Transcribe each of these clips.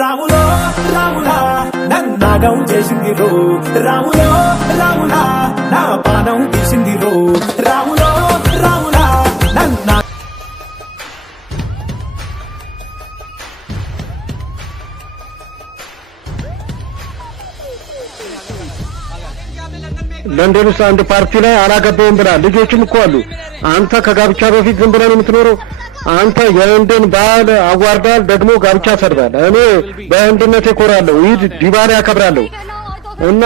రాములో రాములా నన్నాగం చేసిందిరో రాములో రాములా నా పానం తీసిందిరో రాములో రాములా నన్నా ለንደን ውስጥ አንድ ፓርቲ ላይ አላገባውም ብላ ልጆችም እኮ አሉ። አንተ ከጋብቻ በፊት ዝም ብለህ ነው የምትኖረው። አንተ የህንድን ባህል አዋርዳል፣ ደግሞ ጋብቻ ሰርዳል። እኔ በህንድነቴ እኮራለሁ፣ ኢድ ዲባላ ያከብራለሁ እና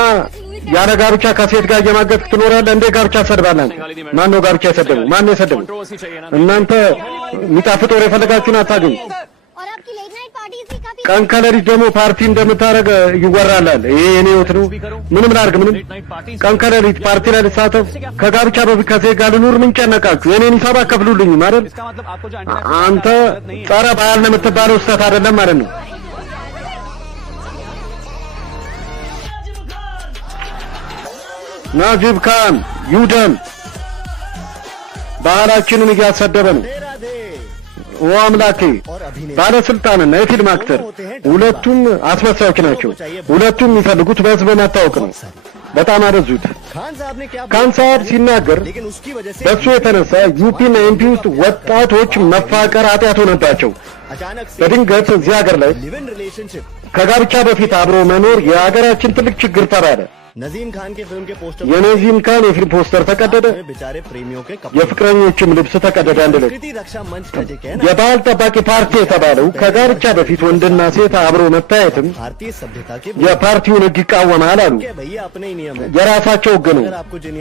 ያለ ጋብቻ ከሴት ጋር እየማገጥክ ትኖራለህ። እንዴ ጋብቻ ሰርባለህ? ማን ነው ጋብቻ የሰደበው? ማን ነው የሰደበው? እናንተ የሚጣፍጥ ወሬ የፈለጋችሁን አታገኙ። ቀን ከሌሊት ደግሞ ፓርቲ እንደምታረግ ይወራላል። ይሄ የኔ ህይወት ነው። ምንም ላድርግ ምንም። ቀን ከሌሊት ፓርቲ ላይ ልሳተፍ፣ ከጋብቻ በፊት ከሴት ጋር ልኑር። ምን ጨነቃችሁ? የኔን ሂሳብ አከፍሉልኝ ማለት አንተ ጸረ ባህል ነው የምትባለው ስህተት አይደለም ማለት ነው። ናዚብ ካን ዩደን ባህላችንን እያሰደበ ነው። ወአምላኬ ባለስልጣንና የፊልም አክተር ሁለቱም አስመሳዮች ናቸው። ሁለቱም የሚፈልጉት በህዝብ መታወቅ ነው። በጣም አበዙት። ካን ሳብ ሲናገር በሱ የተነሳ ዩፒና ኤምፒ ውስጥ ወጣቶች መፋቀር ኃጢአት ሆነባቸው። በድንገት እዚህ ሀገር ላይ ከጋብቻ በፊት አብሮ መኖር የሀገራችን ትልቅ ችግር ተባለ። नजीम खान के फिल्म के पोस्टर የነዚም ካን የፊልም ፖስተር ተቀደደ። बेचारे प्रेमियों के የፍቅረኞችም ልብስ ተቀደደ። አንድ ላይ रक्षा मंच का जो कहना የባህል ጠባቂ ፓርቲ የተባለው ከጋብቻ በፊት ወንድና ሴት አብሮ መታየትም भारतीय सभ्यता के የፓርቲውን ሕግ ይቃወማል አሉ። भैया अपने ही नियम है የራሳቸው ሕግ ነው።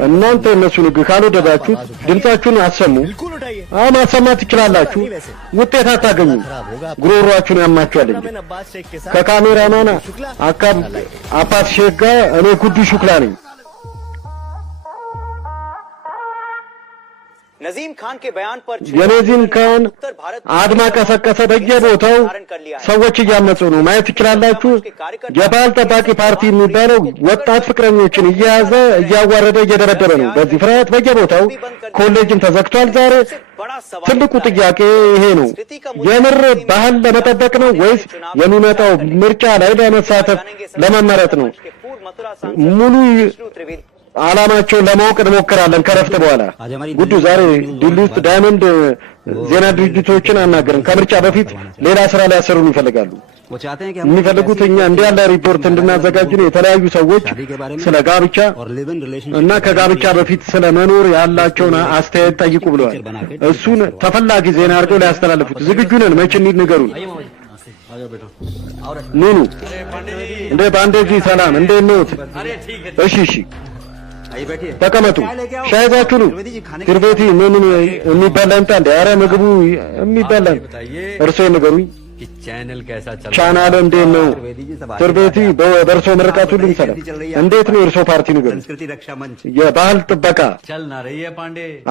እናንተ እነሱን ሕግ ካልወደዳችሁ ድምጻችሁን አሰሙ። ማሰማት ትችላላችሁ። ውጤት አታገኙም። ጉሮሯችሁን ያማችኋል እንጂ ከካሜራማን አባስ ሼክ ጋር እኔ ጉዱ ሹክላ ነኝ። नजीम खान के बयान पर የነዚም ካን አድማ ቀሰቀሰ። በየቦታው ሰዎች እያመጹ ነው። ማየት ትችላላችሁ። የባህል ጠባቂ ፓርቲ የሚባለው ወጣት ፍቅረኞችን እየያዘ እያዋረደ እየደረደረ ነው። በዚህ ፍርሃት በየቦታው ኮሌጅም ተዘግቷል። ዛሬ ትልቁ ጥያቄ ይሄ ነው። የምር ባህል ለመጠበቅ ነው ወይስ የሚመጣው ምርጫ ላይ ለመሳተፍ ለመመረጥ ነው? ሙሉ ዓላማቸውን ለማወቅ እንሞክራለን ከረፍት በኋላ። ጉዱ ዛሬ ዲሊ ውስጥ ዳይመንድ ዜና ድርጅቶችን አናገርን። ከምርጫ በፊት ሌላ ስራ ሊያሰሩን ይፈልጋሉ። የሚፈልጉት እኛ እንዲህ ያለ ሪፖርት እንድናዘጋጅ ነው። የተለያዩ ሰዎች ስለ ጋብቻ እና ከጋብቻ በፊት ስለ መኖር ያላቸውን አስተያየት ጠይቁ ብለዋል። እሱን ተፈላጊ ዜና አድርገው ሊያስተላልፉት ዝግጁ ነን። መቼ እንሂድ ንገሩን። ኑኑ እንደ ባንዴጂ ሰላም እንደ ነውት። እሺ እሺ ተቀመጡ። ሻይ ይዛችሁ ነው። ትርቤቲ ምን የሚበላ እንጣ እንደ ኧረ ምግቡ የሚበላ እርሶ ንገሩኝ። ቻናል እንዴት ነው? ትርቤቲ በእርሶ ምርቃቱ ሁሉም ሰላም። እንዴት ነው የእርሶ ፓርቲ ንገሩኝ። የባህል ጥበቃ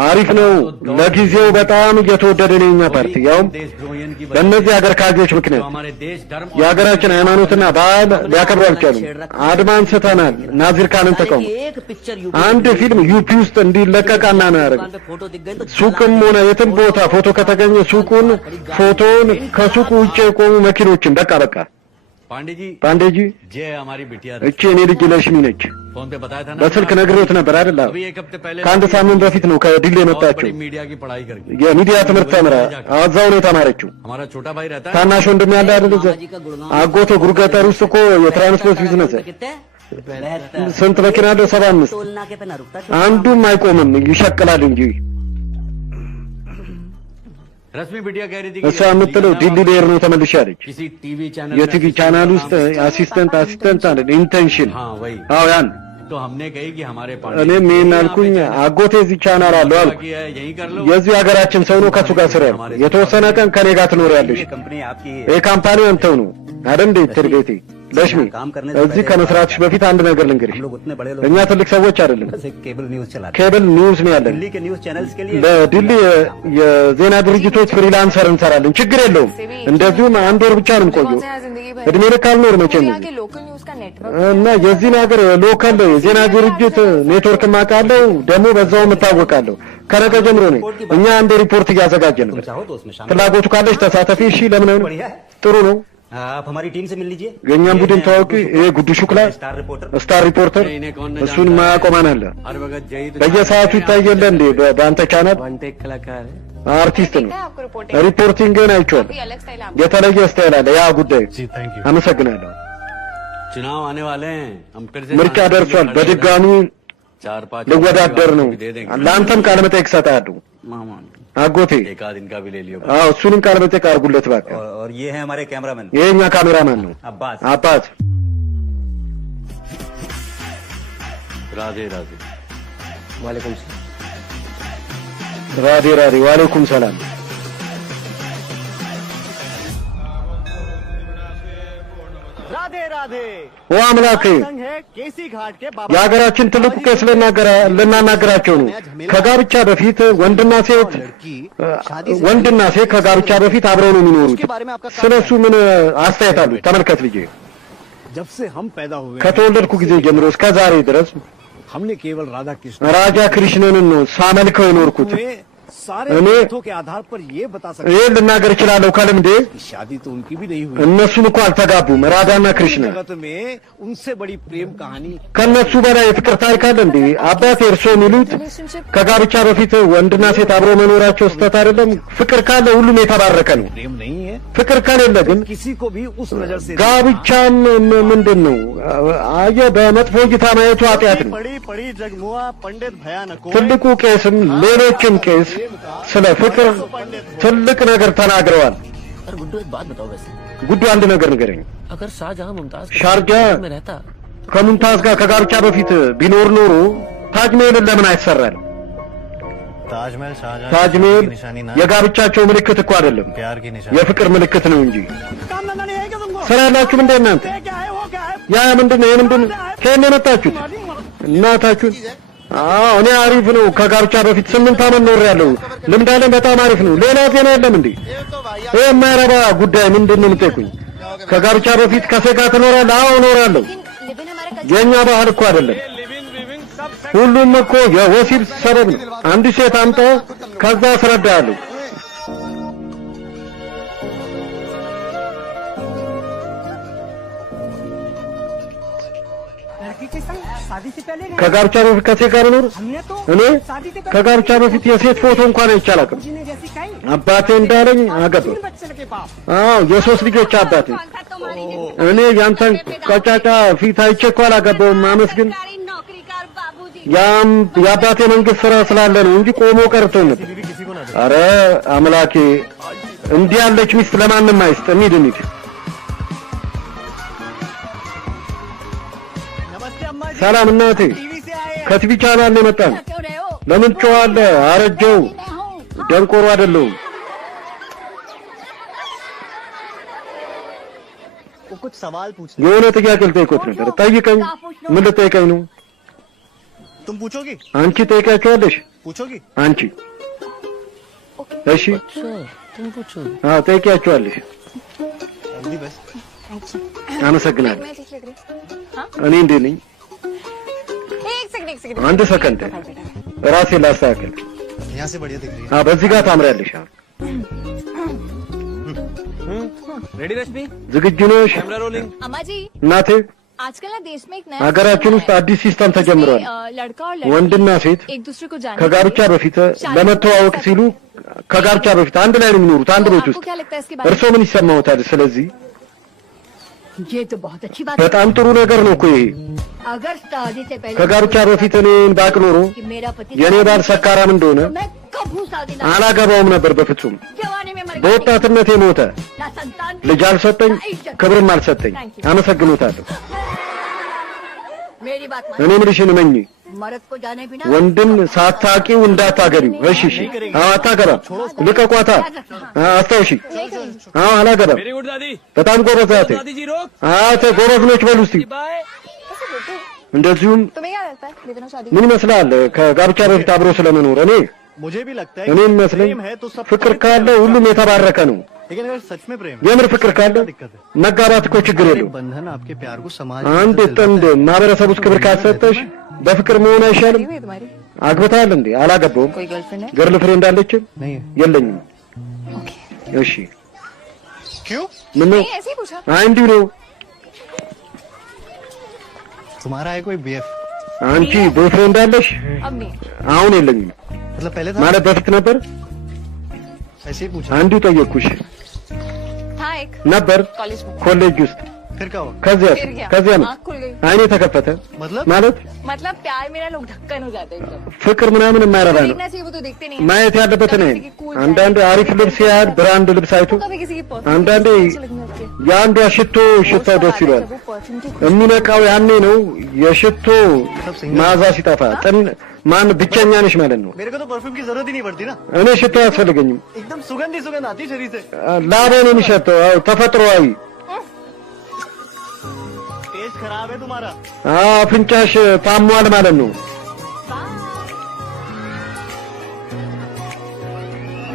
አሪፍ ነው። ለጊዜው በጣም እየተወደደ ነው የኛ ፓርቲ። ያውም በእነዚህ ሀገር ካጆች ምክንያት የሀገራችን ሃይማኖትና ባህል ሊያከብሩ አልቻሉም። አድማ አንስተናል። ናዚር ካንን ተቃውሞ አንድ ፊልም ዩፒ ውስጥ እንዲለቀቅ አናደርግ። ሱቅም ሆነ የትም ቦታ ፎቶ ከተገኘ ሱቁን ፎቶውን ከሱቁ ውጭ የቆሙ መኪኖችን በቃ ፓንዴጂ እቺ እኔ ልጅ ለሽሚ ነች። በስልክ ነግሬዎት ነበር አይደል? ከአንድ ሳምንት በፊት ነው ከዲሌ የመጣችው። የሚዲያ ትምህርት ተምራ አዛው ነው የተማረችው። ታናሽ ወንድም ያለ አይደል? አጎቶ ጉርገጠር ውስጥ እኮ የትራንስፖርት ቢዝነስ ስንት መኪና አለው? 75 አንዱም አይቆምም፣ ይሸቅላል እንጂ። እሷ የምትለው ዲሊ ሌር ነው ተመልሼ አለች። የቲቪ ቻናል ውስጥ አሲስታንት አለ ኢንቴንሽን። አዎ ያን እኔም ይሄን አልኩኝ። አጎቴ እዚህ ቻናል አለው አልኩ። የዚህ ሀገራችን ሰው ነው፣ ከሱ ጋር ስራ የተወሰነ ቀን ከኔ ጋር ትኖሪያለሽ። ይሄ ካምፓኒ አንተው ነው አይደል? እንዴ ትርቤቴ ለሽሚ እዚህ ከመስራትሽ በፊት አንድ ነገር ልንገርሽ። እኛ ትልቅ ሰዎች አይደለም፣ ኬብል ኒውስ ነው ያለን። ለዲሊ የዜና ድርጅቶች ፍሪላንሰር እንሰራለን። ችግር የለውም። እንደዚሁም አንድ ወር ብቻ ነው የምቆየው። እድሜ ልክ አልኖር መቼም እና የዚህን ሀገር ሎካል የዜና ድርጅት ኔትወርክ ማቃለው ደግሞ በዛው የምታወቃለሁ። ከነገ ጀምሮ ነው እኛ አንድ ሪፖርት እያዘጋጀን ነው። ፍላጎቱ ካለሽ ተሳተፊ። እሺ ለምን ነው? ጥሩ ነው። आप हमारी टीम से मिल लीजिए የኛም ቡድን ታዋቂ ይሄ ጉዱ ሹክላ ስታር ሪፖርተር እሱን ማቆማን አለ በየሰዓቱ ይታየለ እንዴ በአንተ ቻናል አርቲስት ነው ሪፖርቲንግ ግን አይቻል የተለየ ስታይል አለ ያ ጉዳይ አመሰግናለሁ चुनाव आने वाले हैं हम फिर से ምርጫ ደርሷል በድጋሚ ልወዳደር ነው ለአንተም ቃለ መጠይቅ ሰጣለሁ አጎቴ एक आध इनका भी ले लियो አዎ እሱንም ቃለ መጠይቅ አድርጉለት እባክህ और ये है हमारे कैमरामैन የኛ ካሜራማን ነው አባት राधे राधे वालेकुम राधे राधे वालेकुम सलाम राधे राधे ओ አምላኬ संग है केसी घाट के बाबा የሀገራችን ትልቁ ቄስ ልናናገራቸው ነው ከጋብቻ በፊት ወንድና ሴት ከጋብቻ በፊት አብረው ነው የሚኖሩት ስለሱ ምን አስተያየት አሉ ተመልከት ልጄ जब से हम पैदा हुए ከተወለድኩ ጊዜ ጀምሮ እስከ ዛሬ ድረስ हमने केवल राजा कृष्णን ነው ሳመልከው የኖርኩት सारे तथ्यों के आधार पर ये बता सकते ይሄ ልናገር እችላለሁ ከልምዴ शादी तो उनकी भी नहीं हुई እነሱም እኮ አልተጋቡም ራዳና कृष्ण जगत में उनसे बड़ी प्रेम कहानी ከነሱ በላይ ፍቅር ታሪክ አለ እንዴ አባቴ እርሶ የሚሉት ከጋብቻ በፊት ወንድና ሴት አብሮ መኖራቸው ስተት አይደለም ፍቅር ካለ ሁሉም የተባረከ ነው प्रेम नहीं है ፍቅር ከሌለ ግን किसी को भी उस नजर से ጋብቻን ምንድነው አየ በመጥፎ እይታ ማየቱ ኃጢአት ነው पड़ी जगमुआ पंडित भयानक ትልቁ ቄስም ሌሎችም ቄስ ስለ ፍቅር ትልቅ ነገር ተናግረዋል अरे गुड्डू एक बात बताओ वैसे ጉዱ አንድ ነገር ንገረኝ अगर शाहजहां मुमताज ሻርጃ में रहता ከሙምታዝ ጋር ከጋብቻ በፊት ቢኖር ኖሮ ታጅመህልን ለምን አይሰራል ታጅመህል የጋብቻቸው ምልክት እኮ አይደለም የፍቅር ምልክት ነው እንጂ ስራ ያላችሁ ምንድን እናንተ ያ ምንድነው የምንድን ከእኔ መጣችሁት እናታችሁን እኔ አሪፍ ነው ከጋብቻ በፊት 8 ዓመት ኖሬያለሁ ልምድ አለኝ በጣም አሪፍ ነው ሌላ ዜና የለም እንዴ ይሄ የማይረባ ጉዳይ ምንድነው የምትጠይቁኝ ከጋብቻ በፊት ከሴት ጋር ትኖራለህ አዎ እኖራለሁ የኛ ባህል እኮ አይደለም ሁሉም እኮ የወሲብ ሰበብ ነው አንድ ሴት አምጣ ከዛ አስረዳለሁ ከጋብቻ በፊት ከሴት ጋር ኖር እኔ ከጋብቻ በፊት የሴት ፎቶ እንኳን አይቻላቅም አባቴ እንዳለኝ አገባሁ የሶስት ልጆች አባቴ እኔ ያንተን ቀጫጫ ፊት አይቼ እኮ አላገባሁም አመስግን የአባቴ መንግስት ስራ ስላለ ነው እንጂ ቆሞ ቀርቶ ነበር አረ አምላኬ እንዲህ ያለች ሚስት ለማንም አይስጥ እንሂድ ሰላም እናቴ ከቲቪ ቻናል ነው መጣን ለምን ጮዋለ አረጀው ደንቆሮ አይደለም कुछ सवाल पूछना የሆነ ጥያቄ ልጠይቆት ነበር ጠይቀኝ ምን ልጠይቀኝ ነው तुम पूछोगी አንቺ ጠይቃቸዋለሽ पूछोगी አንቺ እሺ तुम पूछो ጠይቂያቸዋለሽ जल्दी बस አመሰግናለሁ እኔ እንዴ ነኝ አንድ ሰከንድ ራሴ ላስተካክል यहाँ से बढ़िया दिख रही है በዚህ ጋር ታምሪያለሽ रेडी रश्मि ዝግጁ ነሽ कैमरा रोलिंग अम्मा जी እናቴ आजकल ना देश में एक नया ሀገራችን ውስጥ አዲስ ሲስተም ተጀምሯል लड़का और लड़की ወንድና ሴት एक दूसरे को जानने ከጋብቻ በፊት ለመተዋወቅ ሲሉ ከጋብቻ በፊት አንድ ላይ ነው የሚኖሩት አንድ ቤት ውስጥ आपको क्या लगता है इसके बारे እርሶ ምን ይሰማዎታል ስለዚህ में ये तो बहुत अच्छी बात በጣም ጥሩ ነገር ነው እኮ ይሄ अगर शादी से पहले ከጋብቻ በፊት እኔን ባቅ ኖሮ कि मेरा पति የኔ ባል ሰካራም እንደሆነ तो मैं कभी शादी ना አላገባውም ነበር በፍጹም जवानी में मर गई በወጣትነቴ ሞተ ना संतान ልጅ አልሰጠኝ ክብርም አልሰጠኝ አመሰግኖታለሁ मेरी बात मान እኔ ምልሽን መኝ मर्द को जाने बिना ወንድም ሳታቂው እንዳታገቢው እሺ እሺ አታገባም ልቀቋታ አስታውሺ አላገባም वेरी गुड दादी በጣም ጎበዝ ናት दादी जी रोक ጎበዝ ነች በሉ እስቲ बाय እንደዚሁም तुम्हें क्या लगता है बिना शादी ምን ይመስላል ከጋብቻ በፊት አብሮ ስለመኖር मुझे भी लगता है እኔ መስለኝ प्रेम है तो सब ፍቅር ካለ ሁሉም የተባረከ ነው लेकिन अगर सच में प्रेम है የምር ፍቅር ካለ መጋባት እኮ ችግር የለው बंधन आपके प्यार को समाज አንድ ጥንድ ማህበረሰብ ውስጥ ክብር ካሰጠሽ በፍቅር መሆን አይሻልም አግብታል እንዴ አላገባውም ገርል ፍሬንድ አለች नहीं የለኝም እሺ क्यों? ምን ነው? नहीं ऐसे ही पूछा እንዲሁ ነው። तुम्हारा है कोई बीएफ? አንቺ ቦይፍሬንድ አለሽ? अब नहीं አሁን የለኝም मतलब पहले था? ማለት በፊት ነበር። ऐसे ही पूछा। አንዱ ጠየቅኩሽ था एक ነበር कॉलेज में ኮሌጅ ውስጥ። फिर क्या हुआ? ከዚያ ነው आँख खुल गई አይኔ ተከፈተ። मतलब? ማለት मतलब प्यार मेरा लोग ढक्कन हो जाते हैं एकदम ፍቅር ምናምን የማይረባ ነው። देखना चाहिए वो तो देखते नहीं ማየት ያለበት ነው። አንዳንድ አሪፍ ልብስ ያህል ብራንድ ልብስ አይቶ कभी किसी की አንዳንዴ የአንዷ ሽቶ ሽታው ደስ ይላል። የሚነቃው ያኔ ነው የሽቶ መዓዛ ሲጠፋ። ማን ብቸኛ ነሽ ማለት ነው። मेरे को तो परफ्यूम की जरूरत ही नहीं पड़ती ना। እኔ ሽቶ አያስፈልገኝም። एकदम सुगंध ही सुगंध आती है शरीर से। ላቤ ነው የሚሸተው። አዎ ተፈጥሯዊ። टेस्ट खराब है तुम्हारा। አፍንጫሽ ታሟል ማለት ነው።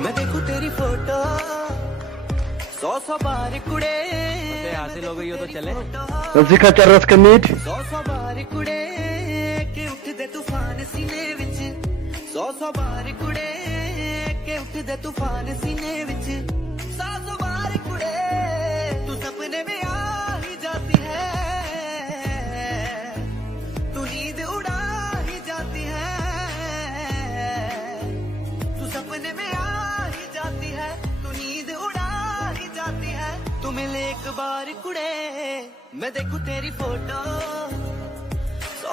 मैं देखूं तेरी फोटो 100 बार कुड़े हासिल हो गई हो तो चले। እዚህ ከጨረስክ እንሂድ። 100 बार कुड़े के उठदे तूफान सीने विच 100 बार कुड़े के उठदे तूफान सीने विच 100 बार कुड़े तू सपने में आ ही जाती है तू नींद उड़ा ही जाती है तू सपने में आ ही जाती है तू नींद उड़ा ही जाती है तू मिले एक बार कुड़े मैं देखूं तेरी फोटो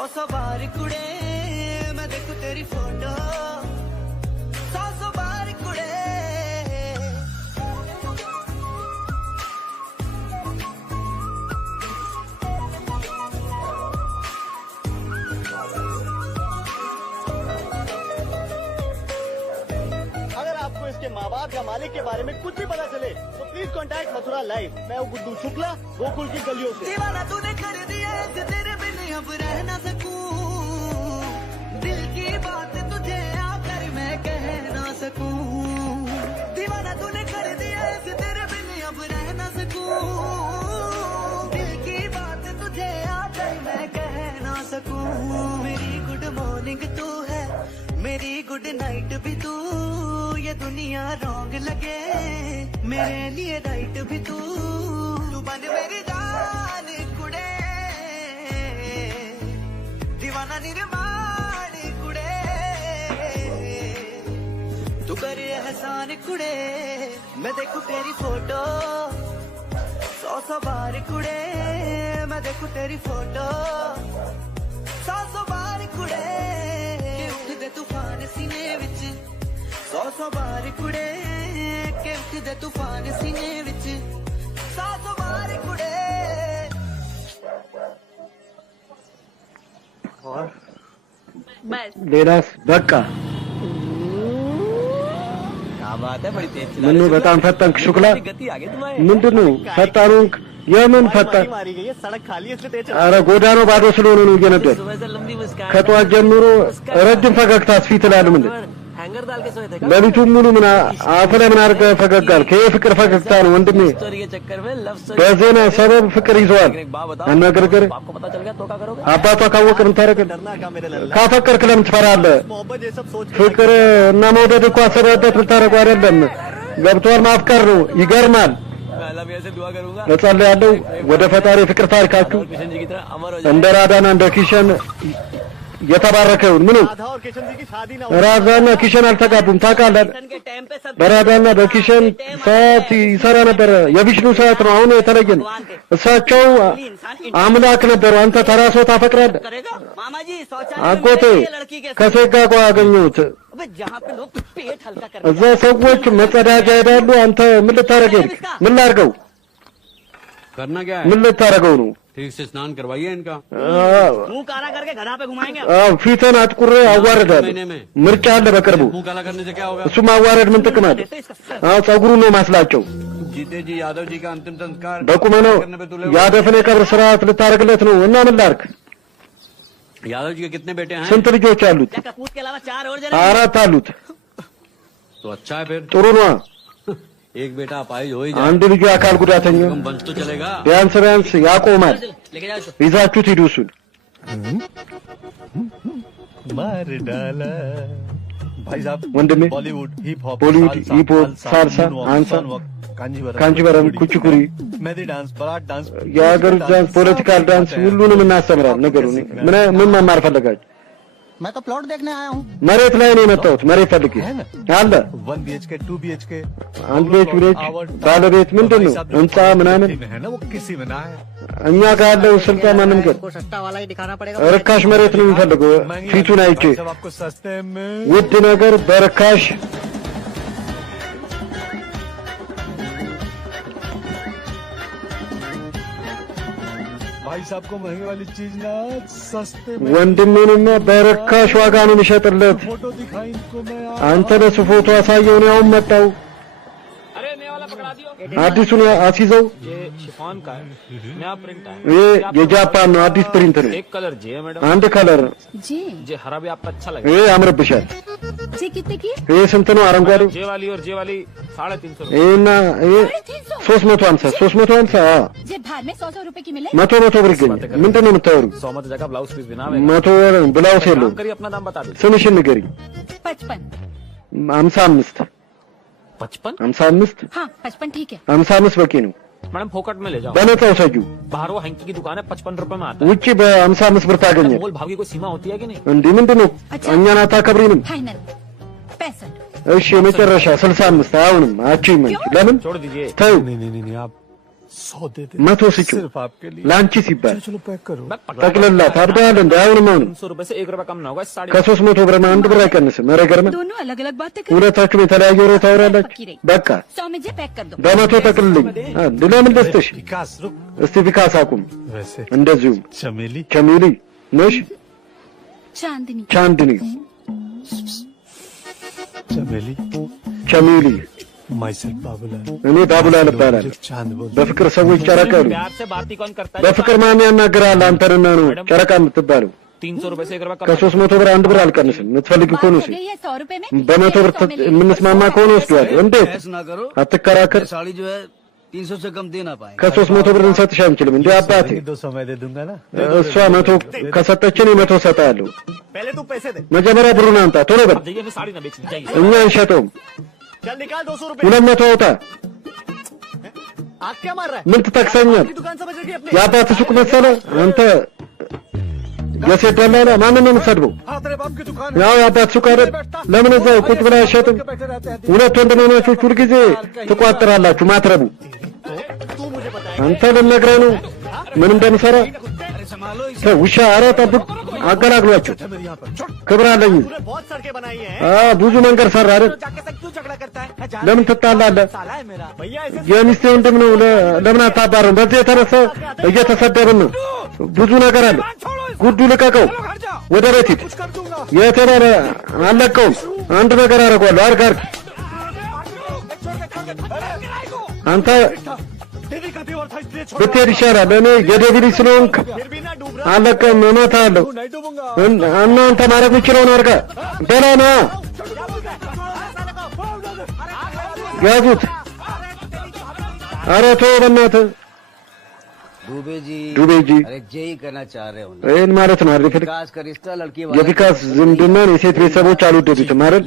100 बार कुड़े मैं देखूं तेरी फोटो 100 बार कुड़े अगर आपको इसके माँ बाप या मालिक के बारे में कुछ भी पता चले तो प्लीज कॉन्टैक्ट मथुरा लाइव। मैं हूँ गुड्डू शुक्ला, गोकुल की गलियों से। दीवाना तूने कर दिया कि तेरे बिन अब रह ना सकूं दिल की बात तुझे आकर मैं कह ना सकूं दीवाना तूने कर दिया कि तेरे बिन अब रह ना सकूं दिल की बात तुझे आकर मैं कह ना सकूं मेरी गुड मॉर्निंग तू है मेरी गुड नाइट भी तू ये दुनिया रॉन्ग लगे मेरे लिए राइट भी तू तू बन मेरी जान कुड़े दीवाना निर्माण कुड़े तू करे एहसान कुड़े मैं देखूं तेरी फोटो 100 बार कुड़े मैं देखूं तेरी फोटो 100 बार कुड़े के उठदे तूफान सीने विच 100 बार कुड़े के उठदे तूफान सीने विच 100 बार कुड़े बस ሌላስ በቃ क्या बात है, बड़ी तेज ምን ነው በጣም ፈጠንክ ሹክላ። गति आ गई तुम्हारी। ምንድነው ፈጣኑን የምን ፈጣን? मारी गई है, सड़क खाली है इसलिए तेज चल। አረ ጎዳናው ባዶ ስለሆነ ነው እየነዳን። सुबह से लंबी मुस्कान ከጠዋት ጀምሮ ረጅም ፈገግታ ፊት ላይ ምን हैंगर डाल के सोए थे ሌሊቱን ሙሉ ምን አፍ ላይ ምን አድርገህ ፈገግ አልክ? ይሄ ፍቅር ፈገግታ ነው ወንድሜ። स्टोरी के चक्कर में लव स्टोरी በዜና ሰበብ ፍቅር ይዘዋል። አናገርገር आपको पता चल गया तो क्या करोगे? አባቷ ካወቀ ምን ታረጋለህ? डरना का मेरे लल्ला। ካፈቀርክ ለምን ትፈራለህ? मोहब्बत ये सब सोच के ፍቅር እና መውደድ እኮ አሰበበት ልታረገው አይደለም። ገብቶሃል? ማፍቀር ነው። ይገርማል። मैं अल्लाह मियां से दुआ करूंगा እጸልያለሁ ወደ ፈጣሪ ፍቅር ታሪካችሁ और किशन जी की तरह अमर हो जाए। እንደ ራዳና እንደ ኪሸን የተባረከ ይሁን። ምንም राधा और किशन जी की शादी ना हो। ራዳና ኪሸን አልተጋቡም ታውቃለህ? के टाइम पे सब በራዳና በኪሸን ሰዓት ይሰራ ነበር። የቪሽኑ ሰዓት ነው አሁን የተለየ ነው። እሳቸው አምላክ ነበሩ። አንተ ተራ ሰው ታፈቅራለህ? करेगा मामा जी አጎቴ लड़की के ከሴት ጋር እኮ አገኘሁት። अबे जहाँ पे लोग पेट हल्का कर እዛ ሰዎች መጸዳጃ ሄዳሉ። አንተ ምን ልታረገው? ምን ላርገው? करना क्या है? ምን ልታረገው ነው? ठीक से स्नान करवाइए इनका। मुंह काला करके घरा पे घुमाएंगे ፊትን አጥቁሬ አዋርዳለሁ። ምርጫ አለ በቅርቡ። मुंह काला करने से क्या होगा? እሱ ማዋረድ ምን ጥቅም አለ? ጸጉሩን ነው ማስላቸው። जीते जी यादव जी का अंतिम संस्कार በቁመነው करने पे तुले हुए। ያደፍን የቀብር ስርዓት ልታረግለት ነው እና ምን ላርግ? यादव जी के कितने बेटे हैं? ስንት ልጆች አሉት? कपूत के अलावा 4 और जने አራት አሉት። तो अच्छा है फिर ጥሩ ነው። एक बेटा अपाहिज हो ही जाए አንድ ልጁ አካል ጉዳተኛ कम वंश तो चलेगा। ቢያንስ ቢያንስ ያቆማል። लेके जाओ इसको। ይዛችሁት ሂዱ እሱን። मार डाला भाई साहब ወንድሜ Bollywood hip hop Bollywood hip hop ሳልሳ አንሳ ካንቺበረም ኩችኩሪ mehndi dance baraat dance የሀገር ዳንስ ፖለቲካል ዳንስ ሁሉንም እናስተምራለን ነገሩ ምን መማር ፈለጋችሁ मैं तो प्लॉट देखने आया हूँ መሬት ላይ ነው የመጣሁት መሬት ፈልጌ አለ 1 BHK 2 BHK አንድ ቤት ሁለት ባለቤት ምንድን ነው ህንጻ ምናምን है ना वो किसी में ना है እኛ ጋር ያለው ስልጣን ማንም ጋር को सस्ता वाला ही दिखाना पड़ेगा ርካሽ መሬት ነው የሚፈልገው ፊቱን አይቼ जब आपको सस्ते में ውድ ነገር በርካሽ भाई साहब को महंगे वाली चीज ना सस्ते में ወንድሜንማ በርካሽ ዋጋ ነው የሚሸጥለት फोटो दिखाई इनको मैं አንተ ለሱ ፎቶ አሳየው ነው አሁን መጣው አዲሱን አስይዘው शिफॉन का है नया प्रिंट है ይሄ የጃፓን ነው አዲስ ፕሪንት ነው एक कलर जी है मैडम አንድ ከለር जी जी हरा भी आपका अच्छा ይሄ लगेगा ያምርብሻል जी कितने की ይሄ ስንት ነው አረንጓዴው जे वाली और जे वाली 350 ይሄና ይሄ 350 350 जी भार में 100 रुपए की मिले 100 ብር ይገኛል ምንድነው የምታወሩ 100 मत जगह ब्लाउज पीस बिना 100 ብላውስ የለው काम करिए अपना दाम बता दीजिए ስምሽን ንገሪኝ 55 55 55 55 हाँ 55 ठीक है 55 በቂ ነው मैडम फोकट में ले जाओ በነፃ ውሰጂው बाहर वो हैंकी की दुकान है 55 रुपए में आता है ውጪ በ55 ብር ታገኛል मोल भाव की कोई सीमा होती है कि नहीं እንዴ ምንድነው እኛን አታከብሪንም फाइनल 65 እሺ መጨረሻ 65 አሁንም አቺመንት ለምን छोड़ दीजिए ተው नहीं आप 100 दे दे መቶ ስጪው सिर्फ आपके लिए ላንቺ ሲባል चलो पैक करो मैं पकड़ा ጠቅልላት አብዳል እንደ አሁንም 300 रुपए से 1 रुपया कम ना होगा साड़ी ከ300 ብር አንድ ብር አይቀንስም ኧረ ገርመ दोनों अलग अलग बातें कर ሁለታችሁም የተለያየ ወሬ ታወራላችሁ በቃ 100 में जे पैक कर दो በመቶ ጠቅልልኝ ለምን ደስተሽ विकास रुक እስቲ ቢካስ አቁም वैसे እንደዚሁ चमेली ቸሚሊ ነሽ चांदनी ቻንድኒ चमेली ቸሚሊ माइसेल्फ बाबूलाल እኔ ባቡላል እባላለሁ चांद बोल በፍቅር ሰዎች ጨረቃ ነው प्यार से बात ही कौन करता है በፍቅር ማን ያናግራል አንተንና ነው ጨረቃ የምትባለው 300 रुपए से 1 रुपया कम ከ300 ብር አንድ ብር አልቀንስም የምትፈልግ बात ከሆነ हो እሱ गई है 100 रुपए में በመቶ ብር የምንስማማ ከሆነ ወስዷል እንዴት ऐसा ना करो አትከራከር साड़ी जो है 300 से कम दे ना पाए ከ300 ብር እንሰጥሽ አንችልም እንዴ አባቴ 200 मैं दे दूंगा ना እሷ መቶ ከሰጠችን መቶ ሰጣለሁ पहले तू पैसे दे መጀመሪያ ብሩን አምጣ ቶሎ በል जाइए फिर साड़ी ना बेचनी चाहिए እኛ እንሸጠውም चल निकाल 200 रुपए 200 አውጣ आप क्या मार रहा है ምን ትጠቅሰኛል अपनी दुकान समझ रही है अपने የአባት ሱቅ መሰለ አንተ የሴት ደላላ ማንን ነው የምትሰድበው हाँ तेरे बाप की दुकान ያው የአባት ሱቅ አይደል ለምን እዛው ቁጭ ብላ አይሸጥም बैठे रहते हैं ሁለት ወንድማማቾች ሁልጊዜ ትቋጥራላችሁ ማትረቡ तू मुझे बता አንተ ልነግረህ ነው ምን እንደምሰራ ተው ውሻ ኧረ ጠብቅ አገላግሏቸው मेरे यहाँ पर ክብር አለኝ तूने बहुत सड़कें बनाई हैं ብዙ መንገድ ሰራ አይደል जाके सब क्यों झगड़ा करता है ለምን ትጣላለህ साला है मेरा भैया ऐसे የሚስቴ ወንድም ነው ለምን አታባረም በዚህ የተነሳ እየተሰደብን ነው ብዙ ነገር አለ ጉዱ ልቀቀው ወደ ቤት ሂድ የተባለ አለቀውም አንድ ነገር አደርገዋለሁ አርግ አንተ देवी का देवर था इसलिए छोड़ ብትሄድ ይሻላል እኔ የዴቪ ልጅ ስለሆንክ फिर भी ना डूब रहा አለቀም እመታለሁ नहीं डूबूंगा እናንተ ማድረግ የምችለውን አድርገህ ደህና ና ያዙት ኧረ ተው በእናትህ दुबे जी ዱቤ ጂ अरे जे ही करना चाह रहे हो ना ይህን ማለት ነው አይደል विकास का रिश्ता लड़की የቪካስ ዝምድናን የሴት ቤተሰቦች አልወደዱትም አይደል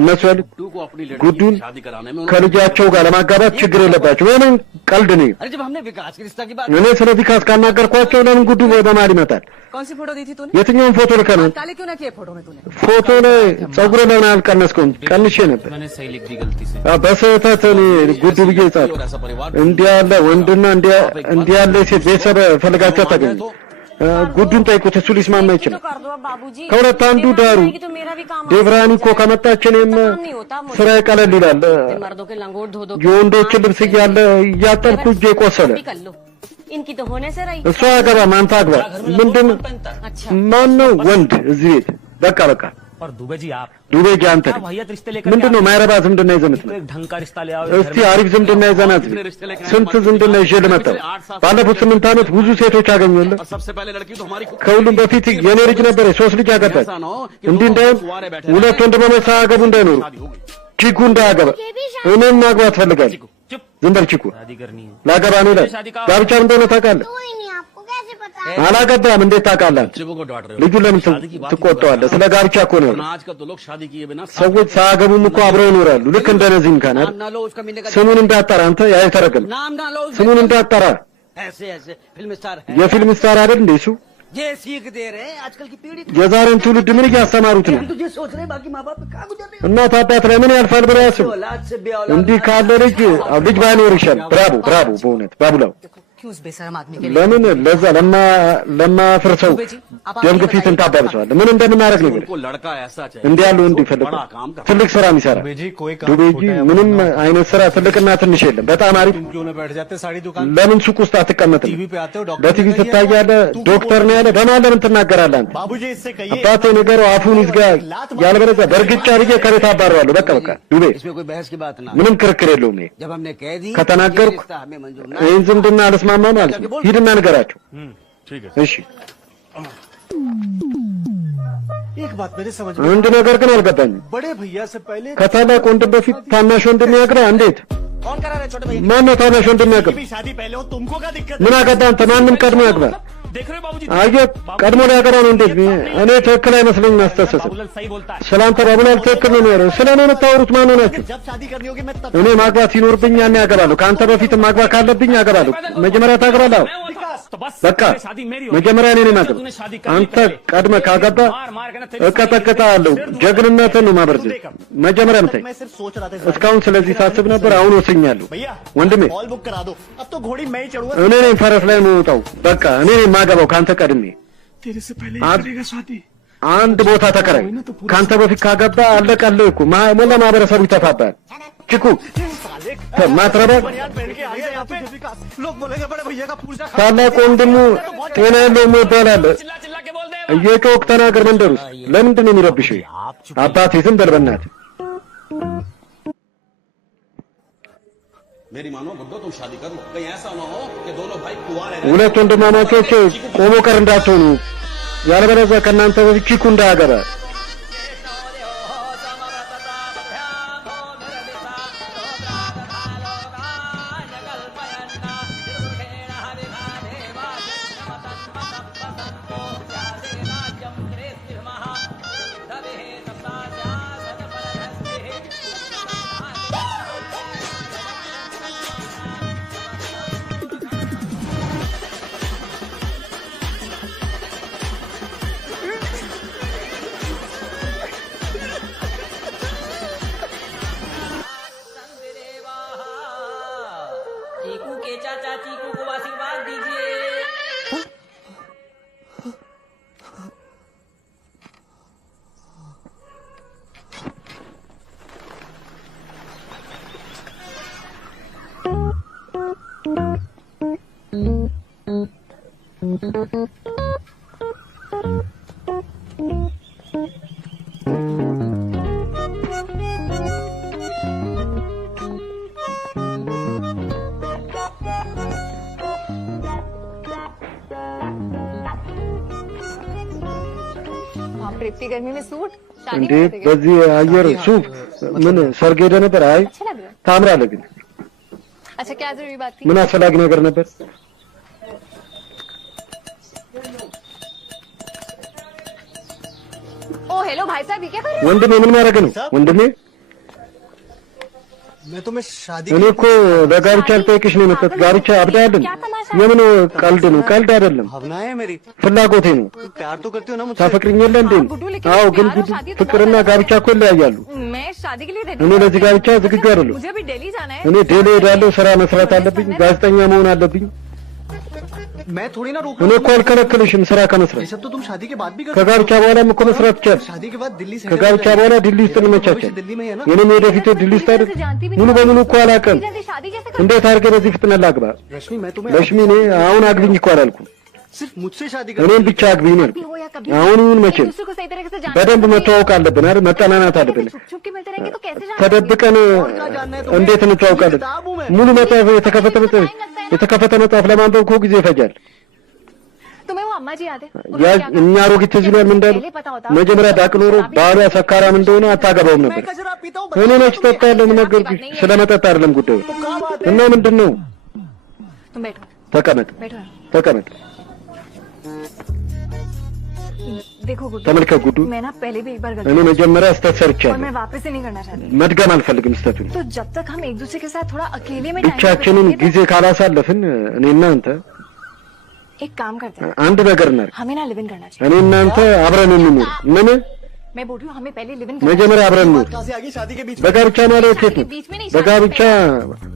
እነሱ ያሉት गुड्डू को अपनी लड़की ጉዱን की शादी कराने में ከልጃቸው ጋር ለማጋባት ችግር የለባቸው ወይም ቀልድ ነው अरे जब हमने विकास के रिश्ता की बात እኔ ስለ ቪካስ ካናገርኳቸው ለምን ጉዱ በማል ይመጣል कौन सी फोटो दी थी तूने የትኛውን ፎቶ ልከናል काले क्यों ना किए फोटो में तूने ፎቶ ላይ ጸጉር ለምን አልቀነስከውም ቀንሼ ነበር मैंने सही लिख दी गलती से በስህተት እኔ ጉዱ ብዬ ጻፍ और ऐसा परिवार እንዲህ ያለ ወንድና እንዲህ ያለ ሴት ቤተሰብ ፈልጋቸው አታገኙ ጉዱን ጠይቁት እሱ ሊስማማ ይችላል ከሁለት አንዱ ዳሩ ዴቭራኒ እኮ ከመጣች እኔም ስራ ቀለል ይላል የወንዶችን ልብስ እያጠብኩ እጄ ቆሰለ इनकी तो होने से रही እሷ አገባም አንተ አግባ ምንድን ማን ነው ወንድ እዚህ ቤት በቃ और दुबे जी आप ዱቤ ጂ አንተ आप भैया रिश्ते लेकर ምንድን ነው ማይረባ ዝምድና ይዘምት एक ढंग का रिश्ता ले आओ እስቲ አሪፍ ዝምድና ይዘናት ስንት ዝምድና ይዤ ልመጣው ባለፉት 8 ዓመት ብዙ ሴቶች አገኘሁልህ और सबसे पहले लड़की तो हमारी खुद ከሁሉም በፊት የኔ ልጅ ነበረ 3 ልጅ አገባች ऐसा ना हो कि እንዲህ እንዳይሆን ሁለት ወንድማማች ሳያገቡ እንዳይኖሩ ቺኩ እንዳያገባ እኔም ማግባት ፈልጋለሁ चुप ዝም በል ቺኩ शादी करनी है ላገባ ነው ይላል ጋብቻ እንደሆነ ታውቃለህ አላገባም እንዴት ታውቃለህ? बच्चों को डांट रहे हो ልጁ ለምን ትቆጣዋለህ? ስለ ጋብቻ እኮ ነው። आज कल तो लोग शादी किए बिना ሰዎች ሳያገቡም እኮ አብረው ይኖራሉ። ልክ እንደ ነዚህም ካናል नाम ना लो उसका मिलने का ስሙን እንዳጠራ አንተ ያይተረከም नाम ना लो ስሙን እንዳጠራ ऐसे ऐसे फिल्म स्टार है የፊልም ስታር አይደል እንዴ እሱ? ये सीख दे रहे हैं आजकल की पीढ़ी የዛሬን ትውልድ ምን እያስተማሩት ነው? तुझे सोच रहे बाकी माँ बाप कहाँ गुजर रहे እናት አባት ላይ ምን ያልፋል ብለው ያስቡ። औलाद से बेऔलाद እንዲህ ካለ ልጅ ባይኖር ይሻል። ብራቮ ብራቮ፣ በእውነት ባቡላው क्यों उस बेशरम आदमी के लिए ለምን ለዛ ለማፍርሰው ደም ግፊትን ታባብሰዋለህ? ምን እንደምናደርግ ነው उनको लड़का ऐसा चाहिए እንዲህ ያለው እንዲፈልግ ትልቅ ስራ የሚሰራ ዱቤጂ ምንም አይነት ስራ ትልቅና ትንሽ የለም። በጣም አሪፍ። क्यों ना बैठ जाते साड़ी दुकान ለምን ሱቅ ውስጥ አትቀመጥም? टीवी पे आते हो डॉक्टर በቲቪ ትታያለህ፣ ዶክተር ነው ያለ። በማን ለምን ትናገራለህ? बाबूजी इससे कहिए አባቴ ነገሩ አፉን ይዝጋ፣ ያለበለዚያ በእርግጫ አድርጌ ከቤት አባረዋለሁ። በቃ ዱቤ इसमें कोई बहस की बात ना ምንም ክርክር የለውም። ይሄ जब हमने कह दी ከተናገርኩ ये रिश्ता हमें मंजूर ना ይህን ዝምድና አልስማማ ማለት ነው። ሂድና ንገራቸው። ठीक है እሺ एक बात मेरे समझ አንድ ነገር ግን አልገባኝም። बड़े भैया से पहले ከታላቅ ወንድም በፊት ታናሽ ወንድም ያግባ? እንዴት? कौन करा रहे छोटे भाई ማነው ታናሽ ወንድም ያግባ? भी शादी पहले हो तुमको क्या दिक्कत ምን አገባ አንተ? ማንም ቀድሞ ያግባ? देख रहे हो बाबूजी አየህ ቀድሞ ሊያገባ ነው። እንዴት? እኔ ትክክል አይመስለኝም። አስተሳሰብ बाबूलाल सही बोलता है ስላንተ ባቡላል ትክክል ነው ያለው። ስለ እኔ የምታወሩት ማን ናችሁ? जब शादी करनी होगी मैं तब እኔ ማግባት ሲኖርብኝ ያኔ ያገባለሁ። ከአንተ በፊት ማግባት ካለብኝ ያገባለሁ። መጀመሪያ ታገባለህ። तो बस በቃ शादी मेरी መጀመሪያ እኔ ነኝ ማገባ። አንተ ቀድመህ ካገባ እቀጠቅጥሃለሁ። ጀግንነትን ነው ማበርዘው። መጀመሪያ ምታይ मैं सिर्फ सोच रहा था እስካሁን ስለዚህ ሳስብ ነበር። አሁን ወስኛለሁ भैया ወንድሜ። हॉल बुक करा दो अब तो घोड़ी मैं ही चढ़ूंगा እኔ ነኝ ፈረስ ላይ የምወጣው። በቃ እኔ ነኝ የማገባው ካንተ ቀድሜ። तेरे से पहले आप- करेगा शादी አንድ ቦታ ተከራይ። ካንተ በፊት ካገባ አለቀልህ እኮ ሞላ ማህበረሰቡ ይተፋባል። ችኩ ማትረባ यार पहन के आ गया यहाँ पे लोग बोलेंगे बड़े भैया का पूजा ታላቅ ወንድሙ ጤና የለውም ይባላል። चिल्ला चिल्ला के बोल दे እየጮክ ተናገር መንደር ውስጥ። ለምንድን ነው የሚረብሽህ? አባቴ ዝም በል በእናትህ። मेरी मानो गुड्डो तुम शादी कर लो कहीं ऐसा ना हो कि दोनों भाई कुंवारे रहे ሁለት ወንድማማቾች ቆሞ ቀር እንዳትሆኑ፣ ያለበለዚያ ከእናንተ በፊት ቺኩ እንዳያገባ። चीकू के चाचा चीकू को आशीर्वाद दीजिए। बाप रे, इतनी गर्मी में सूट शादी እንዴ में करते क्या? በዚህ አየር ሱፍ ምን ሰርግ ሄደህ ነበር? አይ अच्छा लग रहा है। ታምራለህ። ግን अच्छा क्या जरूरी बात थी? ምን አስፈላጊ ነገር ነበር? ओ हेलो भाई साहब, ये क्या कर रहे हो? ወንድሜ ምን ማድረግ ነው? ወንድሜ मैं तुम्हें शादी እኔ እኮ ለጋብቻ ልጠይቅሽ ነው የመጣሁት። ጋብቻ አብዳለን። የምን ቀልድ ነው? ቀልድ አይደለም፣ भावना है मेरी ፍላጎቴ ነው። प्यार तो करती हो ना मुझसे ታፈቅሪኝ የለ እንዴ? አዎ፣ ግን ፍቅርና ጋብቻ እኮ ይለያያሉ። मैं शादी के लिए रेडी እኔ ለዚህ ጋብቻ ዝግጁ አይደለሁ። मुझे भी दिल्ली जाना है। እኔ ዴሊ ሄዳለሁ፣ ስራ መስራት አለብኝ፣ ጋዜጠኛ መሆን አለብኝ። मैं थोड़ी ना रोक እኔ እኮ አልከለክልሽም ስራ ከመስራት። ये सब तो तुम शादी के बाद भी कर ከጋብቻ በኋላም እኮ መስራት ይቻላል። शादी के बाद दिल्ली से ከጋብቻ በኋላ ዲሊ ውስጥ እንመቻቻል። दिल्ली में है ना የኔም ወደፊት ዲሊ ውስጥ አይደል? ሙሉ በሙሉ እኮ አላውቅም። जल्दी शादी कैसे कर? እንዴት አድርገህ በዚህ ፍጥነት ላግባ? रश्मि मैं तुम्हें ለሽሚ እኔ አሁን አግቢኝ እኮ አላልኩም። सिर्फ मुझसे शादी እኔም ብቻ आግቢኝ ነው ያልኩት። हो या कभी አሁን ይሁን መቼም दूसरे को सही तरीके से जानना በደንብ መተዋወቅ አለብን አይደል? መጠናናት አለብን። छुप छुप के मिलते रहेंगे तो कैसे जान ተደብቀን እንዴት እንተዋወቃለን? ሙሉ መጽሐፍ የተከፈተ መጽሐፍ ለማንበብ እኮ ጊዜ ይፈጃል። तुम्हें वो अम्मा जी याद है? ያ እኛ አሮጊት እዚህ ላይ ምን እንዳሉ መጀመሪያ ዳቅ ኖሮ ባሏ ሰካራም እንደሆነ አታገባውም ነበር። कचरा पीता हूँ እኔ መች ጠጣለሁ? ምን ነገርኩሽ? ስለ መጠጥ አይደለም ጉዳዩ። እና ምንድን ነው? तुम बैठो ተቀመጥ बैठो ተቀመጥ። देखो गुड्डू, ተመልከት ጉዱ मैं ना पहले भी एक बार እኔ गलती መጀመሪያ ስህተት और ሰርቻለሁ मैं वापस से नहीं करना चाहती। መድገም አልፈልግም ስህተቱን तो जब तक हम एक दूसरे के साथ थोड़ा अकेले में ብቻችንን ጊዜ ካላሳለፍን እኔ እናንተ एक काम करते हैं, አንድ ነገር እናድርግ हमें ना लिव इन करना चाहिए। እኔ እናንተ አብረን እንኑር ምን मैं बोल रही हूँ हमें पहले लिव इन करना መጀመሪያ አብረን እንኑር कहाँ से आ गई शादी के बीच में? በጋብቻ ማለት የት ነው በጋብቻ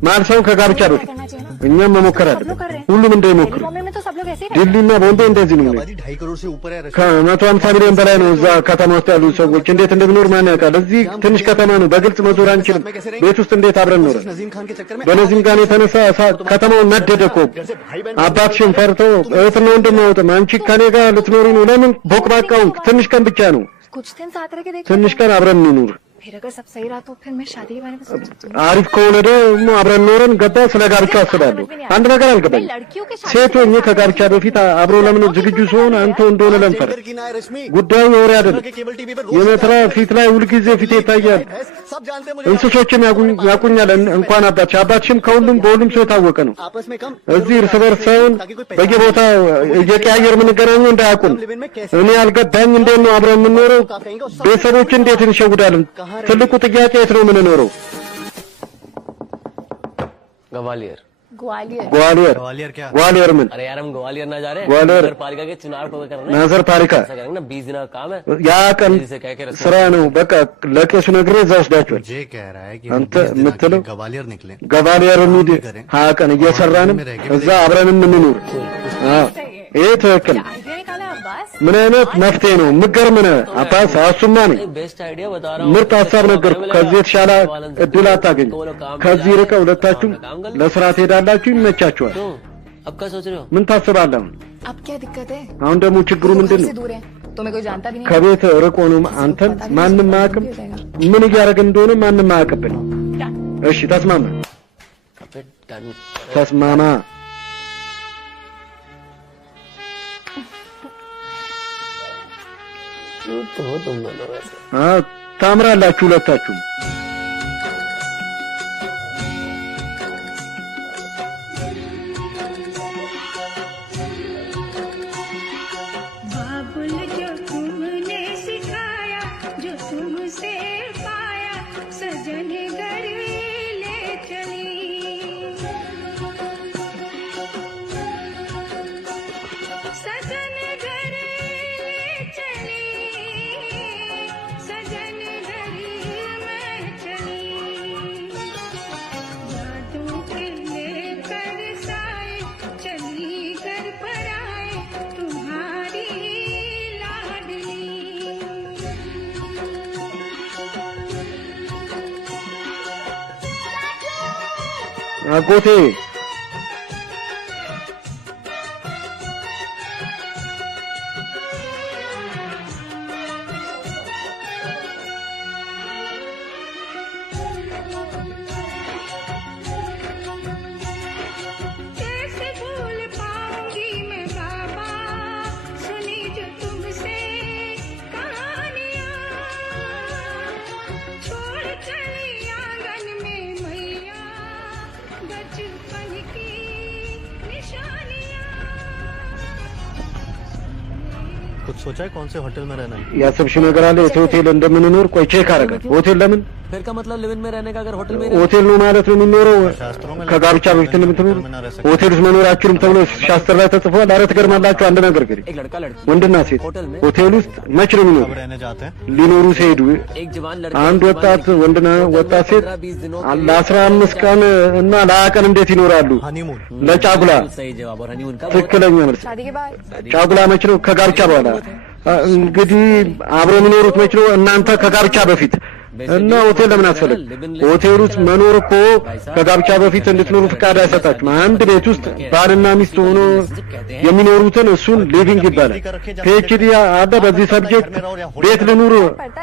ማለት ሰው ከጋብቻ በፊት करना चाहिए ना। እኛም መሞከር አለብን ሁሉም እንደሚሞክሩ मेरी मम्मी में तो सब लोग ऐसे ही करते ዲሊና ቦምቤ እንደዚህ ነው आबादी 2.5 करोड़ से ऊपर है रश्मि। ከ150 ሚሊዮን በላይ ነው እዛ ከተማ ውስጥ ያሉ ሰዎች እንዴት እንደሚኖር ማን ያውቃል እዚህ ትንሽ ከተማ ነው በግልጽ መዞር አንችልም ቤት ውስጥ እንዴት አብረን ኖር नजीम खान के चक्कर में በነዚህም ጋር የተነሳ ከተማውን ነደደ እኮ አባትሽን ፈርቶ እህትና ወንድም አውጥም አንቺ ከኔ ጋር ልትኖሪ ነው ለምን ቦቅባቃውን ትንሽ ቀን ብቻ ነው कुछ दिन साथ रह के देखो। ትንሽ ቀን አብረን እንኑር फिर अगर सब सही रहा तो फिर मैं शादी के बारे में सोचूं। አሪፍ ከሆነ ደግሞ አብረን ኖረን ገባ ስለ ጋብቻ አስባለሁ አንድ ነገር አልገባኝ लड़कियों के ሴት ሆኜ ከጋብቻ በፊት አብሮ ለምን ዝግጁ ሲሆን አንተ እንደሆነ ለምፈር चेकर की ना है रश्मि। ጉዳዩ የወሬ አይደለም के केबल टीवी पर የመትራ ፊት ላይ ሁልጊዜ ፊት ይታያል सब जानते हैं मुझे। እንስሶችም ያቁኛል እንኳን አባትሽም ከሁሉም በሁሉም ሰው የታወቀ ነው आपस में कम እዚህ እርስ በርስ ሳይሆን በየቦታው እየቀያየር የምንገናኘው እንዳያውቁን እኔ አልገባኝ እንዴት ነው አብረን የምንኖረው ቤተሰቦች እንዴት እንሸውዳለን ትልቁ ጥያቄ የት ነው የምንኖረው ग्वालियर ग्वालियर ग्वालियर ग्वालियर क्या? ग्वालियर में अरे यार हम ग्वालियर ना जा रहे ग्वालियर नगर पालिका के चुनाव को करना है नगर पालिका ऐसा करेंगे ना 20 दिन का काम है ያ ቀን जिसे कह के ስራ ነው በቃ ለቄሱ ነግሬ እዛ ወስዳቸዋል मुझे कह रहा है कि አንተ 20 दिन የምትለው आके ग्वालियर निकले। ገባሊየር እንሂድ ሀያ ቀን እየሰራንም እዛ አብረንም እንኑር ይሄ ትክክል आइडिया निकाला अब्बास। ምን አይነት መፍትሄ ነው የምትገርም ነህ አባስ አሱማ ነኝ बेस्ट आइडिया बता रहा हूँ ምርጥ ሀሳብ ነገርኩ ከዚህ የተሻለ እድል አታገኝ ከዚህ ርቀ ሁለታችሁም ለስራ ትሄዳላችሁ ይመቻችኋል तो अब क्या सोच रहे हो ምን ታስባለህ አሁን अब क्या दिक्कत है? አሁን ደግሞ ችግሩ घर ምንድን से ነው दूर है तो मैं कोई जानता भी नहीं। ከቤት ርቆ ነው አንተን ማንም አያውቅም ምን እያደረገ እንደሆነ ማንም አያውቅብን እሺ ተስማማ ተስማማ तो हो तुम दोनों वैसे ታምራላችሁ ሁለታችሁም बाबुल जो तुमने सिखाया जो तुमसे पाया सजन घर ले चली सजन घर ले चली सजन घर मैं चली जादू के लेकर साए चली घर पर आए तुम्हारी लाडली አጎቴ कैसे भूल पाऊंगी मैं बाबा सुनी जो तुमसे कहानियाँ छोड़ चली आंगन में मैया बचपन की निशानियाँ कुछ सोचा है कौन से होटल में रहना है? ያሰብሽው ነገር አለ የት ሆቴል እንደምንኖር ቆይ ቼክ አደረጋል ሆቴል ለምን फिर का मतलब लिव इन में रहने का अगर होटल में ሆቴል ነው ማለት ነው የሚኖረው ከጋብቻ በፊት እንደምትኖር ሆቴል ውስጥ መኖራችሁም ተብሎ ሻስተር ላይ ተጽፏል አረ ትገርማላችሁ አንድ ነገር ግን एक लड़का लड़की ወንድና ሴት ሆቴል ውስጥ መች ነው የሚኖሩ कब रहने जाते हैं? ሊኖሩ ሲሄዱ एक जवान लड़का አንድ ወጣት ወንድና ወጣት ሴት 15 दिनों ለ15 ቀን እና ለ20 ቀን እንዴት ይኖራሉ हनीमून। ለጫጉላ सही जवाब और हनीमून का ትክክለኛ መልስ शादी के बाद ጫጉላ መች ነው ከጋብቻ በኋላ እንግዲህ አብረው የሚኖሩት መች ነው እናንተ ከጋብቻ በፊት እና ሆቴል ለምን አስፈልግ ሆቴል ውስጥ መኖር እኮ ከጋብቻ በፊት እንድትኖሩ ፍቃድ አይሰጣችሁም አንድ ቤት ውስጥ ባልና ሚስት ሆኖ የሚኖሩትን እሱን ሊቪንግ ይባላል ፒኤችዲ አለ በዚህ ሰብጀክት ቤት ልኑር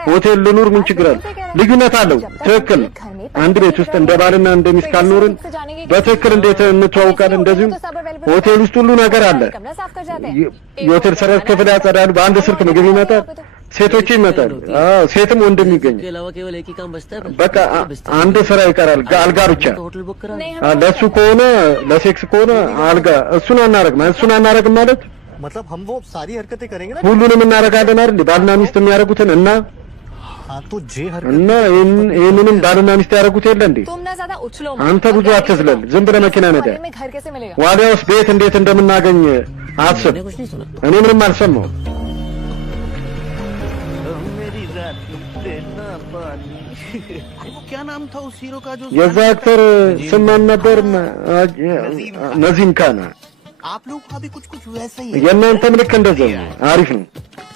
ሆቴል ልኑር ምን ችግር አለ ልዩነት አለው ትክክል አንድ ቤት ውስጥ እንደ ባልና እንደ ሚስት ካልኖርን በትክክል እንዴት እንተዋውቃለን እንደዚሁ ሆቴል ውስጥ ሁሉ ነገር አለ कमरा साफ कर जाते हैं। የሆቴል ሰራተኞች ክፍል ያጸዳሉ በአንድ ስልክ ምግብ ይመጣል ሴቶች ይመጣል ሴትም ወንድም ይገኛል के अलावा केवल एक ही काम बचता है በቃ አንድ ስራ ይቀራል አልጋ ብቻ होटल बुक करा ለሱ ከሆነ ለሴክስ ከሆነ አልጋ እሱን አናረግም ማለት मतलब हम वो सारी हरकतें करेंगे ना ሁሉንም እናረጋለን አይደል ባልና ሚስት የሚያረጉትን እና हाँ तो जे እና ይሄንንም ባልና ሚስት ያረጉት የለ እንዴ तुम ना ज्यादा उछलो አንተ ብዙ አትዝለል ዝም ብለህ መኪና ነዳ में घर कैसे मिलेगा ዋሊያውስ ቤት እንዴት እንደምናገኝ አስብ मैंने कुछ नहीं सुना እኔ ምንም አልሰማሁም मेरी रात देना पानी वो क्या नाम था उस हीरो का जो የዛ አክተር ስም ማን ነበር ነዚም ካና आप लोग का भी कुछ कुछ वैसा ही है የእናንተም ልክ እንደዛው ነው አሪፍ ነው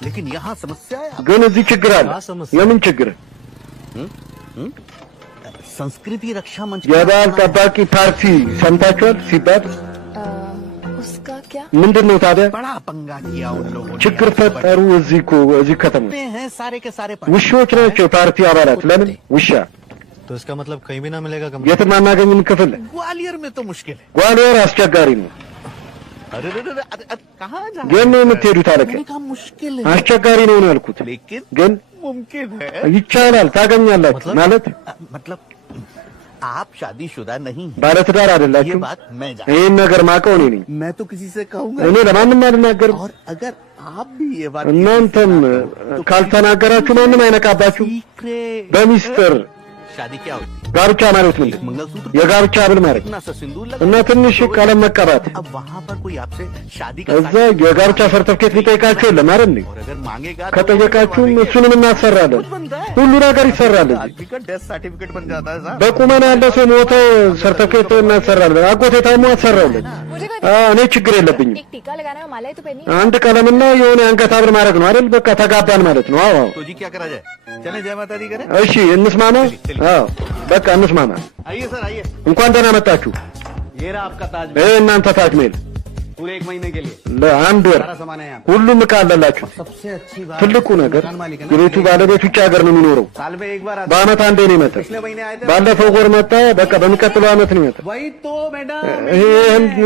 लेकिन यहाँ समस्या है ግን እዚህ ችግር አለ የምን ችግር संस्कृति रक्षा मंच የባህል ጠባቂ ፓርቲ ሰምታችኋል ሲባል उसका क्या ምንድነው ታዲያ बड़ा पंगा किया उन लोगों ችግር ፈጠሩ እዚህ ከተማ ने हैं सारे के सारे ውሾች ናቸው ፓርቲ አባላት ለምን ውሻ तो इसका मतलब कहीं भी ना मिलेगा የትም አናገኝም ክፍል ग्वालियर में तो मुश्किल है ጓሊያር አስቸጋሪ ነው अरे कहाँ जा ግን ነው የምትሄዱት አለቀ का मुश्किल है አስቸጋሪ ነው ነው ያልኩት लेकिन ግን मुमकिन है ይቻላል ታገኛላችሁ ማለት मतलब आप शादीशुदा नहीं हैं। ባለትዳር ये አይደላችሁ बात मैं जानता ይሄን ነገር ማቀው እኔ ነኝ हूं। मैं तो किसी से कहूंगा እኔ ለማንም አልናገርም और अगर आप भी ये बात እናንተም ካልተናገራችሁ ማንም አይነቃባችሁ सीक्रेट በሚስጥር शादी क्या होती है ጋብቻ ማለት ምንድን ነው मंगलसूत्र የጋብቻ ብል ማለት इतना सा सिंदूर लगा እና ትንሽ ቀለም መቀባት अब वहाँ पर कोई आपसे शादी का እዛ የጋብቻ ሰርተፍኬት ሊጠይቃችሁ የለም አይደል እንዴ और अगर मांगेगा तो ከጠየቃችሁም እሱንም እናሰራለን ሁሉ ነገር ይሰራል እዚህ आदमी का डेथ सर्टिफिकेट बन जाता है साहब በቁመና ያለ ሰው ሞቶ ሰርተፍኬት እናሰራለን አጎቴ ታሞ አሰራለን मुझे कोई እኔ ችግር የለብኝም एक टीका लगाना है माला ही तो पहनी አንድ ቀለምና የሆነ አንገት ሐብል ማድረግ ነው አይደል በቃ ተጋባን ማለት ነው አዎ तो जी क्या करा जाए चले जय माता दी करें እሺ እንስማማ አዎ በቃ እንስማማ आइए सर आइए እንኳን ደህና መጣችሁ ये रहा आपका ताज እናንተ ታጅሜል पूरे 1 महीने के लिए ለአንድ ወር सारा सामान है यहाँ ሁሉም ዕቃ አለላችሁ सबसे अच्छी बात ትልቁ ነገር मकान मालिक है ना የቤቱ ባለቤት ውጭ ሀገር ነው የሚኖረው साल में एक बार आता በአመት አንዴ ነው የመጣው पिछले महीने आए थे ባለፈው ወር መጣ በቃ በሚቀጥለው አመት ነው የመጣው वही तो मैडम ይሄ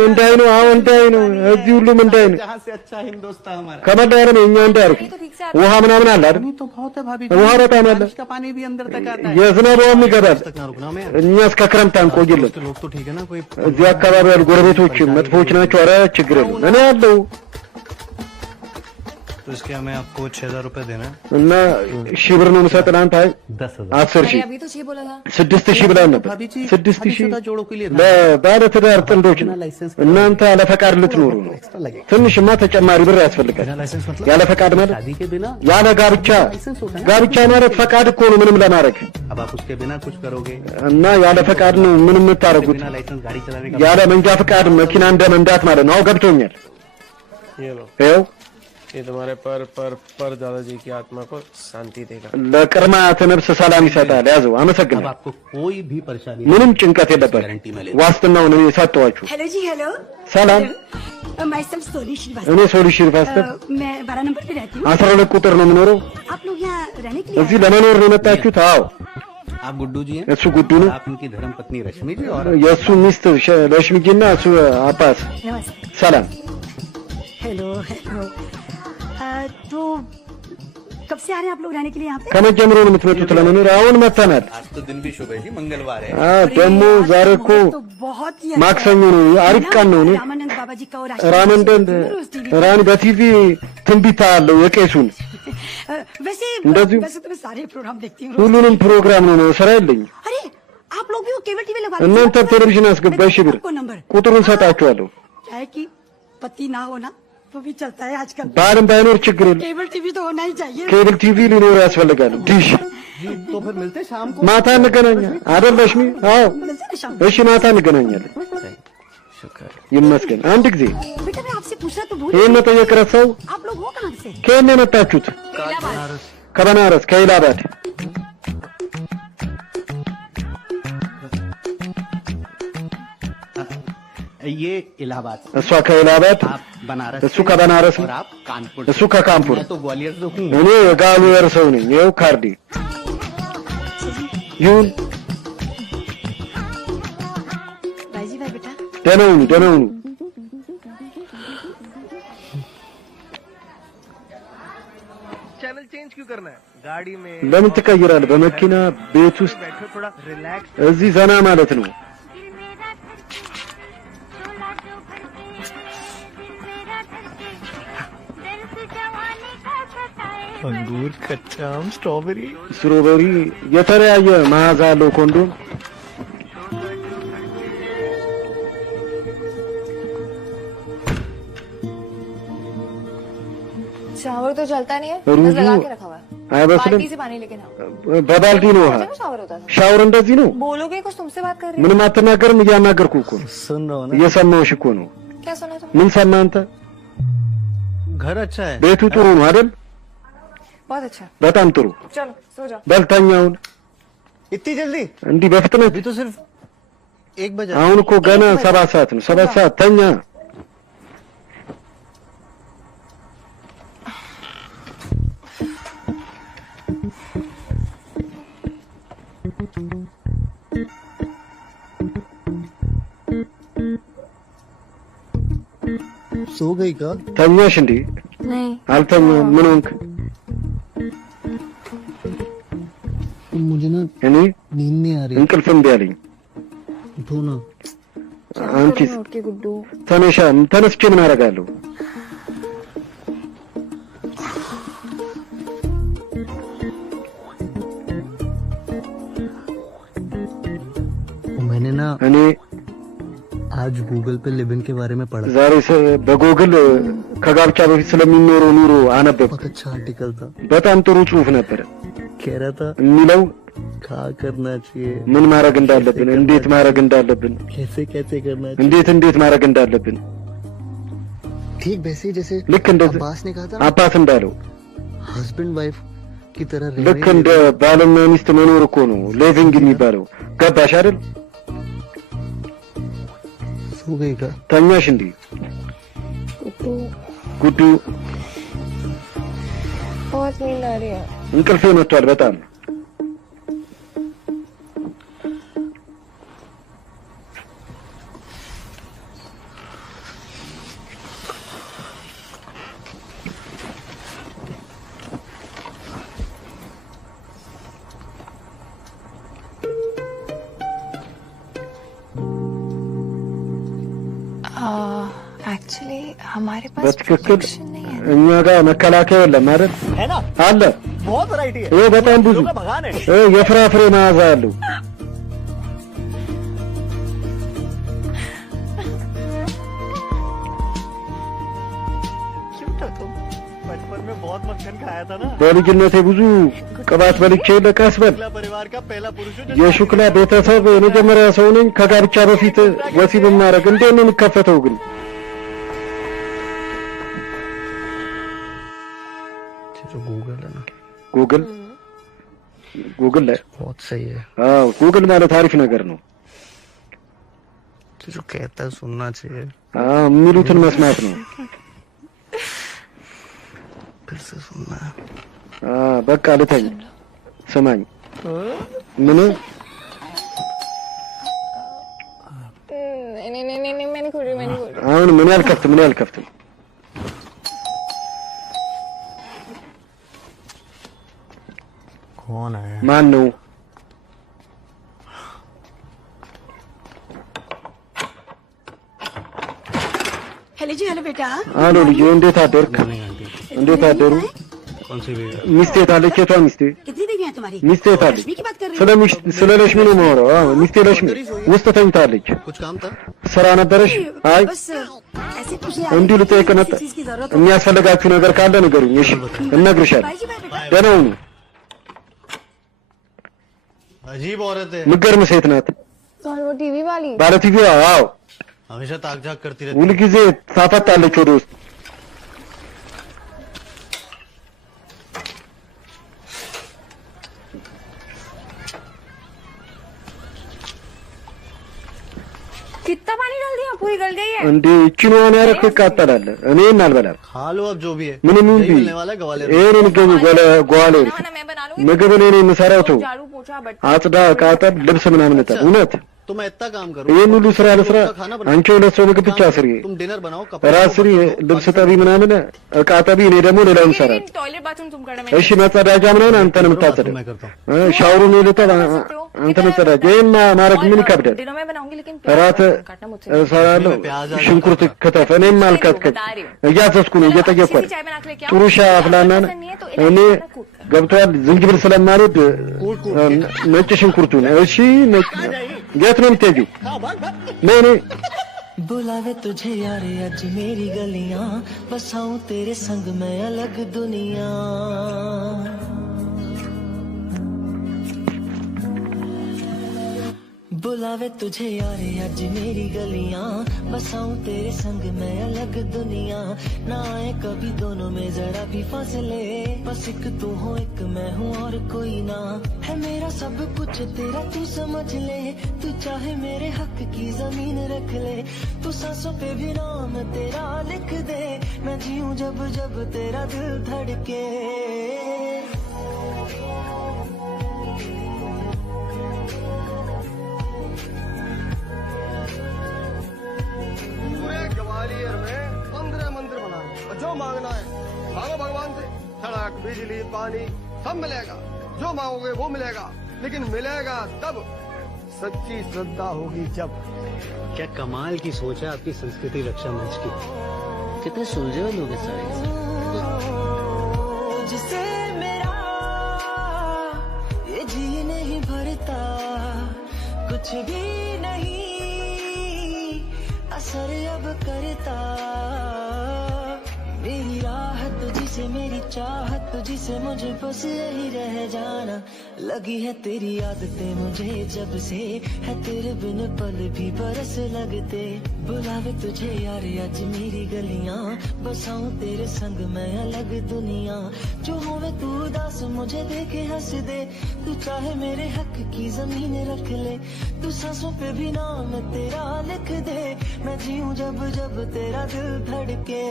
እንዳይ ነው አሁን እንዳይ ነው እዚህ ሁሉም እንዳይ ነው जहाँ से अच्छा हिंदुस्तान हमारा ከመላ ያለም እኛ እንዳይ አርኩ तो ठीक से ውሃ ምናምን አለ አይደል पानी तो बहुत है भाभी ውሃ በጣም አለ बारिश का पानी भी अंदर तक आता है የዝናብ ውሃም ይገባል तक ना रुकना मैं እኛ እስከ ክረምት አንቆይልን लोग तो ठीक है ना कोई እዚህ አካባቢ ያሉ ጎረቤቶች መጥፎች ናቸው ኧረ ችግር የለም እኔ ያለው तो इसके हमें आपको 6000 रुपए देना है እና ሺህ ብር ነው የምሰጥህ አንተ 10,000 10 ሺህ अभी तो 6 बोला था 6000 ብላ ነበር 6000 ለባለትዳር ጥንዶች ነው እናንተ ያለ ፈቃድ ልትኖሩ ነው ትንሽማ ተጨማሪ ብር ያስፈልጋል लाइसेंस मतलब ያለ ፈቃድ ማለት शादी के बिना ያለ ጋብቻ ጋብቻ ማለት ፈቃድ እኮ ነው ምንም ለማድረግ अब आप उसके बिना कुछ करोगे እና ያለ ፈቃድ ነው ምንም የምታረጉት बिना लाइसेंस गाड़ी चलाने का ያለ መንጃ ፈቃድ መኪና እንደ መንዳት ማለት ነው አው ገብቶኛል ይኸው ये तुम्हारे पर दादाजी की आत्मा को शांति देगा ለቅርማ ተነብስ ሰላም ይሰጣል ያዘው अब አመሰግናለሁ आपको कोई भी परेशानी ምንም ጭንቀት የለበት ዋስትናውን እኔ ሰጠዋችሁ हेलो जी हेलो ሰላም मैं सब सोनी श्रीवास्तव እኔ ሶሉሽን ዩኒቨርሲቲ मैं 12 नंबर पे रहती हूँ 12 ቁጥር ነው የምኖረው आप लोग यहाँ रहने के लिए እዚህ ለመኖር ነው የመጣችሁት አዎ आप गुड्डू जी हैं እሱ ጉዱ ነው आप इनकी धर्म पत्नी रश्मि जी और የእሱ ሚስት ለሽሚጂና እሱ አባስ नमस्ते ሰላም हेलो हेलो तो कब से आ रहे हैं आप लोग रहने के लिए यहाँ पे ከመጀመሩ ነው የምትመጡት ለመኖር አሁን መተናል आज तो दिन भी शुभ है जी मंगलवार है ደግሞ ዛሬ እኮ तो बहुत ही ማክሰኞ ነው አሪፍ ቀን ነው रामानंद बाबा जी का और ራመንደን ራኒ በቲቪ ትንቢት አለው የቄሱን वैसे እንደዚሁ वैसे तो मैं सारे प्रोग्राम देखती हूँ ሁሉንም ፕሮግራም ነው ስራ የለኝ अरे आप लोग भी वो केबल टीवी लगवा እናንተ ቴሌቪዥን አስገባ እሺ ብር नंबर ቁጥሩን ሰጣችኋለሁ है कि पति ना होना तो भी चलता है आजकल ባልም ባይኖር ችግር የለም केबल टीवी तो होना ही चाहिए ኬብል ቲቪ ሊኖር ያስፈልጋል ዲሽ तो फिर मिलते शाम को ማታ እንገናኛለን አይደለሽሚ አዎ मिलते हैं शाम እሺ ማታ እንገናኛለን ይመስገን አንድ ጊዜ बेटा मैं आपसे पूछना तो भूल ይሄን መጠየቅ ረሳው आप लोग हो कहाँ से ከየት ነው የመጣችሁት ከበናረስ ከኢላባድ ये इलाहाबाद እሷ ከኢላባድ आप बनारस እሱ ከበናረስ और आप कानपुर እሱ ከካምፑር मैं तो ग्वालियर से हूँ እኔ የጋሉየር ሰው ነኝ ይኸው ካርዲ ይሁን भाई जी भाई बेटा ደህና ሁኑ ደህና ሁኑ चैनल चेंज क्यों करना है गाड़ी में ለምን ትቀይራለህ በመኪና ቤት ውስጥ बैठो थोड़ा रिलैक्स እዚህ ዘና ማለት ነው अंगूर कच्चा आम स्ट्रॉबेरी ስትሮበሪ የተለያየ መዓዛ አለው ኮንዶም शावर तो चलता नहीं है रूजू- बस लगा के रखा हुआ है አይበስልም बाल्टी से पानी लेके ना በባልዲ ነው ውሃ शावर होता था ሻወር እንደዚህ ነው बोलोगे कुछ तुमसे बात कर रही ምንም አትናገርም እያናገርኩ እኮ ነው सुन रहा हूँ ना እየሰማሁሽ እኮ ነው हूँ क्या सुना तुम ምን ሰማህ አንተ घर अच्छा है ቤቱ ጥሩ ነው አይደል बहुत अच्छा በጣም ጥሩ चलो सो जाओ በልተኛውን इतनी जल्दी እንዲህ በፍጥነት अभी तो सिर्फ 1 बजा አሁን እኮ ገና 7 ሰዓት ነው 7 ሰዓት ተኛ सो गई का ተኛሽ እንዴ नहीं አልተኛም ምን ሆንክ मुझे ना እኔ नींद नहीं आ रही እንቅልፍ እምቢ አለኝ उठो ना አንቺስ उठ के गुड्डू ተነሻ ተነስቼ ምን አደርጋለሁ मैंने ना እኔ आज गूगल पे लिव इन के बारे में पढ़ा ዛሬ በጎግል ከጋብቻ በፊት ስለሚኖረው ኑሮ አነበብኩ बहुत अच्छा आर्टिकल था በጣም ጥሩ ጽሑፍ ነበር कह रहा था የሚለው क्या करना चाहिए ምን ማድረግ እንዳለብን እንዴት ማድረግ እንዳለብን कैसे कैसे करना चाहिए እንዴት ማድረግ እንዳለብን ठीक वैसे ही जैसे ልክ እንደዚህ अब्बास ने कहा था አባት እንዳለው हस्बैंड वाइफ की तरह ልክ እንደ ባልና ሚስት መኖር እኮ ነው ሊቪንግ የሚባለው ገባሽ አይደል सो गई का ተኛሽ እንዴ ጉዱ बहुत नींद आ रही है እንቅልፌ መጥቷል በጣም एक्चुअली हमारे पास በትክክል protection नहीं है እኛ ጋር መከላከያ የለም አይደል है ना አለ बहुत वैरायटी है ይሄ በጣም ብዙ लोगों का भगान है ይሄ የፍራፍሬ መዓዛ አለው क्यूट हो तुम बचपन में बहुत मक्खन खाया था ना በልጅነቴ ብዙ ቅባት በልቼ ለቀስ በል शुक्ला परिवार का पहला पुरुष हूँ जो የሹክላ ቤተሰብ የመጀመሪያ ሰው ነኝ ከጋብቻ በፊት ወሲብ ማድረግ እንዴት ነው የሚከፈተው ግን जो गूगल है ना ጉግል ላይ बहुत सही है አዎ ጉግል ማለት አሪፍ ነገር ነው जो कहता है सुनना चाहिए አዎ የሚሉትን መስማት ነው फिर से सुनना है በቃ ልተኝ ስማኝ ምን नहीं नहीं नहीं नहीं मैं नहीं खोल रही मैं नहीं खोल रही አሁን ምን ያልከፍትም कौन है ማን ነው हेलो जी हेलो बेटा አሎ ልጅ እንዴት አደርክ እንዴት አደሩ कौन सी बेटा ሚስቴ ታለች የቷ ሚስቴ कितनी देवी है तुम्हारी ሚስቴ ታለች लक्ष्मी की बात कर रही ስለ ለሽሚ ነው የማወራው አዎ ሚስቴ ለሽሚ ውስጥ ተኝታለች कुछ काम था ስራ ነበረሽ አይ बस ऐसे पूछे እንዲሁ ልጠይቅ ነበር चीज की जरूरत हो የሚያስፈልጋችሁ ነገር ካለ ንገሩኝ እሺ እነግርሻለሁ भाई जी भाई बेटा ደህና ሁኑ अजीब औरत है ምገርም ሴት ናት कौन वो टीवी वाली ባለ ቲቪዋ አዎ हमेशा ताक झाक करती रहती ሁልጊዜ ታፈጣለች ወደ ውስጥ कितना पानी डाल दिया पूरी गल गई है እንዴ እቺኗን ያረክ ይቃጠላል እኔን አልበላም खा लो अब जो भी है ምንም ይሁን यही मिलने वाला है गवाले ይሄን የሚገኙ ጓሌ खाना मैं बना लूंगी ምግብ እኔ ነኝ የምሰራው ተው झाड़ू पोछा बट አጽዳ ቃጠል ልብስ ምናምን እጠብ እውነት तो मैं इतना काम ይህን ሁሉ ስራ ለስራ አንቺ ሁለት ሰው ምግብ ብቻ ስሪ፣ तुम डिनर बनाओ, ራስ ስሪ፣ ልብስ ጠቢ ምናምን እቃ ጠቢ፣ እኔ ደግሞ ሌላውን እሰራለሁ። टॉयलेट बाथरूम तुम करना, እሺ መጸዳጃ ምናምን አንተ ነው የምታጸዳው፣ ሻወሩን ልጠብ አንተ መጸዳጃ። ይሄን ማድረግ ምን ይከብዳል? डिनर में बनाऊंगी लेकिन እራት እሰራለሁ፣ ሽንኩርት ከተፍ፣ እኔም አልከትከት እያዘዝኩ ነው እየጠየቅኩ አይደል። ጥሩ ሻይ አፍላና እኔ ገብቷል። ዝንጅብል ስለማልወድ ነጭ ሽንኩርቱን እሺ የት ነው የምትሄጂው? ነይ ነይ बुलावे तुझे यारे आज मेरी गलियां, बसाऊं तेरे संग मैं अलग दुनिया। बुलावे तुझे यारे आज मेरी गलियां, बसाऊं तेरे संग मैं अलग दुनिया। ना आए कभी दोनों में जरा भी फासले, बस एक तू हो एक मैं हूँ और कोई ना। है मेरा सब कुछ तेरा तू समझ ले, तू चाहे मेरे हक की जमीन रख ले। तू सांसों पे भी नाम तेरा लिख दे, मैं जीऊं जब जब तेरा दिल धड़के। ग्वालियर में 15 मंदिर बनाए, जो मांगना है मांगो भगवान से, सड़क बिजली पानी सब मिलेगा, जो मांगोगे वो मिलेगा, लेकिन मिलेगा तब सच्ची श्रद्धा होगी जब। क्या कमाल की सोच है आपकी संस्कृति रक्षा मंच की। कितने सुलझे हुए लोग हैं सारे। जिसे मेरा ये जी नहीं भरता, कुछ भी नहीं असर अब करता। मेरी राहत तुझसे मेरी चाहत तुझसे, मुझे बस यही रह जाना। लगी है तेरी आदतें मुझे जब से, है तेरे बिन पल भी बरस लगते। बुलावे तुझे यार आज मेरी गलियां, बसाऊं तेरे संग मैं अलग दुनिया। जो होवे तू उदास मुझे देखे हंस दे, तू चाहे मेरे हक की जमीन रख ले। तू सांसों पे भी नाम तेरा लिख दे, मैं जीऊं जब जब तेरा दिल धड़के।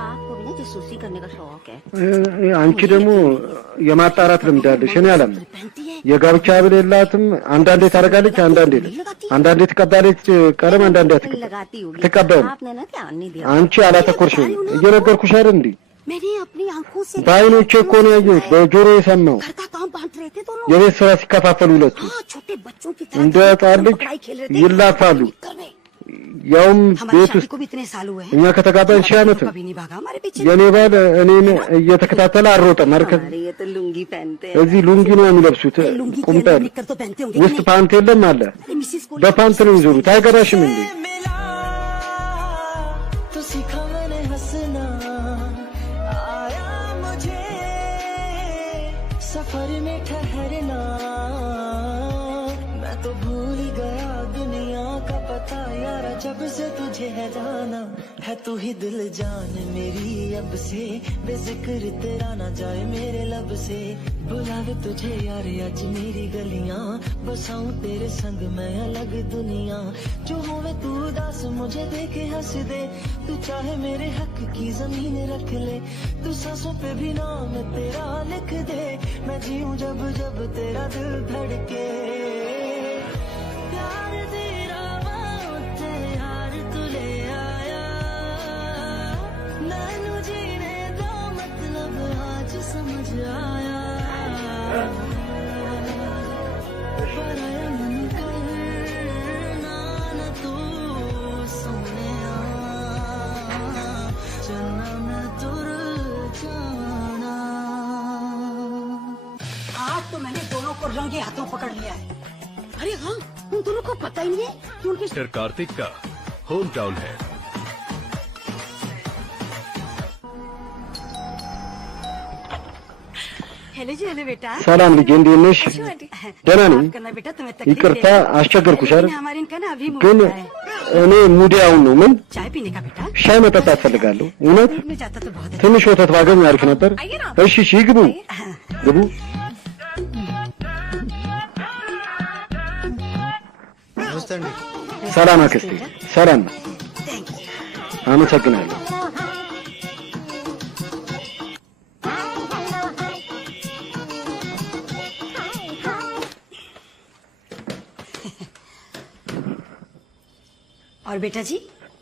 आपको भी ना जासूसी करने का शौक है। አንቺ ደግሞ የማጣራት ልምድ አለሽ። እኔ አላም የጋብቻ ብል የላትም። አንዳንዴ ታደርጋለች፣ አንዳንዴ ትቀባለች ቀለም፣ አንዳንዴ ትቀበል። አንቺ አላተኮርሽም። እየነገርኩሽ አይደል እንዴ? मैंने अपनी आंखों से በዓይኖቼ እኮ ነው ያየሁት፣ በጆሮ የሰማው። የቤት ስራ ሲከፋፈሉ ሁለቱ እንደ ሕፃን ልጅ ይላፋሉ። ያውም ቤት ውስጥ እኛ ከተጋባን 1000 ዓመት ነው። የኔ ባል እኔን እየተከታተለ አልሮጠም። አርከዝ እዚህ ሉንጊ ነው የሚለብሱት፣ ቁምጣ ውስጥ ፓንት የለም አለ። በፓንት ነው የሚዞሩት። አይገባሽም እንዴ? सफर में ठहरना, मैं तो भूल गया दुनिया का पता यार, जब से तुझे है जाना। है तू ही दिल जान मेरी अब से, बेजिक्र तेरा ना जाए मेरे लब से। बुलावे तुझे यार आज मेरी गलियां, बसाऊं तेरे संग मैं अलग दुनिया। जो होवे तू उदास मुझे देखे हंस दे, तू चाहे मेरे हक की जमीन रख ले। तू सांसों पे भी नाम तेरा लिख दे, मैं जीऊं जब जब तेरा दिल धड़के। प्यार तेरा वास्ते यार तू ले आया, नैनू जीने का मतलब आज समझ आया। पराया मन करना न तू सोनिया, चलना मैं तुर जाना। आज तो मैंने दोनों को रंगे हाथों पकड़ लिया है। अरे हाँ, उन दोनों को पता ही नहीं है कि उनके कार्तिक का होम टाउन है। हेलो जी, हेलो बेटा। ሰላም ልጄ፣ እንዴት ነሽ? ደህና ነኝ። करना बेटा, तुम्हें ይቅርታ አስቸገርኩሽ አይደል? हमारे इनका ना अभी ግን እኔ ሙዲያውን ነው። ምን चाय पीने का बेटा। ሻይ መጠጣት ፈልጋለሁ። እውነት में जाता तो बहुत ትንሽ ወተት ባገኝ አሪፍ ነበር። እሺ እሺ፣ ግቡ ግቡ። ሰላም አክስቴ፣ ሰላም ነው። አመሰግናለሁ። और बेटा जी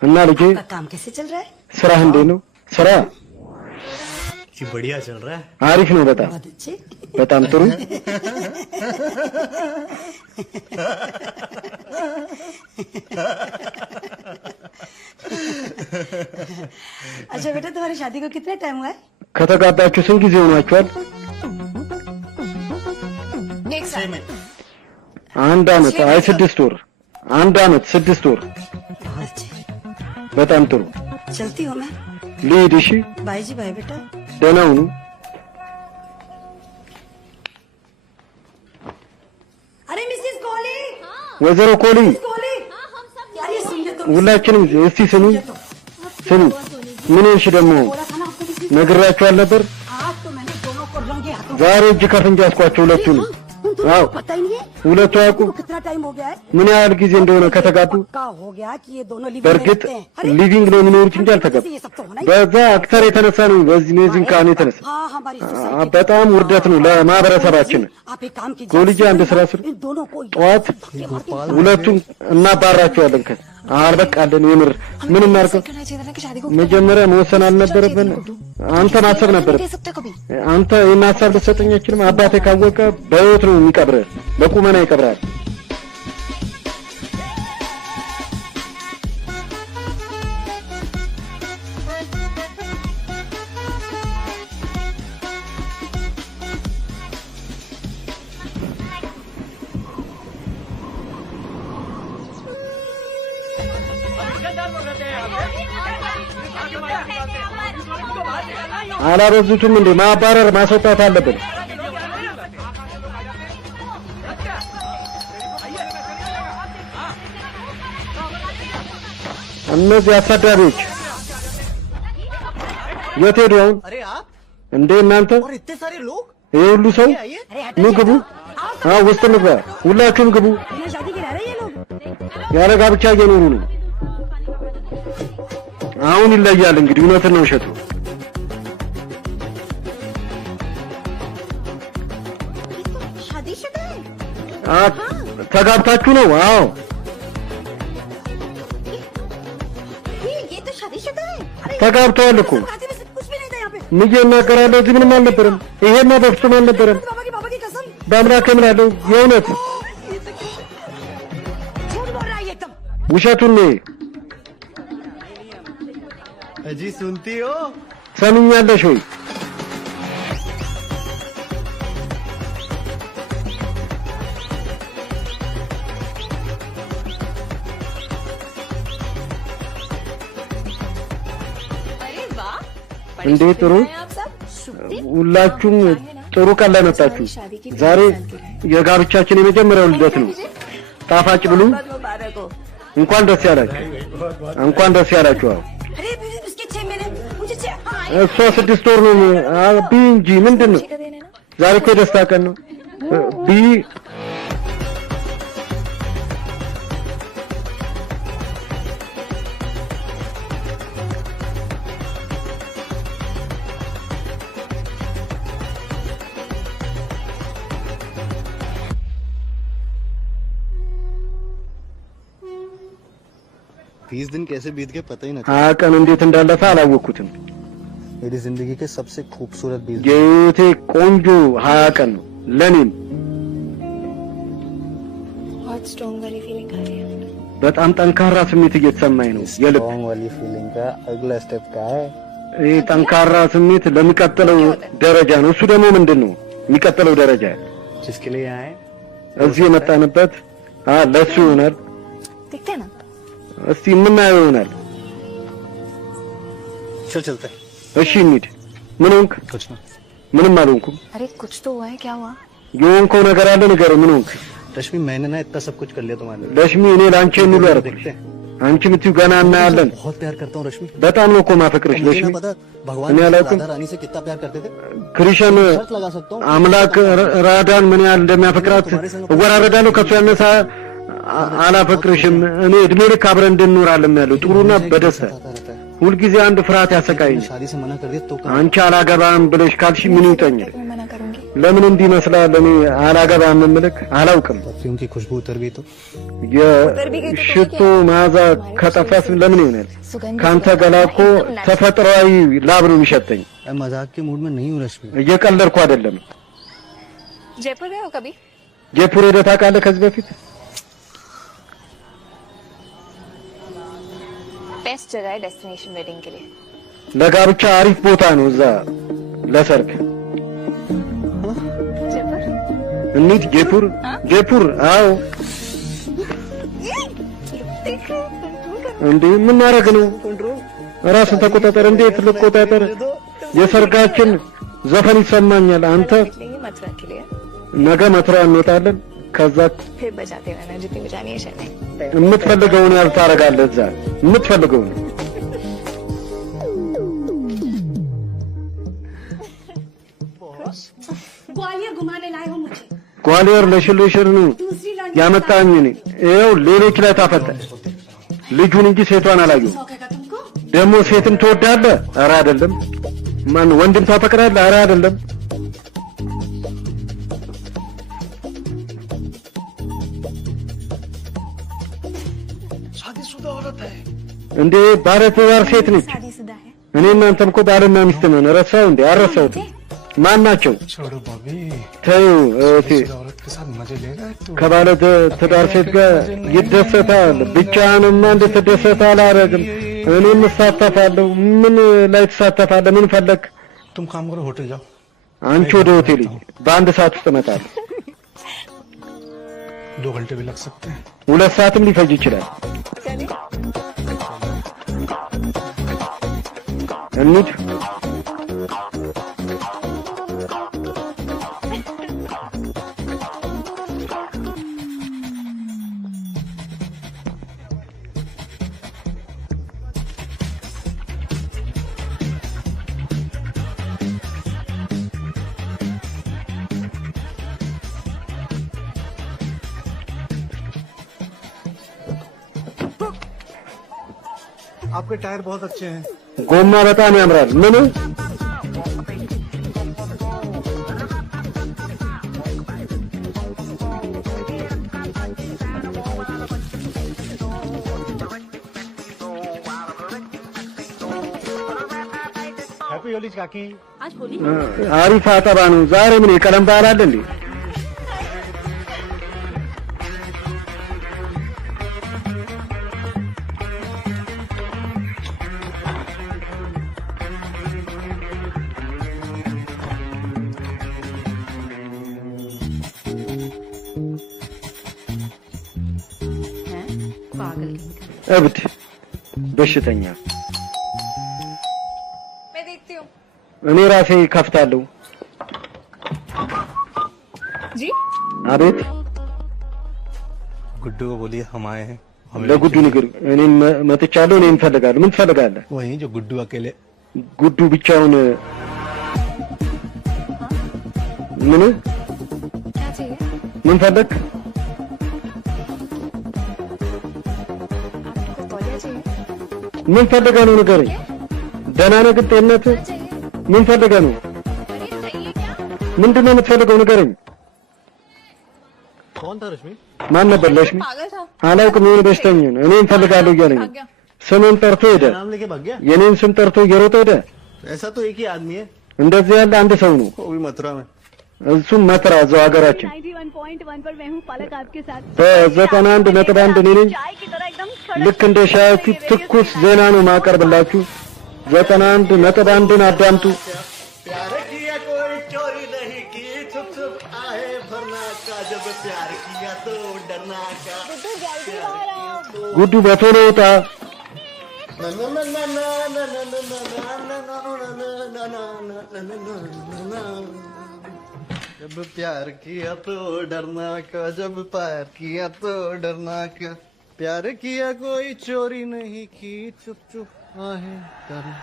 እና ልጄ आपका काम कैसे चल रहा है? ስራ እንዴት ነው? ስራ जी बढ़िया चल रहा है አሪፍ ነው በጣም बहुत अच्छे। በጣም ጥሩ अच्छा बेटा तुम्हारी शादी को कितना टाइम हुआ है? ከተጋባችሁ ስንት ጊዜ ሆናችኋል? एक साल አንድ አመት አይ 6 ወር አንድ አመት 6 ወር बहुत अच्छे। በጣም ጥሩ चलती हूँ मैं। ልሂድ እሺ बाय जी बाय बेटा। ደህና ሁኑ अरे मिसेस कोहली ወይዘሮ ኮሊ कोहली अरे सुनिए तो ሁላችንም እስቲ ስሙ ስሙ ምን እሺ ደግሞ बोला था ना आपको किसी ነግራችኋል ነበር आज तो मैंने दोनों को रंगे हाथों ዛሬ እጅ ከፍንጅ አስኳቸው ሁለቱን उन दोनों आओ। को पता ही नहीं है ሁለቱ ያውቁ को कितना टाइम हो गया है? ምን ያህል ጊዜ እንደሆነ ከተጋቡ पक्का हो गया कि ये दोनों लिविंग में በእርግጥ रहते हैं। अरे ሊቪንግ ነው የሚኖሩት እንጂ አልተጋቡ ये सब तो होना ही በዛ አክተር የተነሳ ነው በዚህ ሜዚንግ ካን የተነሳ हाँ हमारी सोसाइटी በጣም ውርደት ነው ለማህበረሰባችን आप एक काम कीजिए ጎልጂ አንድ ስራ ስሩ इन दोनों को ጠዋት ሁለቱን እናባራቸዋለን አልበቃለን የምር ምን እናርገው करना चाहिए था ना कि शादी को መጀመሪያ መወሰን አልነበረብን አንተ ማሰብ ነበር दे सकते कभी አንተ ይሄን ሐሳብ ልትሰጠኝ አትችልም አባቴ ካወቀ በህይወት ነው የሚቀብረው በቁመና ይቀብራል አላበዙትም እንዴ ማባረር ማስወጣት አለብን እነዚህ አሳዳሪዎች የት ሄዱ አሁን እንዴ እናንተ ይሄ ሁሉ ሰው ኑ ግቡ ውስጥ ንግባ ሁላችሁም ግቡ शादी के रह रहे हैं ये लोग ያለ ጋብቻ እየኖሩ ነው አሁን ይለያል እንግዲህ እውነትን ነው እሸቱ शादीशुदा है ተጋብታችሁ ነው አዎ ये तो शादीशुदा है ተጋብተዋል እኮ शादी में कुछ भी नहीं था यहाँ पे ምን እናገራለሁ እዚህ ምንም አልነበረም ይሄማ በፍጹም አልነበረም बाबा की कसम በአምላክ እምላለሁ የእውነት झूठ बोल रहा है ये एकदम ውሸቱን ነው जी सुनती हो ሰምኛለሽ ወይ अरे वाह እንዴ ጥሩ आप सब शुभ दिन ሁላችሁም ጥሩ ቀን ላይ መጣችሁ ዛሬ የጋብቻችን የመጀመሪያው ልደት ነው ጣፋጭ ብሉ मुबारक हो እንኳን ደስ ያላችሁ እንኳን ደስ ያላችሁ अरे इसके 6 महीने मुझे 6 हाँ እሷ 6 ወር ነው ቢ እንጂ ምንድነው का दिन है ना ዛሬ እኮ ደስታ ቀን ነው ቢ बीस दिन कैसे बीत गए पता ही ना ቀን እንዴት እንዳለፈ አላወኩትም मेरी जिंदगी के सबसे खूबसूरत 20 የህይወቴ ቆንጆ 20 ቀን ነው ለኔም बहुत स्ट्रॉन्ग वाली फीलिंग आ रही है በጣም ጠንካራ ስሜት እየተሰማኝ ነው የልብ स्ट्रॉन्ग वाली फीलिंग का अगला स्टेप क्या है ይሄ ጠንካራ ስሜት ለሚቀጥለው ደረጃ ነው እሱ ደግሞ ምንድነው የሚቀጥለው ደረጃ जिसके लिए आए እዚህ የመጣንበት ለሱ ይሆናል दिखते हैं ना እስቲ የምናየው ይሆናል चल चलते हैं እሺ እንሂድ ምን ሆንክ कुछ ना ምንም አልሆንኩም अरे कुछ तो हुआ है क्या हुआ የሆንከው ነገር አለ ንገረኝ ምን ሆንክ रश्मि मैंने ना इतना सब कुछ कर लिया तुम्हारे लिए ለሽሚ እኔ ላንቺ የሚሉ አረኩልሽ አንቺ ምትዩ ገና እናያለን बहुत प्यार करता हूँ रश्मि በጣም ነው እኮ ማፈቅርሽ मुझे ለሽሚ ना पता भगवान እኔ አላውቅም राधा रानी से कितना प्यार करते थे ክሪሽን शर्त लगा सकता हूँ አምላክ ራዳን ምን ያህል እንደሚያፈቅራት እወራረዳለሁ ከሱ ያነሳ አላፈቅርሽም እኔ እድሜ ልክ አብረን እንድንኖራለን ያለው ጥሩና በደስታ रहता है ሁልጊዜ አንድ ፍርሃት ያሰቃየኝ शादी से मना कर दिया तो አንቺ አላገባም ብለሽ ካልሽ ምን ይውጠኛል मैं मना करूंगी ለምን እንዲመስላል እኔ አላገባም ምልክ አላውቅም። परफ्यूम की खुशबू उतर गई तो የሽቶ መዓዛ ከጠፋስ ለምን ይሆናል? ካንተ ገላ እኮ ተፈጥሯዊ ላብ ነው የሚሸተኝ። मैं मजाक के मूड में नहीं हूँ रश्मि। እየቀለድኩ አይደለም። जयपुर गए हो कभी? जयपुर ሄደህ ታውቃለህ ከዚህ በፊት? बेस्ट जगह है डेस्टिनेशन वेडिंग के लिए। ለጋብቻ አሪፍ ቦታ ነው እዛ ለሰርግ። जयपुर? እንሂድ जयपुर? जयपुर አዎ። እንዴ ምን ማድረግ ነው? ራስን ተቆጣጠር። እንዴት ልቆጣጠር? የሰርጋችን ዘፈን ይሰማኛል። አንተ मथुरा के लिए ነገ መትራ እንወጣለን። ከዛ फिर बजाते रहना जितनी बजानी है शर्मा। የምትፈልገውን ያህል ታደርጋለህ እዛ የምትፈልገውን። ग्वालियर घुमाने लाए हो मुझे। ጓሊየር ለሽልሽር ነው दूसरी लड़की ያመጣኝ እኔ። ይኸው ሌሎች ላይ ታፈጠ ልጁን እንጂ ሴቷን አላየሁም። शौक है तुमको? ደግሞ ሴትን ትወዳለህ? ኧረ አይደለም። ማን ወንድም ታፈቅራለህ? ኧረ አይደለም። शादीशुदा औरत है। እንዴ ባለ ትዳር ሴት ነች። शादीशुदा है। እኔ እናንተም እኮ ባልና ሚስት ነን። ረሳው እንዴ? አረሳው። ማን ናቸው? छोड़ो भाभी, ተይው እህቴ። औरत के साथ मजे लेगा तो ከባለ ትዳር ሴት ጋር ይደሰታል። ብቻህንማ እንድትደሰት አላረግም። እኔም እሳተፋለሁ። ምን ላይ ትሳተፋለህ? ምን ፈለግ? तुम काम करो, होटल जाओ। አንቺ ወደ ሆቴል በአንድ ሰዓት ውስጥ እመጣለሁ። 2 घंटे भी लग सकते हैं। 2 ሰዓትም ሊፈጅ ይችላል። እንሂድ። आपके टायर बहुत अच्छे हैं। ጎማ በጣም ያምራል። ምን हैप्पी होली काकी। आज होली አሪፍ አጠባ ነው ዛሬ። ምን የቀለም በዓል አለ እንዴ? पागल እብድ በሽተኛ። मैं देखती हूँ। እኔ ራሴ ከፍታለሁ። जी አቤት። गुड्डू को बोलिए हम आए हैं। ለጉዱ ንገር። እኔም መጥቻለሁ። እኔም እፈልጋለሁ። ምን ትፈልጋለህ? वही जो गुड्डू अकेले। ጉዱ ብቻውን ምን क्या चाहिए? ምን ፈለግ? आपको तौलिया चाहिए? ምን ፈልገህ ነው ንገረኝ። ደህና ነህ ግን ጤንነትህ? क्या चाहिए? ምን ፈልገህ ነው? अरे चाहिए क्या? ምንድን ነው የምትፈልገው ንገረኝ። कौन था रश्मि? ማን ነበር? ለሽሚ पागल था। አላውቅም። የሆነ በሽተኛ ነው። እኔም እፈልጋለሁ እያለኝ भाग गया। ስሜን ጠርቶ ሄደ። नाम लेके भाग गया। የኔን ስም ጠርቶ እየሮጠ ሄደ። ऐसा तो एक ही आदमी है, እንደዚህ ያለ አንድ ሰው ነው። वो भी मथुरा में। እሱም መትራ እዛው ሀገራችን 91.1 पर मैं हूँ पलक आपके साथ। በ91.1 እኔ ነኝ። चाय की तरह एकदम ልክ እንደ ሻያችሁ ትኩስ ዜና ነው ማቀርብላችሁ። 91.1ን አዳምጡ። प्यार किया कोई चोरी नहीं की, छुप छुप आए भरना का, जब प्यार किया तो डरना का। ጉዱ በቶሎ ውጣ። जब प्यार किया तो डरना का, जब प्यार किया तो डरना का। प्यार किया कोई चोरी नहीं की, चुप चुप आहे डरना।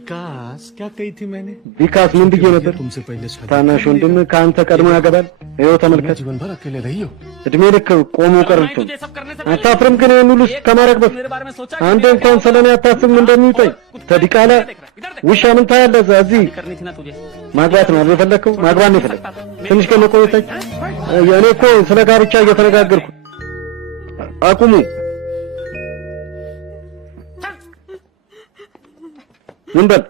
विकास क्या कही थी मैंने? ቪካስ ምን ብዬ ነበር? तुमसे पहले शादी ታናሽ ወንድም ከአንተ ቀድሞ ያገባል። ይኸው ተመልከት፣ जीवन भर अकेले रही हो। እድሜ ልክ ቆሞ ቀርቶ አታፍርም? ግን ይህን ሁሉ ከማድረግ በፊት አንድ እንኳን ስለኔ አታስብም? እንደሚውጠኝ ተዲቃላ ውሻ ምን ታያለህ? እዚህ ማግባት ነው የፈለግከው? ማግባት ነው የፈለግከው? ትንሽ ከመቆየተች እኔ እኮ ስለ ጋብቻ እየተነጋገርኩ። አቁሙ። ምን በል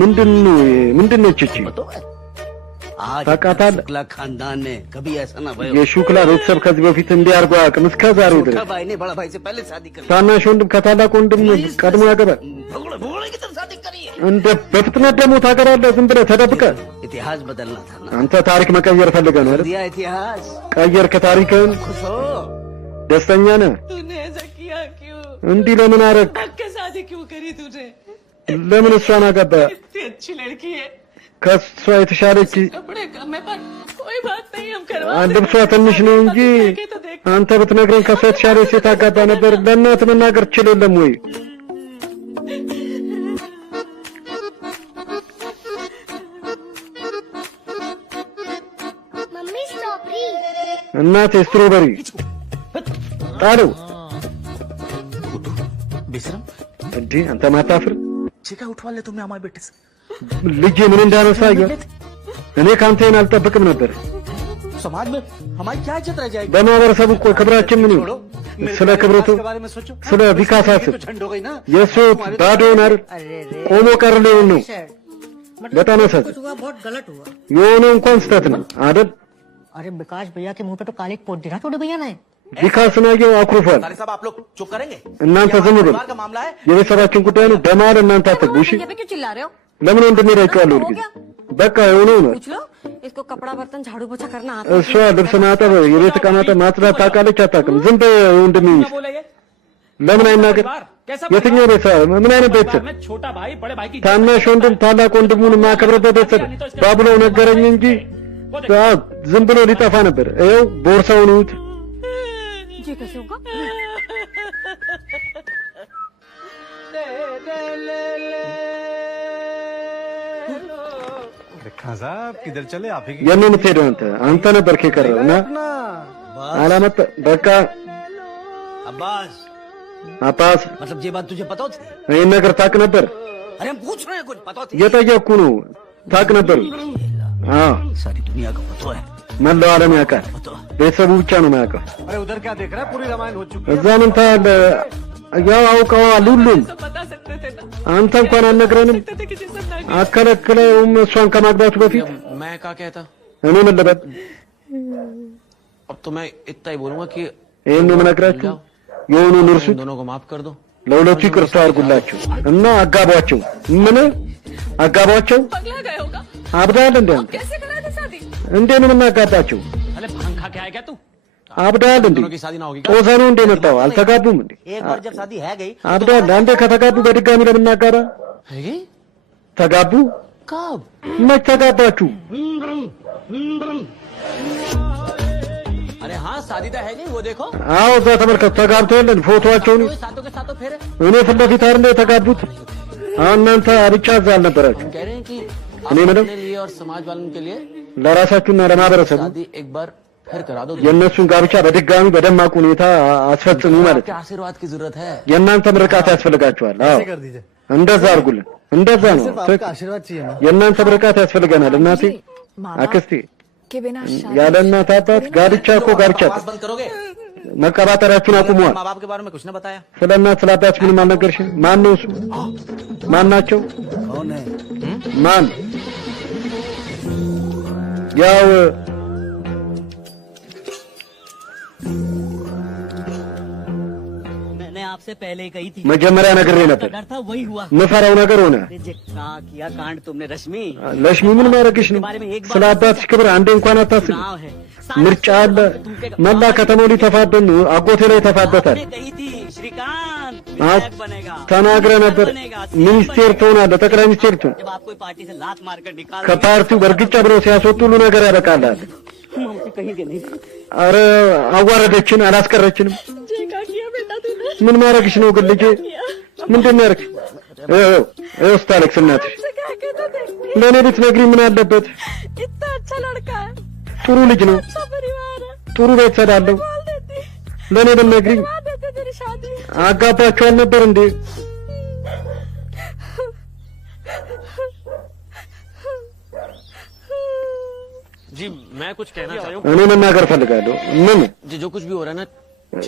ምንድን ነች እቺ? ታውቃታለህ? खानदान ने कभी ऐसा ना भाई የሹክላ ቤተሰብ ከዚህ በፊት እንዲያርጉ አያውቅም እስከ ዛሬ ድረስ። भाई ने बड़ा भाई से पहले शादी कर ታናሽ ወንድም ከታላቅ ወንድም ቀድሞ ያገባል። भगोड़े की तरफ शादी करी है। እንደ በፍጥነት ደግሞ ታገራለህ ዝም ብለህ ተደብቀህ። इतिहास बदलना था ना। አንተ ታሪክ መቀየር ፈልገህ ነው አይደል? दिया इतिहास ቀየርክ ታሪክህን። खुश हो। ደስተኛ ነህ? तूने ऐसा किया क्यों? እንዲህ ለምን አረግ? के शादी क्यों करी तूने? ለምን እሷን አገባህ? इतनी अच्छी लड़की है, ከእሷ የተሻለች कपड़े कम है पर कोई बात नहीं, हम करवा ልብሷ ትንሽ ነው እንጂ አንተ ብትነግረኝ ከእሷ የተሻለች ሴት አጋባ ነበር። ለእናትህ መናገር ትችል የለም ወይ? እናቴ ስትሮበሪ ጣለው። बेशरम እንዴ አንተ ማታፍር? चिका उठवा ले तुमने हमारे बेटे से। ልጄ ምን እንዳነሳ አየህ? እኔ ካንተን አልጠብቅም ነበር። समाज में हमारी क्या इज्जत रह जाएगी? በማህበረሰቡ እኮ ክብራችን ምን ይሁን? ስለ ክብረቱ ስለ ቪካስ አስብ። የእሱ ባዶን አይደል ቆሞ ቀር ሊሆን ነው። በጣም አሳዝን። बहुत गलत हुआ। የሆነው እንኳን ስህተት ነው አይደል? अरे विकास भैया के मुंह पे तो काले पोत दिया छोटे भैया ने। ቪካስን አየው አኩርፏል። साहब आप लोग चुप करेंगे? እናንተ ዝም በሉ። का मामला है। የቤተሰባችን ጉዳይ ነው። በመሀል እናንተ አትግቡ እሺ? पे क्यों चिल्ला रहे हो? ለምን እንደሚረጨዋለሁ ልጅ በቃ የሆነው ነው። पूछ लो इसको कपड़ा बर्तन झाड़ू पोछा करना आता እሷ ልብስ ማጠብ፣ የቤት ዕቃ ማጠብ፣ ማጽዳት ታውቃለች አታውቅም? ዝም በይ ወንድሜ። ለምን አይናገር? የትኛው ቤተሰብ? ምን አይነት ቤተሰብ? छोटा भाई बड़े भाई की ታናሽ ወንድም ታላቅ ወንድሙን የማከብርበት ቤተሰብ ባብለው ነገረኝ እንጂ ዝም ብሎ ሊጠፋ ነበር። ይኸው ቦርሳውን እዩት። ये कैसे होगा? खान साहब किधर चले आप ही की የምን የምትሄደው አንተ? አንተ ነበርክ የቀረው እና አላመጣ በቃ अब्बास አባስ मतलब ये बात तुझे पता थी? ይሄን ነገር ታውቅ ነበር? अरे हम पूछ रहे हैं कुछ पता थी? እየጠየቅኩ ነው። ታውቅ ነበር? አዎ सारी दुनिया का पता है। መላው ዓለም ያውቃል። ቤተሰቡ ብቻ ነው የማያውቀው። अरे उधर क्या देख रहा है? पूरी रामायण हो चुकी እዛ ምን ታያለህ? ያው አውቀዋል ሁሉም። बता सकते थे ना, አንተ እንኳን አልነግረንም። किसी से ना አከለክለውም እሷን ከማግባቱ በፊት मैं क्या कहता? እኔ ምን ልበል? अब तो मैं इतना ही बोलूंगा कि ይሄን ነው የምነግራችሁ። የሆኑን እርሱት፣ इन दोनों को माफ कर दो। ለሁለቱ ይቅርታ አድርጉላቸው እና አጋቧቸው። ምን አጋቧቸው? पगला गए होगा, አብዳል እንዴ አንተ? कैसे करा था शादी? እንዴ ነው የምናጋባቸው? अरे भांग खा के आया क्या तू? አብዳል እንዴ? दोनों की शादी ना होगी क्या? ጦዘ ነው እንዴ መጣው? አልተጋቡም እንዴ? एक बार जब शादी है गई አብዳል አንዴ ከተጋቡ በድጋሚ ለምናጋባ? है ये? ተጋቡ? कब? መች ተጋባችሁ? अरे हाँ शादी तो है नहीं, वो देखो አዎ እዛ ተመልከቱ፣ ተጋብተው የለን ፎቶዋቸውን። सातों के सातों फेरे। እኔ ፊት ለፊት አይደል የተጋቡት? እናንተ ብቻ እዛ አልነበራችሁ። कह रहे हैं कि እኔ ምንም अपने लिए और समाज वालों के लिए ለራሳችሁና ለማህበረሰቡ शादी एक बार फिर करा दो। የእነሱን ጋብቻ በድጋሚ በደማቅ ሁኔታ አስፈጽሙ ማለት आपके ነው። आशीर्वाद की जरूरत है। የእናንተ ምርቃት ያስፈልጋችኋል። አዎ कर दीजिए। እንደዛ አድርጉልን። እንደዛ ነው። सिर्फ आपका आशीर्वाद चाहिए ना। የእናንተ ምርቃት ያስፈልገናል። እናቴ አክስቴ፣ के बिना ያለ እናት አባት ጋብቻ እኮ ጋብቻ आवाज बंद करोगे? መቀባጠራችሁን አቁመዋል። माँ बाप के बारे में कुछ ना बताया? ስለ እናት ስለ አባት ምንም አልነገርሽም? ማን ነው እሱ? ማን ናቸው? कौन है? ማን? ያው मैंने आपसे पहले ही कही थी। መጀመሪያ ነግሬ ነበር። डर था वही हुआ। ምፈራው ነገር ሆነ። क्या किया कांड तुमने रश्मि? ለሽሚ ምን ማድረግሽ ነው? ስለ አባትሽ ክብር አንዴ እንኳን አታስቢ። चुनाव है। ምርጫ አለ። መላ ከተማው ሊተፋበት ነው። አጎቴ ላይ ተፋበታል። आपने कही थी श्रीकांत አዎ विधायक बनेगा। ተናግረ ነበር። ሚኒስቴር ትሆናለህ፣ ጠቅላይ ሚኒስቴር ትሆን። जब आप कोई पार्टी से लात मारकर निकाल ከፓርቲው በእርግጫ ብለው ሲያስወጡ ሁሉ ነገር ያበቃላል። मामा कहीं के नहीं አረ አዋረደችን፣ አላስቀረችንም። क्या किया बेटा तूने? ምን ማድረግሽ ነው ግን ልጄ? ምንድን ነው ያደረግሽ? ይኸው ስታለቅስ እናትሽ። क्या कहता थे? ለእኔ ብትነግሪ ምን አለበት? इतना अच्छा लड़का है, ጥሩ ልጅ ነው፣ अच्छा परिवार है, ጥሩ ቤተሰብ አለው። बोल देती, ለእኔ ብትነግሪኝ करवा देते तेरी शादी। አጋባችሁ አልነበር እንዴ? जी मैं कुछ कहना चाह रहा हूँ እኔ መናገር ፈልጋለሁ። ምን जी जो कुछ भी हो रहा है ना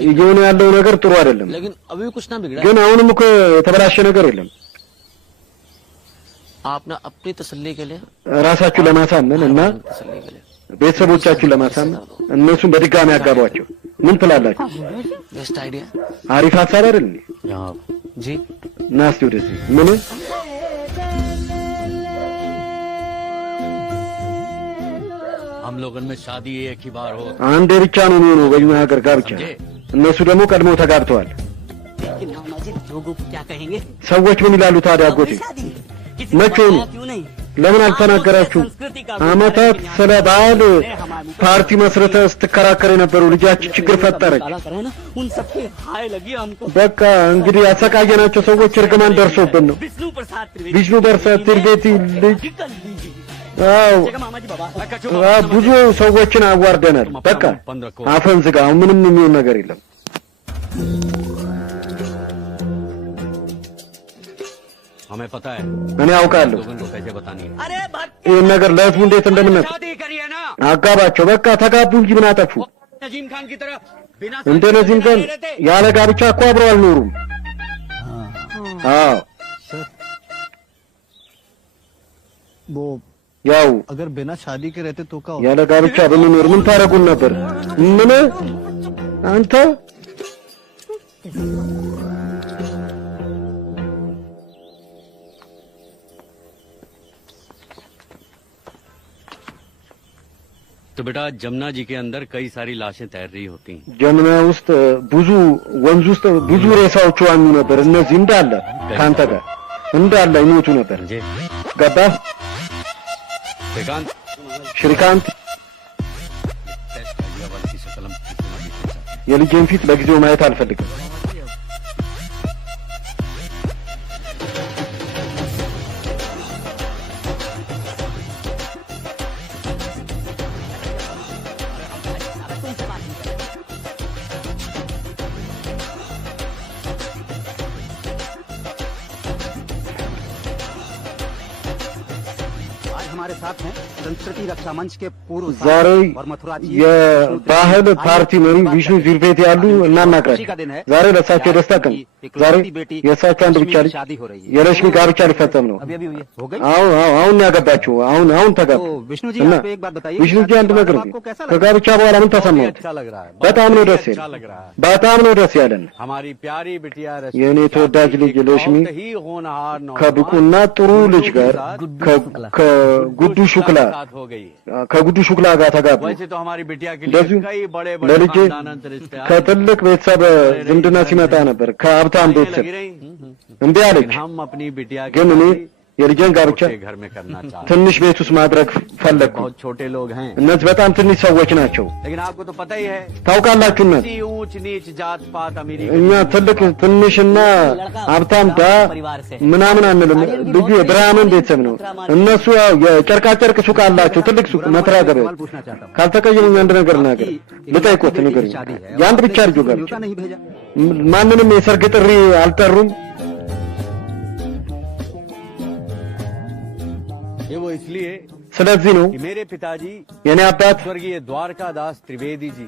እየሆነ ያለው ነገር ጥሩ አይደለም። लेकिन अभी भी कुछ ना बिगड़ा ግን አሁንም እኮ የተበላሸ ነገር የለም። आप ना अपनी तसल्ली के लिए ራሳችሁ ለማሳመን እና तसल्ली के लिए ቤተሰቦቻችሁን ለማሳመን እነሱን በድጋሚ ያጋቧቸው። ምን ትላላችሁ? Best idea አሪፍ ሀሳብ አይደል እንዴ? जी ና እስቲ ወደዚህ። ምን हम लोगों में शादी एक ही बार हो አንዴ ብቻ ነው የሚሆነው በእኛ ሀገር ጋብቻ። እነሱ ደግሞ ቀድሞ ተጋብተዋል። लेकिन मामा जी लोग क्या कहेंगे? ሰዎች ምን ይላሉ ታዲያ? አጎቴ किसी መቼ को ነው? बताया क्यों नहीं? ለምን አልተናገራችሁም? አመታት ስለ ባህል ፓርቲ መስረተ ስትከራከር የነበረው ልጃችን ችግር ፈጠረች። काला करे ना उन सबकी हाय लगी हमको। በቃ እንግዲህ ያሰቃየናቸው ሰዎች እርግማን ደርሶብን ነው። विष्णु प्रसाद त्रिवेदी ቪष्णु प्रसाद त्रिवेदी ልጅ निकल दीजिए। አዎ देखा मामा जी बाबा ብዙ ሰዎችን አዋርደናል። በቃ አፈን ዝጋ። አሁን ምንም የሚሆን ነገር የለም። हमें पता है እኔ አውቃለሁ लोगों को कैसे बतानी है। अरे भक्त ይህን ነገር ለህዝቡ እንዴት እንደምነግር። शादी करिए ना አጋባቸው። በቃ ተጋቡ እንጂ ምን አጠፉ? नजीम खान की तरह बिना እንደ ነዚህም ቀን ያለ ጋብቻ እኮ አብረው አልኖሩም። አዎ वो ያው अगर बिना शादी के रहते तो क्या होता? ያለ ጋብቻ ብንኖር ምን ታረጉን ነበር? ምን አንተ तो बेटा जमुना जी के अंदर कई सारी लाशें तैर रही होती हैं। ጀሙና ውስጥ ብዙ ወንዝ ውስጥ ብዙ ሬሳዎች ዋኙ ነበር። እነዚህ እንዳለ ካንተ ጋር እንዳለ ይሞቱ ነበር። जी ገባህ? श्रीकांत ሽሪካንት की शकल हम किसी ना दिखना चाहते የልጄን ፊት ለጊዜው ማየት አልፈልግም። आज हमारे साथ हैं संस्कृति रक्षा मंच के पूर्व ዛሬ और मथुरा जी የባህል ፓርቲ መሪ ቪष्णु त्रिवेदी ያሉ እናናግራቸው። ዛሬ ለእሳቸው ደስታ ቀን። ዛሬ የእሳቸው አንድ ብቻ ልጅ शादी हो रही है। የለሽሚ ጋብቻ ሊፈጸም ነው። अभी अभी हुई है? हो गई? አሁን ያገባችሁ አሁን ተጋቡ። तो विष्णु जी እና आप एक बात बताइए ቪष्णु जी አንድ ነገር आपको कैसा लगा? ከጋብቻ በኋላ ምን ተሰማው? अच्छा लग रहा है। በጣም ነው ደስ अच्छा ያለን። लग रहा है। በጣም ነው ደስ ያለን። हमारी प्यारी बिटिया የእኔ ተወዳጅ ልጅ ለሽሚ बहुत ही होनहार नौजवान ከብቁና ጥሩ ልጅ ጋር ከጉዱ ሹክላ साथ हो गई है। ከጉዱ ሹክላ ጋር ተጋቡ። वैसे तो हमारी बिटिया के እንደዚሁ लिए कई बड़े बड़े ለልጄ खानदान रिश्ते आए। ከትልቅ ቤተሰብ ዝምድና ሲመጣ ነበር፣ ከሀብታም ቤተሰብ लगी रही እምቢ አለች። लेकिन हम अपनी बिटिया के ግን እኔ शादी የልጄን ጋብቻ छोटे घर में करना चाहते हैं। ትንሽ ቤት ውስጥ ማድረግ ፈለግኩ። बहुत छोटे लोग हैं እነዚህ በጣም ትንሽ ሰዎች ናቸው። लेकिन आपको तो पता ही है ታውቃላችሁ እነዚህ किसी ऊंच नीच जात पात अमीरी እኛ ትልቅ ትንሽና ሀብታም ዳ ምናምን አንልም። ልጁ የብርሃንን ቤተሰብ ነው። እነሱ ያው የጨርቃጨርቅ ሱቅ አላቸው፣ ትልቅ ሱቅ መትሪያ ገበያ። पूछना चाहता हूँ ካልተቀየሙኝ አንድ ነገር ልናገር፣ ልጠይቆት ንገሩኝ። የአንድ ብቻ ልጁ ጋብቻ न्योता नहीं भेजा ማንንም የሰርግ ጥሪ አልጠሩም። ये वो इसलिए ስለዚህ ነው कि मेरे पिताजी የኔ አባት स्वर्गीय द्वारका दास त्रिवेदी जी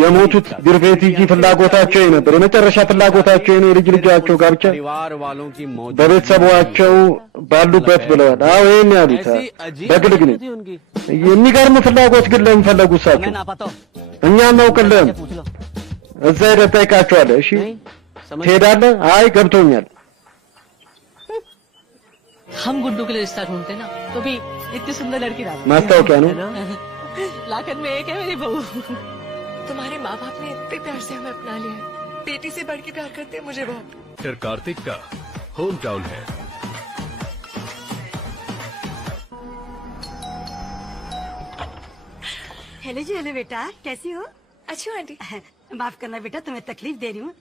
የሞቱት ቢርቤቲጂ ፍላጎታቸው ነበር። የመጨረሻ ፍላጎታቸው የኔ ልጅ ልጃቸው ጋብቻ परिवार वालों की मौत በቤተሰባቸው ባሉበት ብለዋል። አዎ ይሄን ያሉት በግል ግን የሚገርም ፍላጎት ግን ለምን ፈለጉ እሳቸው? मैं ना पाता እኛ እናውቅልን። पूछ लो እዛ ሄደህ ጠይቃቸዋለህ። እሺ ትሄዳለህ? አይ ገብቶኛል። हम गुड्डू के लिए रिश्ता ढूंढते ना तो भी इतनी सुंदर लड़की ना ማስታወቂያ ነው። लाखन में एक है मेरी बहू। तुम्हारे माँ बाप ने इतने प्यार से हमें अपना लिया है, बेटी से बढ़ के प्यार करते हैं मुझे बहुत। डॉक्टर कार्तिक का होम टाउन है। हेलो जी, हेलो बेटा, कैसी हो? अच्छी हो आंटी? माफ करना बेटा, तुम्हें तकलीफ दे रही हूँ,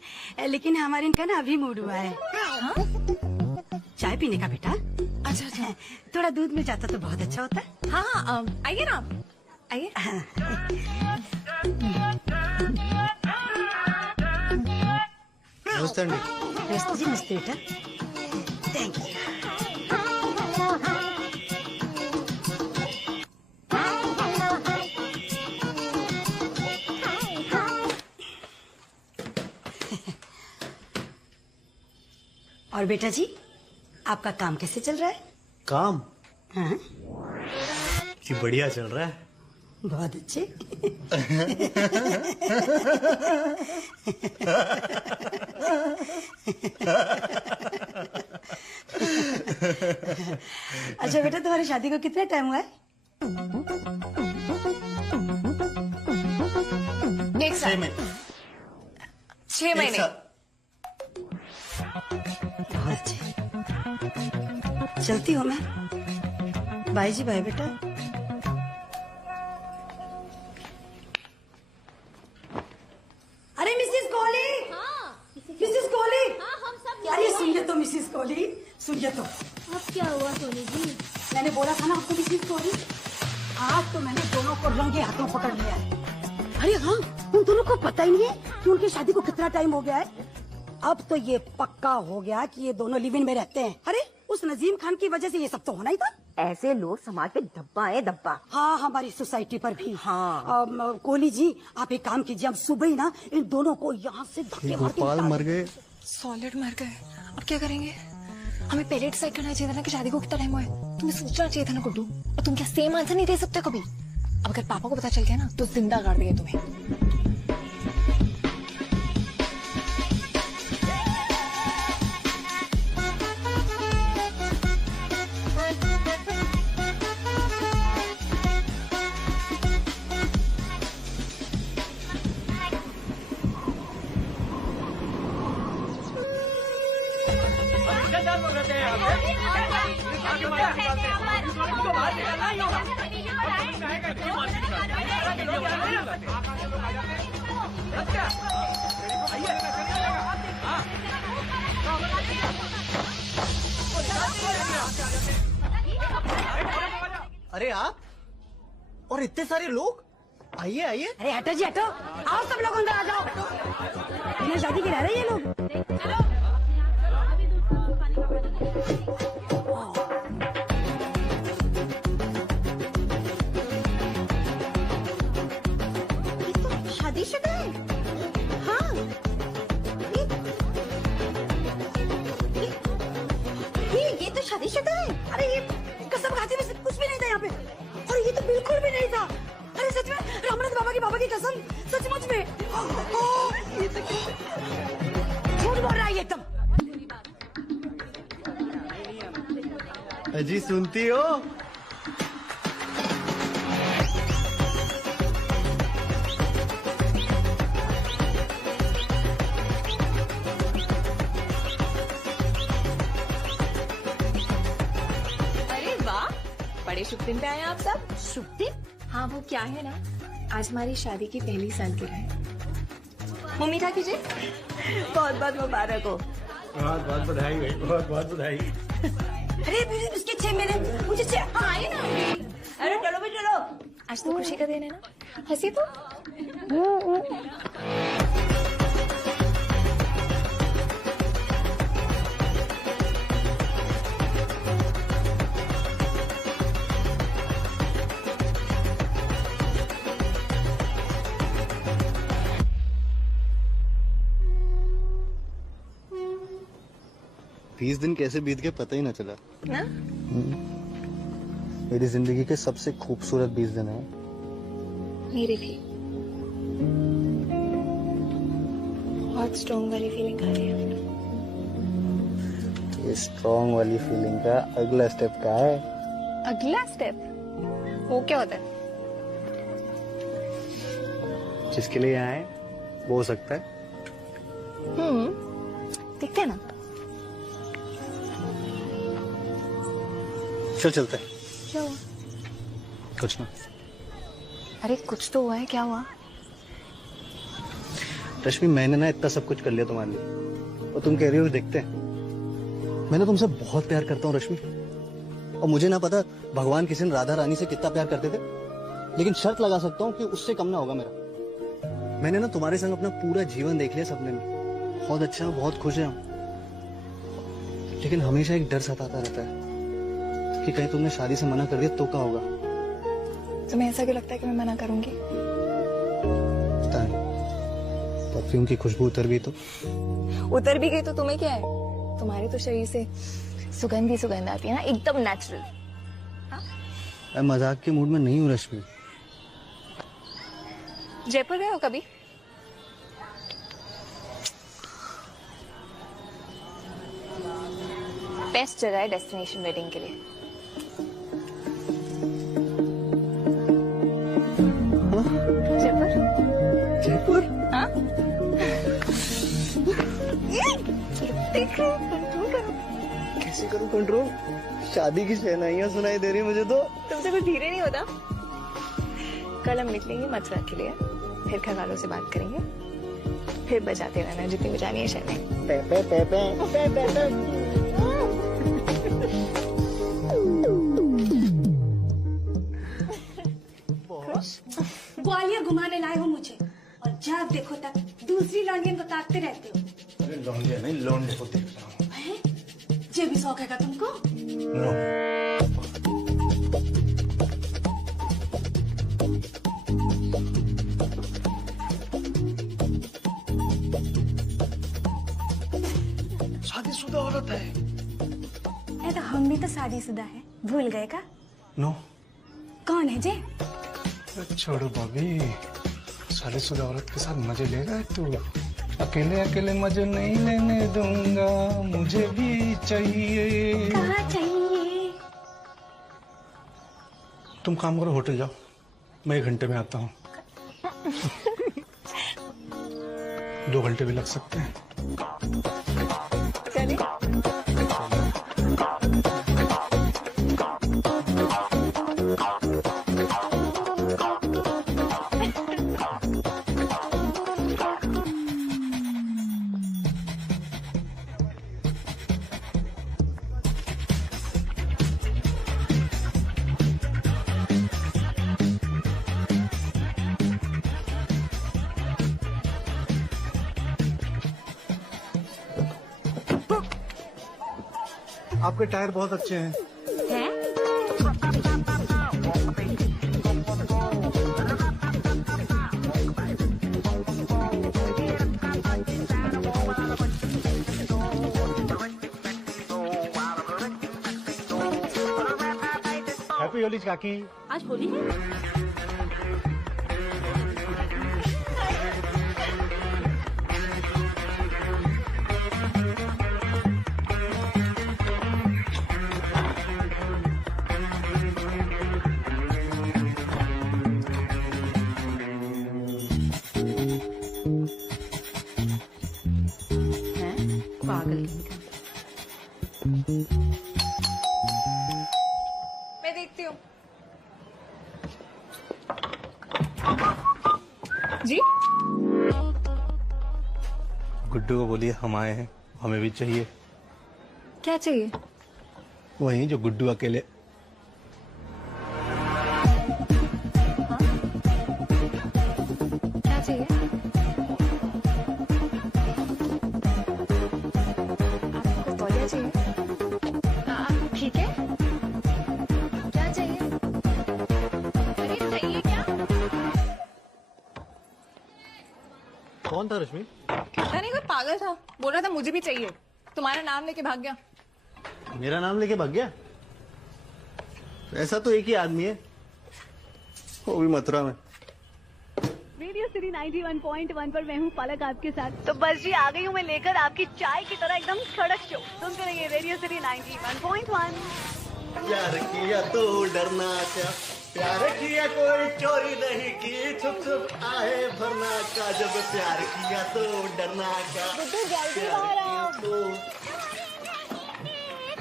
लेकिन हमारे इनका ना अभी मूड हुआ है चाय पीने का बेटा। अच्छा अच्छा, थोड़ा दूध में जाता तो बहुत अच्छा होता। हाँ हाँ, आइए ना, आइए। नमस्ते आंटी। नमस्ते जी, नमस्ते बेटा। Thank you. और बेटा जी, आपका काम कैसे चल रहा है? काम हाँ, जी बढ़िया चल रहा है। बहुत अच्छे। अच्छा बेटा, तुम्हारी शादी को कितना टाइम हुआ है? एक साल, 6 महीने। बहुत अच्छे। चलती हूँ मैं। बाय जी, बाय बेटा। अरे मिसेस कोहली, मिसेस कोहली, अरे सुनिए तो मिसेस कोहली, सुनिए तो। अब क्या हुआ सोनी जी? मैंने बोला था ना आपको मिसेस कोहली, आज तो मैंने दोनों को रंगे हाथों पकड़ लिया है। अरे हाँ, उन दोनों को पता ही नहीं है कि उनकी शादी को कितना टाइम हो गया है। अब तो ये पक्का हो गया कि ये दोनों लिव इन में रहते हैं। अरे उस नजीम खान की वजह से ये सब तो होना ही था। ऐसे लोग समाज पे धब्बा है धब्बा। हाँ, हमारी सोसाइटी पर भी। हाँ, कोहली जी, आप एक काम कीजिए, अब सुबह ही ना इन दोनों को यहाँ से धक्के मार के गोपाल मर गए। सॉलिड मर गए, अब क्या करेंगे? हमें पहले डिसाइड करना चाहिए था ना कि शादी को कितना टाइम हुआ है। तुम्हें सोचना चाहिए था ना गुड्डू, और तुम क्या सेम आंसर नहीं दे सकते कभी? अब अगर पापा को पता चल गया ना तो जिंदा गाड़ देंगे तुम्हें। अरे आप और इतने सारे लोग, आइए आइए। अरे हटो जी, हटो, आओ सब लोग अंदर आ जाओ। ये शादी की रह रहे हैं ये लोग। शादीशुदा है? हाँ। ये तो शादीशुदा है। अरे ये कसम खाती में कुछ भी नहीं था यहाँ पे, और ये तो बिल्कुल भी नहीं था। अरे सच में, रामनाथ बाबा की कसम, सचमुच में। ये तो झूठ बोल रहा है ये एकदम। अजी सुनती हो? अरे वाह, बड़े शुभ दिन पे आए आप सब। शुभ दिन? हाँ, वो क्या है ना, आज हमारी शादी की पहली सालगिरह है। मुंह मीठा कीजिए। बहुत बहुत मुबारक हो। बहुत बहुत बधाई भाई, बहुत बहुत बधाई। अरे बिस्किट चाहिए मेरे, मुझे चाहिए। हाँ, आइए ना। अरे चलो भी चलो। आज तो खुशी का दिन है ना, हंसी तो। बीस दिन कैसे बीत गए पता ही ना चला ना? मेरी जिंदगी के सबसे खूबसूरत 20 दिन है। मेरी भी बहुत स्ट्रॉन्ग वाली फीलिंग आ रही है। ये स्ट्रॉन्ग वाली फीलिंग का अगला स्टेप क्या है? अगला स्टेप वो क्या होता है? जिसके लिए आए वो हो सकता है। देखते हैं ना। चल चलते हैं। क्या हुआ? कुछ ना। अरे कुछ तो हुआ है, क्या हुआ? रश्मि, मैंने ना इतना सब कुछ कर लिया तुम्हारे लिए और तुम कह रही हो देखते हैं। मैंने तुमसे बहुत प्यार करता हूँ रश्मि, और मुझे ना पता भगवान किसी ने राधा रानी से कितना प्यार करते थे, लेकिन शर्त लगा सकता हूँ कि उससे कम ना होगा मेरा। मैंने ना तुम्हारे संग अपना पूरा जीवन देख लिया सपने में, बहुत अच्छा, बहुत खुश है, लेकिन हमेशा एक डर सताता रहता है कि कहीं तुमने शादी से मना कर दिया तो क्या होगा। तुम्हें ऐसा क्यों लगता है कि मैं मना करूंगी? पता नहीं, परफ्यूम की खुशबू उतर भी उतर भी गई तो तुम्हें क्या है? तुम्हारे तो शरीर से सुगंध ही सुगंध आती है ना, एकदम नेचुरल। मैं मजाक के मूड में नहीं हूँ रश्मि। जयपुर गए हो कभी? बेस्ट जगह है डेस्टिनेशन वेडिंग के लिए। जयपुर? जयपुर? हाँ? कैसे करूँ कंट्रोल? शादी की शहनाइयाँ सुनाई दे रही मुझे तो। तुमसे कुछ धीरे नहीं होता? कल हम निकलेंगे मथुरा के लिए, फिर घर वालों से बात करेंगे, फिर बजाते रहना जितनी बजानी है शहनाई। पे पे पे पे पे पे पे। ग्वालियर घुमाने लाए हो मुझे, और जब देखो तक दूसरी लौंडियन को ताकते रहते हो। अरे लौंडिया नहीं, लौंडे को देख रहा हूँ। ये भी शौक है तुमको? नो। शादीशुदा औरत है। तो हम भी तो शादीशुदा है, भूल गए का? नो। कौन है जे? छोड़ो भाभी, शादीशुदा औरत के साथ मजे लेगा तू। अकेले अकेले मजे नहीं लेने दूंगा, मुझे भी चाहिए। कहाँ चाहिए? तुम काम करो, होटल जाओ, मैं 1 घंटे में आता हूँ। 2 घंटे भी लग सकते हैं। चलिए। आपके टायर बहुत अच्छे हैं। हैप्पी होली काकी। आज होली है? पागल मैं देखती हूँ। जी? गुड्डू को बोलिए हम आए हैं, हमें भी चाहिए। क्या चाहिए? वही जो गुड्डू अकेले। क्या चाहिए? आपको तौलिया चाहिए? ठीक है। क्या चाहिए? अरे चाहिए क्या? कौन था रश्मि? नहीं, कोई पागल था, बोल रहा था मुझे भी चाहिए, तुम्हारा नाम लेके भाग गया। मेरा नाम लेके भाग गया? ऐसा तो एक ही आदमी है, वो भी मथुरा में। रेडियो सिटी 91.1 पर मैं हूँ पलक आपके साथ। तो बस जी आ गई हूँ मैं लेकर आपकी चाय की तरह एकदम कड़क शो। सुनते रहिए रेडियो सिटी 91.1। प्यार किया तो डरना क्या, प्यार किया कोई चोरी नहीं की, छुप छुप आए भरना का, जब प्यार किया तो डरना क्या, प्यार किया तो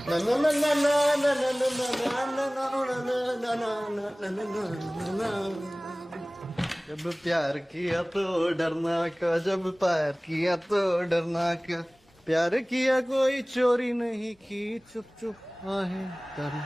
ना ना ना ना ना ना ना ना ना ना ना ना ना ना ना ना ना। जब प्यार किया तो डरना क्या, जब प्यार किया तो डरना क्या, प्यार किया कोई चोरी नहीं की, चुप चुप आहे करना।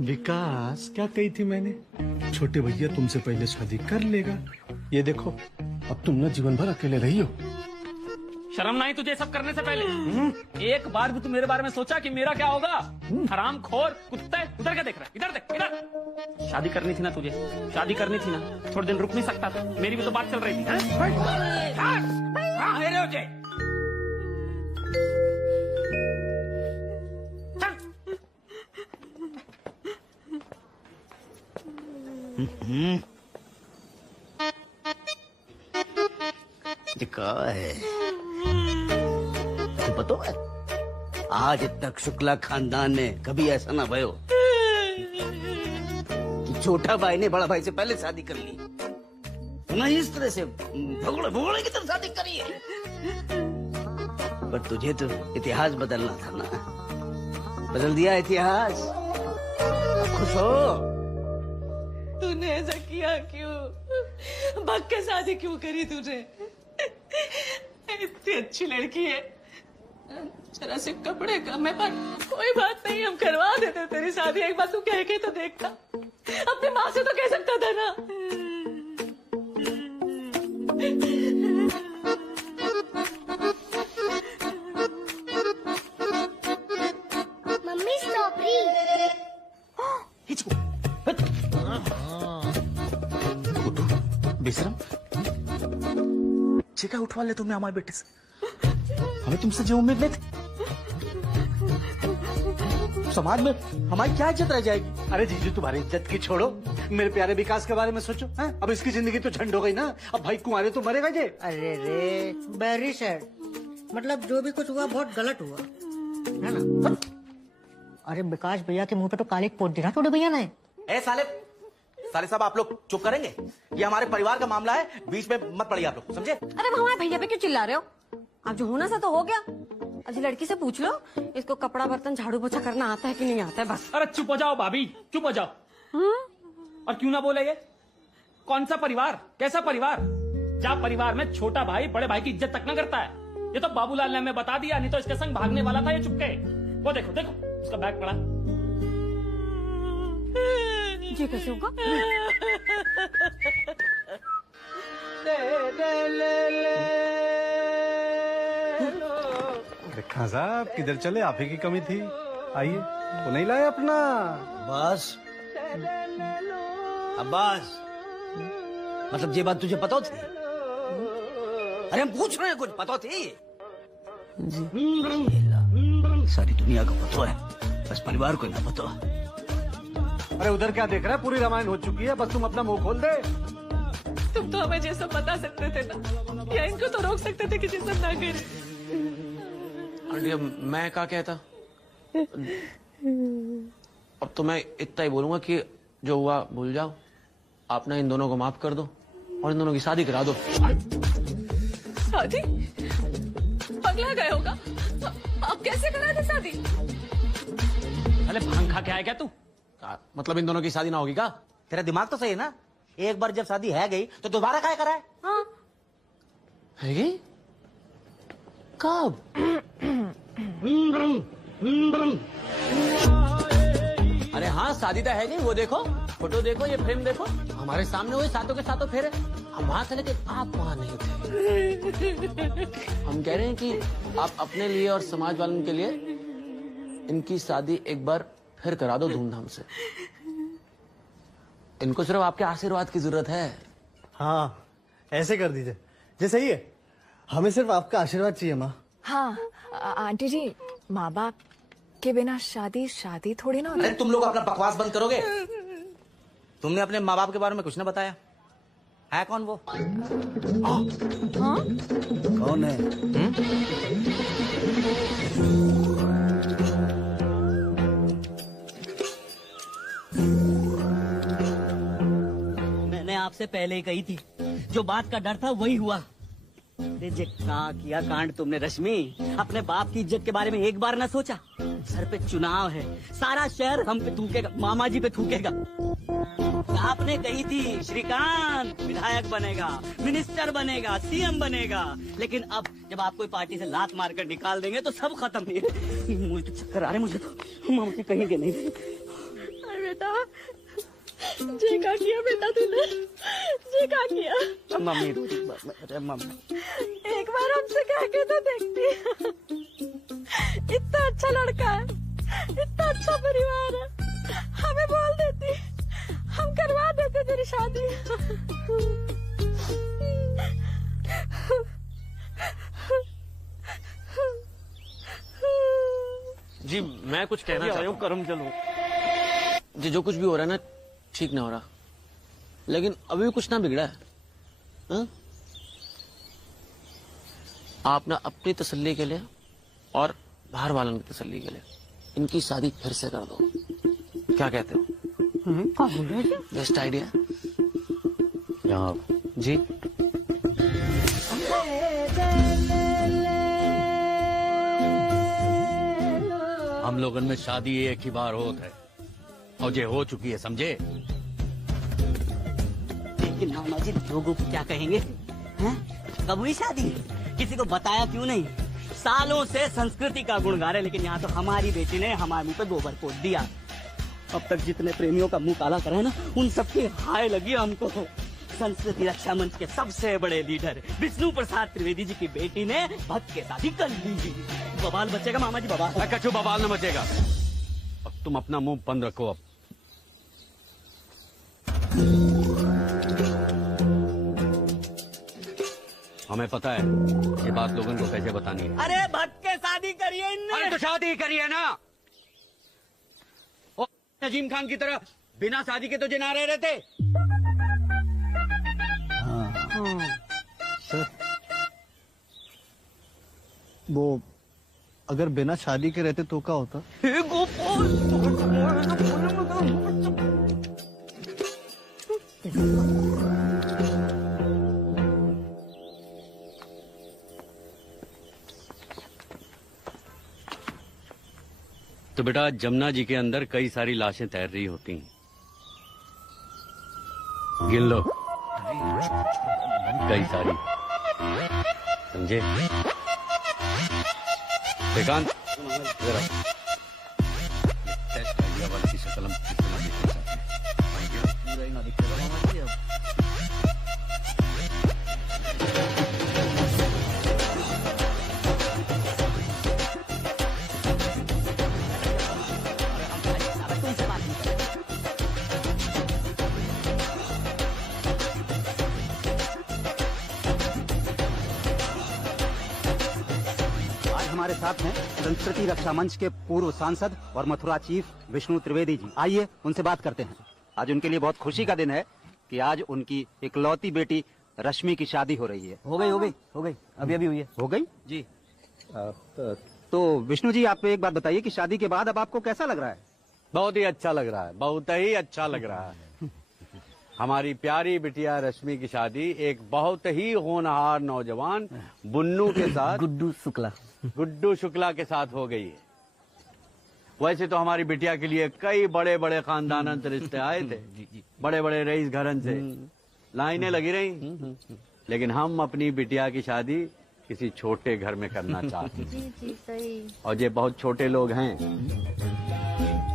विकास, क्या कही थी मैंने? छोटे भैया तुमसे पहले शादी कर लेगा। ये देखो, अब तुम ना जीवन भर अकेले रही हो। शर्म नहीं तुझे सब करने से पहले? एक बार भी तू मेरे बारे में सोचा कि मेरा क्या होगा? हराम खोर कुत्ते, उधर क्या देख रहा है? इधर देख, इधर। शादी करनी थी ना तुझे, शादी करनी थी ना, थोड़े दिन रुक नहीं सकता था? मेरी भी तो बात चल रही थी। क्या है तो पता है, आज तक शुक्ला खानदान में कभी ऐसा ना भयो कि छोटा भाई ने बड़ा भाई से पहले शादी कर ली, ना इस तरह से भगोड़े भगोड़े की तरह शादी करी है। पर तुझे तो इतिहास बदलना था ना, बदल दिया इतिहास। खुश हो? तूने ऐसा किया क्यों? भाग के शादी क्यों करी तुझे? इतनी अच्छी लड़की है, जरा से कपड़े कम है, पर कोई बात नहीं, हम करवा देते तेरी शादी। एक बार तू कह के तो देखता, अपनी माँ से तो कह सकता था ना। Mummy strawberry. विश्रम, चिका उठवा ले तुमने हमारे बेटे से, हमें तुमसे जो उम्मीद नहीं थी। समाज में हमारी क्या इज्जत रह जाएगी? अरे जीजू, तुम्हारी इज्जत की छोड़ो, मेरे प्यारे विकास के बारे में सोचो। हैं? अब इसकी जिंदगी तो झंड हो गई ना, अब भाई कुंवारे तो मरेगा जे। अरे रे, वेरी सैड। मतलब जो भी कुछ हुआ बहुत गलत हुआ, है ना? अरे विकास भैया के मुंह पे तो काले पोत दिया थोड़े भैया ने। ए साले साहब, आप लोग चुप करेंगे? ये हमारे परिवार का मामला है, बीच में मत पड़िए आप लोग, समझे? अरे हमारे भैया पे क्यों चिल्ला रहे हो? अब जो होना सा तो हो गया। अजी लड़की से पूछ लो, इसको कपड़ा बर्तन झाड़ू पोछा करना आता है कि नहीं आता है, बस। अरे चुप हो जाओ भाभी, चुप हो जाओ। और क्यों ना बोले ये? कौन सा परिवार, कैसा परिवार, जहाँ परिवार में छोटा भाई बड़े भाई की इज्जत तक न करता है? ये तो बाबूलाल ने हमें बता दिया, नहीं तो इसके संग भागने वाला था ये चुपके। वो देखो देखो, उसका बैग पड़ा। ये कैसे होगा? खान साहब, किधर चले? आप ही की कमी थी, आइए। वो नहीं लाए अपना? बस अब्बास, मतलब ये बात तुझे पता थी? अरे हम पूछ रहे हैं, कुछ पता थी? सारी दुनिया को पता है, बस परिवार को ना पता। अरे उधर क्या देख रहा है? पूरी रामायण हो चुकी है, बस तुम अपना मुंह खोल दे। तुम तो हमें जैसा बता सकते थे ना, या इनको तो रोक सकते थे कि जैसा ना करे। मैं क्या कहता? अब तो मैं इतना ही बोलूंगा कि जो हुआ भूल जाओ, आप ना इन दोनों को माफ कर दो और इन दोनों की शादी करा दो। शादी? पगला गए होगा? आप कैसे करा दे शादी? अरे भांग खा के आया क्या तू? मतलब इन दोनों की शादी ना होगी क्या? तेरा दिमाग तो सही है ना? एक बार जब शादी है गई तो दोबारा क्या कराए? हाँ। है गई? कब? अरे हाँ, शादी तो है गई। वो देखो, फोटो देखो, ये फ्रेम देखो, हमारे सामने हुए सातों के सातों फेरे। हम वहां थे लेकिन आप वहां नहीं थे। हम कह रहे हैं कि आप अपने लिए और समाज वालों के लिए इनकी शादी एक बार फिर करा दो धूमधाम से। इनको सिर्फ आपके आशीर्वाद की जरूरत है। हाँ, ऐसे कर दीजिए। जी सही है, हमें सिर्फ आपका आशीर्वाद चाहिए माँ। हाँ आंटी जी, माँ बाप के बिना शादी शादी थोड़ी ना होती। अरे तुम लोग अपना बकवास बंद करोगे? तुमने अपने माँ बाप के बारे में कुछ ना बताया। है कौन वो? हाँ? कौन है? मैंने आपसे पहले ही कही थी, जो बात का डर था वही हुआ। अरे जे का किया कांड तुमने रश्मि, अपने बाप की इज्जत के बारे में एक बार न सोचा? सर पे चुनाव है, सारा शहर हम पे थूकेगा, मामा जी पे थूकेगा। आपने कही थी श्रीकांत विधायक बनेगा, मिनिस्टर बनेगा, सीएम बनेगा, लेकिन अब जब आप कोई पार्टी से लात मारकर निकाल देंगे तो सब खत्म है। मुझे तो चक्कर आ रहे, मुझे तो मामा जी कहेंगे नहीं। अरे बेटा, जे का किया बेटा तूने, जे का किया। मम्मी अरे मम्मी, एक बार हमसे कह के तो देखती। इतना अच्छा लड़का है, इतना अच्छा परिवार है, हमें बोल देती, हम करवा देते तेरी शादी। जी मैं कुछ कहना चाहता हूँ। करम चलो जी, जो कुछ भी हो रहा है ना, ठीक ना हो रहा, लेकिन अभी भी कुछ ना बिगड़ा है। हा? आप ना अपनी तसल्ली के लिए और बाहर वालों की तसल्ली के लिए इनकी शादी फिर से कर दो। क्या कहते हो? Best idea. जी हम लोगन में शादी एक ही बार होत है और जे हो चुकी है, समझे? लेकिन मामा जी लोगों को क्या कहेंगे? हैं? कब हुई शादी? किसी को बताया क्यों नहीं? सालों से संस्कृति का गुण गा रहे, लेकिन यहाँ तो हमारी बेटी ने हमारे मुंह पे गोबर पोत दिया। अब तक जितने प्रेमियों का मुंह काला करा है ना, उन सबकी हाय लगी हमको। संस्कृति रक्षा मंच के सबसे बड़े लीडर विष्णु प्रसाद त्रिवेदी जी की बेटी ने भक्त के शादी कर ली। बवाल बचेगा मामा जी, बवाल। कछु बवाल न बचेगा। अब तुम अपना मुंह बंद रखो। अब हमें पता है ये बात लोगों को कैसे बतानी है। अरे भक्त के शादी करिए इनने। अरे तो शादी करिए ना। ओ नजीम खान की तरह बिना शादी के तो जना रहे रहते। सर, वो अगर बिना शादी के रहते तो क्या होता? तो बेटा, जमुना जी के अंदर कई सारी लाशें तैर रही होती हैं। गिन लो, कई सारी, समझे? श्रीकांत, इधर आओ। टेस्ट आइडिया वाली की शकल हम कितना दिखना चाहते हैं। हमारे साथ हैं संस्कृति रक्षा मंच के पूर्व सांसद और मथुरा चीफ विष्णु त्रिवेदी जी। आइए उनसे बात करते हैं। आज उनके लिए बहुत खुशी का दिन है कि आज उनकी इकलौती बेटी रश्मि की शादी हो रही है। हो गई, अभी हुई है। हो गई जी। तो विष्णु जी, आप एक बात बताइए कि शादी के बाद अब आपको कैसा लग रहा है? बहुत ही अच्छा लग रहा है, बहुत ही अच्छा लग रहा है। हमारी प्यारी बिटिया रश्मि की शादी एक बहुत ही होनहार नौजवान बुन्नू के साथ, गुड्डू शुक्ला के साथ हो गई है। वैसे तो हमारी बिटिया के लिए कई बड़े बड़े खानदान से रिश्ते आए थे, बड़े बड़े रईस घरन से लाइनें लगी रही, लेकिन हम अपनी बिटिया की शादी किसी छोटे घर में करना चाहते हैं। जी सही। और ये बहुत छोटे लोग हैं,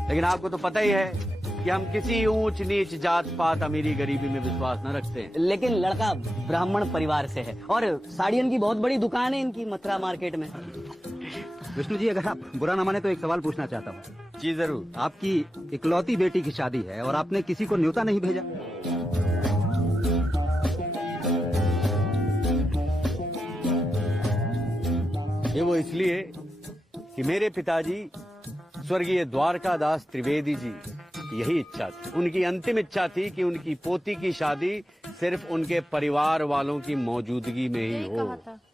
लेकिन आपको तो पता ही है कि हम किसी ऊंच नीच जात पात अमीरी गरीबी में विश्वास न रखते हैं। लेकिन लड़का ब्राह्मण परिवार से है और साड़ियन की बहुत बड़ी दुकान है इनकी मथुरा मार्केट में। विष्णु जी, अगर आप बुरा ना माने तो एक सवाल पूछना चाहता हूँ। जी जरूर। आपकी इकलौती बेटी की शादी है और आपने किसी को न्योता नहीं भेजा? ये वो इसलिए कि मेरे पिताजी स्वर्गीय द्वारकादास त्रिवेदी जी यही इच्छा थी, उनकी अंतिम इच्छा थी कि उनकी पोती की शादी सिर्फ उनके परिवार वालों की मौजूदगी में ही हो।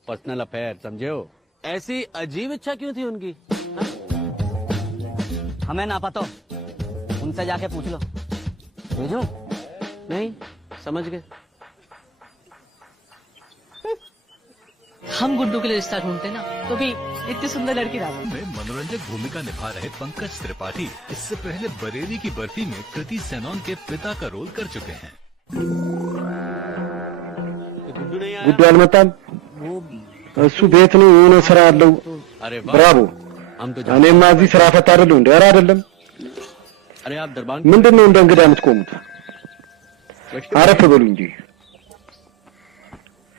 पर्सनल अफेयर, समझे हो? ऐसी अजीब इच्छा क्यों थी उनकी? हमें ना पता, उनसे जाके पूछ लो। भेजो? नहीं, समझ गए। हम गुड्डू के लिए रिश्ता ढूंढते ना, तो भी इतनी सुंदर लड़की रहा। में मनोरंजक भूमिका निभा रहे पंकज त्रिपाठी इससे पहले बरेली की बर्फी में कृति सेनन के पिता का रोल कर चुके हैं। गुड्डू አልመጣም እሱ ቤት ነው የሆነ ስራ አለው ብራቮ እኔማ እዚህ ስራ ፈታ አይደለም እንዴ ኧረ አይደለም अरे आप दरबार ምንድነው እንደ እንግዳ የምትቆሙት አረፍ በሉ እንጂ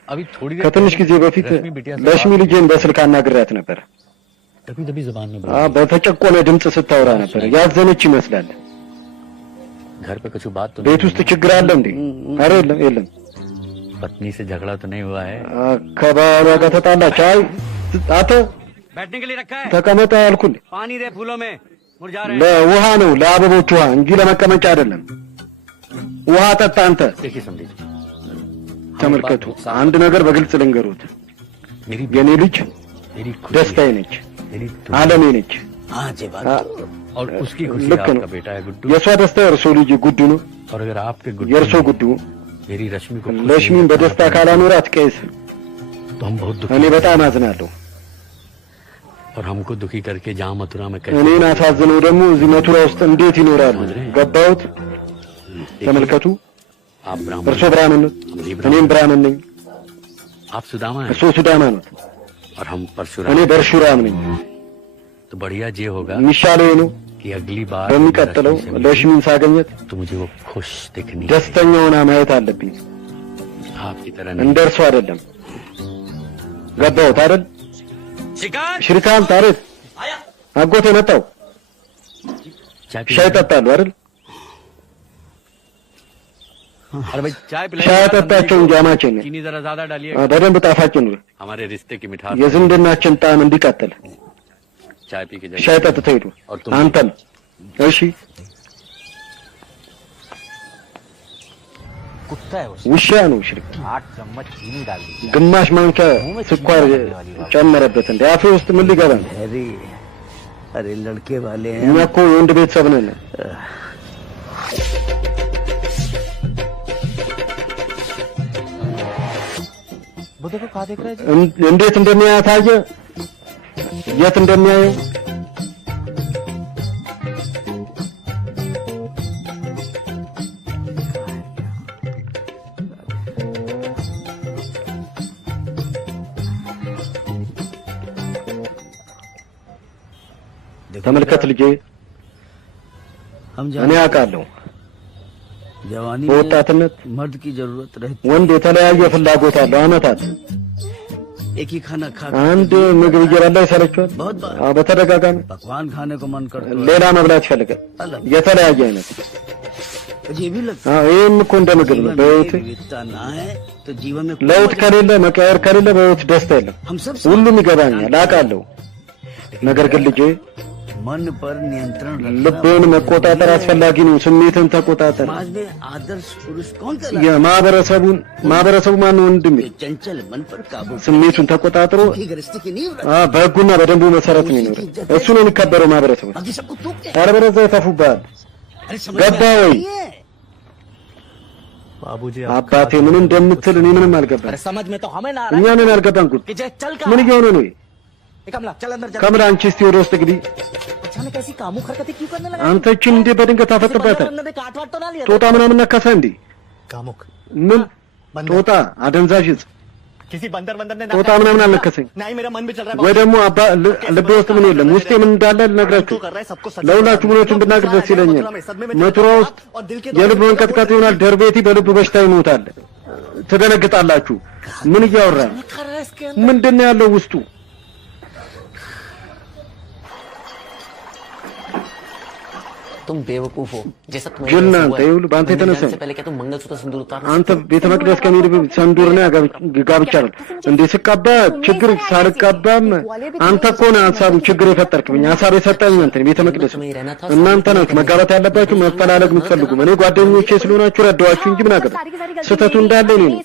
अभी थोड़ी देर ከትንሽ ጊዜ በፊት ለሽሚ ልጄን በስልክ አናግሬያት ነበር दबी जुबान में በተጨቆነ ድምጽ ስታወራ ነበር ያዘነች ይመስላል घर पे कुछ बात तो ቤት ውስጥ ችግር አለ እንዴ ኧረ የለም የለም पत्नी से झगड़ा तो नहीं हुआ है ከባሏ ጋር ተጣላች አይ አተ बैठने के लिए रखा है ተቀመጣ አልኩኝ पानी दे फूलों में मुरझा रहे हैं ለውሃ ነው ለአበቦች ውሃ እንጂ ለመቀመጫ አይደለም ውሃ ጠጣ አንተ देखिए समझिए ተመልከቱ አንድ ነገር በግልጽ ልንገሩት የኔ ልጅ ደስታዬ ነች ዓለሜ ነች हां जी बात और उसकी खुशी आपका बेटा है गुड्डू የሷ ደስታ የእርሶ ልጅ ጉዱ ነው और अगर आपके गुड्डू የእርሶ ጉዱ मेरी रश्मि को ለሽሚን በደስታ ካላኖራት ቀይስ तो हम बहुत दुखी እኔ በጣም አዝናለሁ और हमको दुखी करके जहां मथुरा में እኔን አሳዝነው ደግሞ እዚህ መथुራ ውስጥ እንዴት ይኖራሉ ገባውት ተመልከቱ आप ब्राह्मण እርሶ ብራህመን ነው እኔም ብራህመን ነኝ आप सुदामा हैं እርሶ ሱዳማ ነው और हम परशुराम እኔ በርሹራም ነኝ तो बढ़िया ये होगा የሚሻለው ነው कि अगली बार በሚቀጥለው ለሽሚን ሳገኘት तो मुझे वो खुश दिखनी ደስተኛ ሆና ማየት አለብኝ आपकी तरह እንደርሱ አይደለም ገባውት አይደል शिकार ሽሪካን ታሪክ አጎቴ መጣው ሻይ ጠጣሉ አይደል अरे भाई चाय ሻይ ጠጣቸው እንጂ አማቼ ነው चीनी जरा ज्यादा डालिए በደንብ ጣፋጭ ነው हमारे रिश्ते की मिठास የዝምድናችን ጣዕም እንዲቀጥል चाय पी के ሻይ ጠጥተው ሄዱ አንተም እሺ कुत्ता है ውሻ ነው ሽሪክ 8 चम्मच चीनी डाल दी ግማሽ ማንኪያ ስኳር ጨመረበት እንደ አፌ ውስጥ ምን ሊገባ ነው अरे लड़के वाले हैं እኛ እኮ የወንድ ቤተሰብ ነን वो देखो कहाँ देख रहा है जी እንዴት እንደሚያያት አየ የት እንደሚያየው ተመልከት ልጄ እኔ አውቃለሁ जवानी በወጣትነት मर्द की जरूरत रहती ወንድ የተለያየ ፍላጎት አለው አመታት एक ही खाना खा አንድ ምግብ እየበላ ይሰለችዋል በተደጋጋሚ पकवान खाने को मन करता ሌላ መብላት ይፈልጋል የተለያየ አይነት ये भी लगता ይህም እኮ እንደ ምግብ ነው በህይወት विविधता ना है तो जीवन में ለውጥ ከሌለ መቀየር ከሌለ በህይወት ደስታ የለም ሁሉም ይገባኛል አውቃለሁ ነገር ግን ልጄ मन पर नियंत्रण ልብን መቆጣጠር አስፈላጊ ነው ስሜትን ተቆጣጠር समाज में आदर्श पुरुष कौन कहलाता የማህበረሰቡ ማን ወንድም है चंचल मन पर काबू ስሜቱን ተቆጣጥሮ की गृहस्थी की नींव በህጉና በደንቡ መሰረት ነው የሚኖረው እሱ ነው የሚከበረው ማህበረሰቡ बाकी सबको तू አለበለዚያ ይተፉብሃል ገባ ወይ बाबूजी አባቴ ምን እንደምትል እኔ ምንም አልገባኝ समझ में तो हमें ना እኛ ነን ያልገባን ጉድ चल ምን እየሆነ ነው कमला चल अंदर जा ከምን አንቺ እስቲ ወደ ውስጥ ግቢ अचानक ऐसी कामुक हरकतें क्यों करने लगा አንተ እቺን እንዴ በድንገት አፈጥበታል ने काट वाट तो ना लिया ጦጣ ምናምን ነካሳ እንዴ कामुक ምን ጦጣ አደንዛዥ किसी बंदर ने ጦጣ ምናምን አልነከሰኝ नहीं मेरा मन भी चल रहा ወይ ደግሞ አባ ልቤ ውስጥ ምን የለም ውስጤ ምን እንዳለ ልነግራችሁ ለሁላችሁ ምኖችን ብናገር ደስ ይለኛል መቱራ ውስጥ የልብ መንቀጥቀጥ ይሆናል ደርቤቲ በልብ በሽታ ይሞታል ትደነግጣላችሁ ምን እያወራ ምንድነው ያለው ውስጡ तुम बेवकूफ हो जैसा ጅል ነህ አንተ። ይኸውልህ በአንተ የተነሳ से पहले क्या तुम मंगलसूत्र सिंदूर उतारना አንተ ቤተ መቅደስ ከሚሄድ ሰንዱር ነው ጋብቻ ነው እንዴ? ስቃባ ችግር ሳልቃባም አንተ እኮ ነህ ሀሳቡ ችግር የፈጠርክብኝ። ሀሳብ የሰጠኝ አንተ ቤተ መቅደስ እናንተ ናችሁ መጋባት ያለባችሁ መፈላለግ የምትፈልጉ። እኔ ጓደኞቼ ስለሆናችሁ ረዳኋችሁ እንጂ ምን አገባ። ስህተቱ እንዳለ እኔ ነው።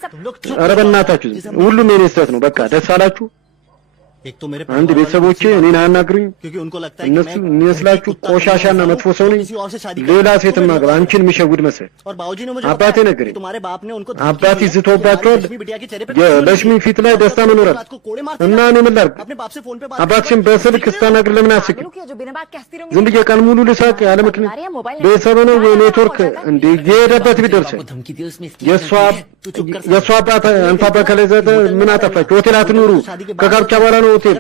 ኧረ በእናታችሁ ሁሉም የኔ ስህተት ነው። በቃ ደስ አላችሁ። አንድ ቤተሰቦቼ እኔን አያናግሩኝ። እነሱ የሚመስላችሁ ቆሻሻና መጥፎ ሰው ነኝ። ሌላ ሴት ማግባ አንቺን የሚሸውድ መሰል አባቴ ነገረኝ። አባቴ ዝቶባቸዋል። የለሽሚ ፊት ላይ ደስታ መኖራል እና እኔ ምን ላድርግ? አባትሽን በስልክ ስታናግር ለምን አስቂኝ? ዝም ብዬ ቀን ሙሉ ልሳቅ ያለ ምክንያት? ቤተሰብ ነው ወይ ኔትወርክ እንደ የሄደበት ቢደርስ የእሷ አባት አንተ አባት ከለዘደ ምን አጠፋች? ሆቴል አትኑሩ ከጋብቻ በኋላ ነው ሆቴል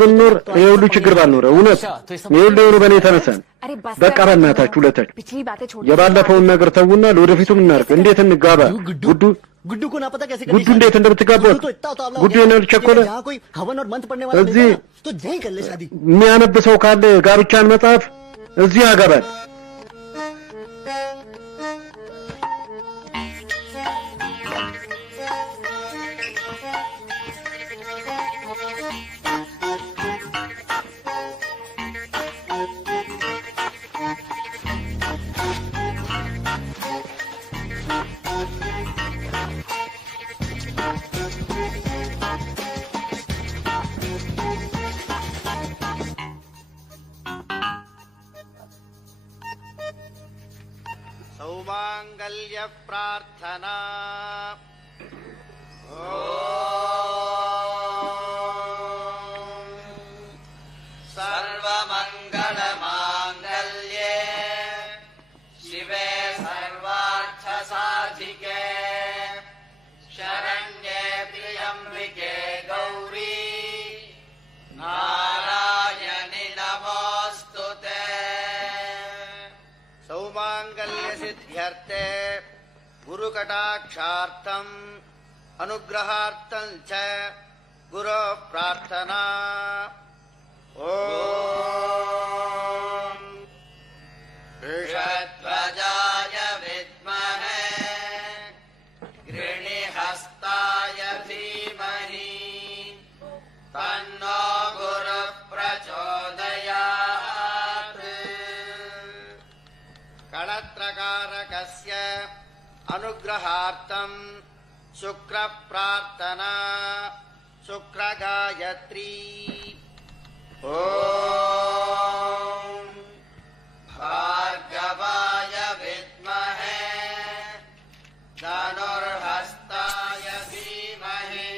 ብንኖር የሁሉ ችግር ባልኖረ። እውነት የሁሉ የሆኑ በእኔ የተነሳ በቃ በእናታችሁ ሁለታችሁ የባለፈውን ነገር ተውና ለወደፊቱም እናድርግ። እንዴት እንጋባ? ጉዱ እንዴት እንደምትጋባት ጉዱ የነር ቸኮለ እዚህ የሚያነብ ሰው ካለ ጋብቻን መጽሐፍ እዚህ ያገባል። सौमांगल्य प्रार्थना सर्वमंगल मांगल्ये शिवे सर्वार्थ साधिके शरण्ये त्र्यंबिके गौरी नारायणि नमोस्तुते। सौमांगल्य सिद्ध्यर्थे गुरुकटाक्षार्थम अनुग्रहार्थं च गुरो प्रार्थना। ओम वृषध्वजाय विद्महे गृणिहस्ताय धीमहि तन्नो गुरुः प्रचोदयात्। कलत्रकारकस्य अनुग्रहार्थं शुक्र प्रार्थना शुक्रगायत्री। ओम भार्गवाय विद्महे धनुर्हस्ताय धीमहि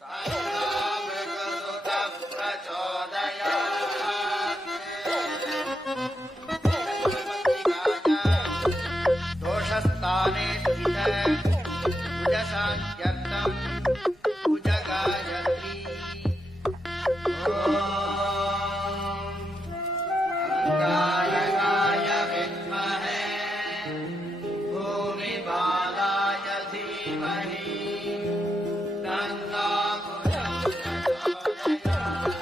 तन्नो मृगसुतः प्रचोदयात्। दोषस्थाने स्थिते कुजशान्त्यर्थं कुजगायत्री। गायकाय विद्महे भूमिबालाय धीमहि तन्नो गुरुः प्रचोदयात्।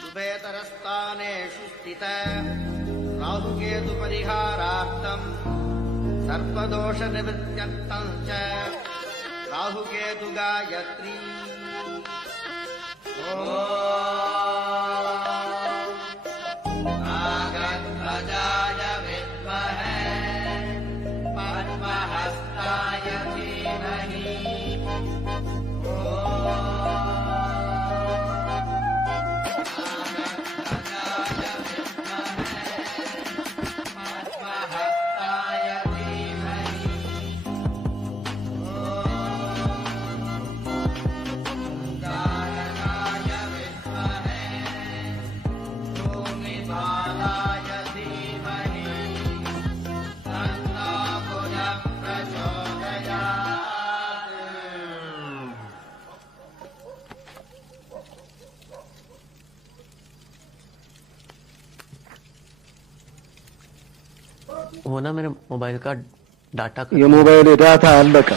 शुभेतरस्थानेषु स्थिते राहुकेतुपरिहारार्थं सर्पदोषनिवृत्त्यर्थं च राहुकेतुगायत्री। नागध्वजाय विद्महे पद्महस्ताय धीमहि नागध्वजाय विद्महे पद्महस्ताय धीमहि गायकाय विद्महे भूमिबालाय धीमहि तन्नो गुरुः प्रचोदयात्। वो ना मेरे मोबाइल का डाटा የሞባይል ዳታ አለቀ።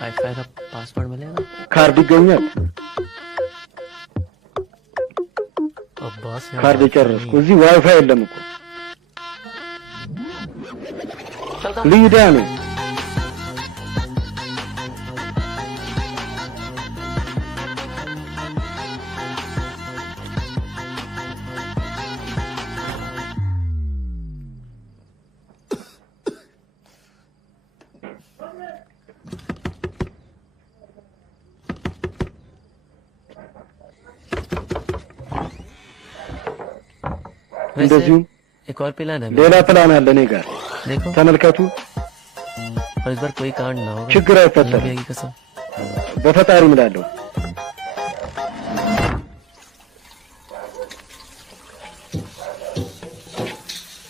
वाईफाई का पासवर्ड मिलेगा? ካርድ ይገኛል። ካርድ ጨረስኩ። እዚህ ዋይፋይ የለም እኮ ሊዳ ነው። እንደዚሁ एक और प्लान है ሌላ ፕላን አለ እኔ ጋር ተመልከቱ። और इस बार कोई कांड ना होगा ችግር አይፈጠርም की कसम በፈጣሪ እምላለሁ።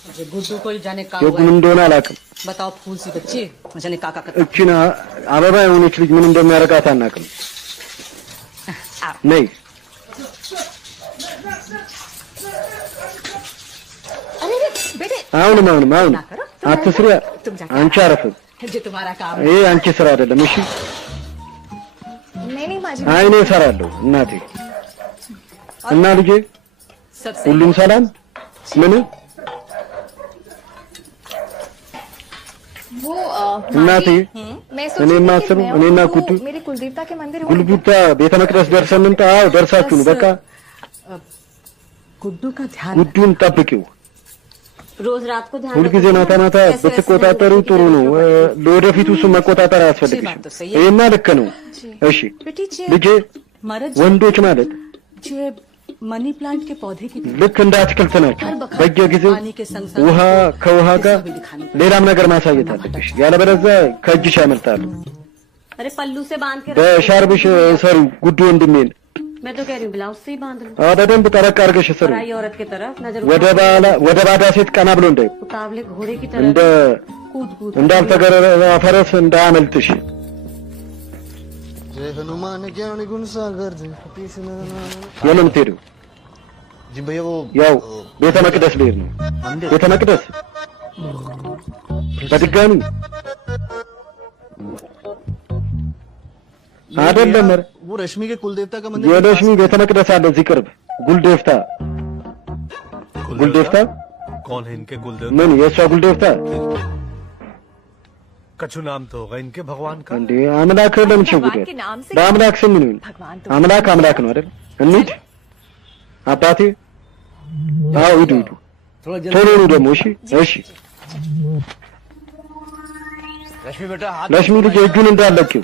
मुझे गुड्डू को जाने का የጉም እንደሆነ አላውቅም። बताओ फूल सी बच्ची मुझे ने काका का እቺን አበባ የሆነች ልጅ ምን እንደሚያረጋት አናውቅም። ነይ अरे बेटे አሁንም አትስሪ። አንቺ አረፍ። ये तुम्हारा काम ይሄ አንቺ ስራ አይደለም። እሺ नहीं माँ जी አይ እኔ እሰራለሁ እናቴ እና ልጄ ሁሉም ሰላም ምን वो እናቴ मैं እኔ የማስበው እኔና ጉዱ मेरी कुलदेवता के मंदिर ጉልቡታ ቤተ መቅደስ ደርሰን እንምጣ። አዎ ደርሳችሁ ነው በቃ गुड्डू का ध्यान ጉዱን ጠብቂው። रोज रात को ध्यान ሁልጊዜ ማታ ማታ ብትቆጣጠሩ ጥሩ ነው። ለወደፊቱ እሱ መቆጣጠር አያስፈልግሽም። ይሄማ ልክ ነው። እሺ ልጄ ወንዶች ማለት जे मनी प्लांट के पौधे की ልክ እንደ አትክልት ናቸው። በየጊዜው ውሃ ከውሃ ጋር ሌላም ነገር ማሳየት አለብሽ። ያለበለዚያ ከእጅሽ ያመልጣሉ። अरे पल्लू से बांध के በሻርብሽ ሰሪው ጉዱ ወንድሜን मैं तो कह रही हूँ ब्लाउज से ही बांध लो በደንብ ጠረቅ አድርገሽ ሰሪው पराई औरत की तरफ नजर ወደ ባዳ ሴት ቀና ብሎ እንዳይ उतावले घोड़े की እንደ तरफ እንዳልተገረረ ፈረስ እንዳያመልጥሽ። जय हनुमान ज्ञान गुण सागर የት ነው የምትሄደው? जी भैया वो ያው ቤተ መቅደስ ልሄድ ነው። ቤተ መቅደስ በድጋሚ አይደለም። वो रश्मि के कुलदेवता का मंदिर የለሽሚ ቤተ መቅደስ አለ እዚህ ቅርብ። ጉልዴፍታ कौन है इनके गुलदेव? ምን የእሷ ጉልዴፍታ कछु नाम तो होगा इनके भगवान का। እንዴ አምላክ ለምን ሸጉደ? በአምላክ ስም ምን አምላክ ነው አይደል? እንሂድ አባቴ። አዎ ሂዱ ቶሎ ነው ደግሞ። እሺ रश्मि बेटा हाथ ለሽሚ ልጅ እጁን እንዳለችው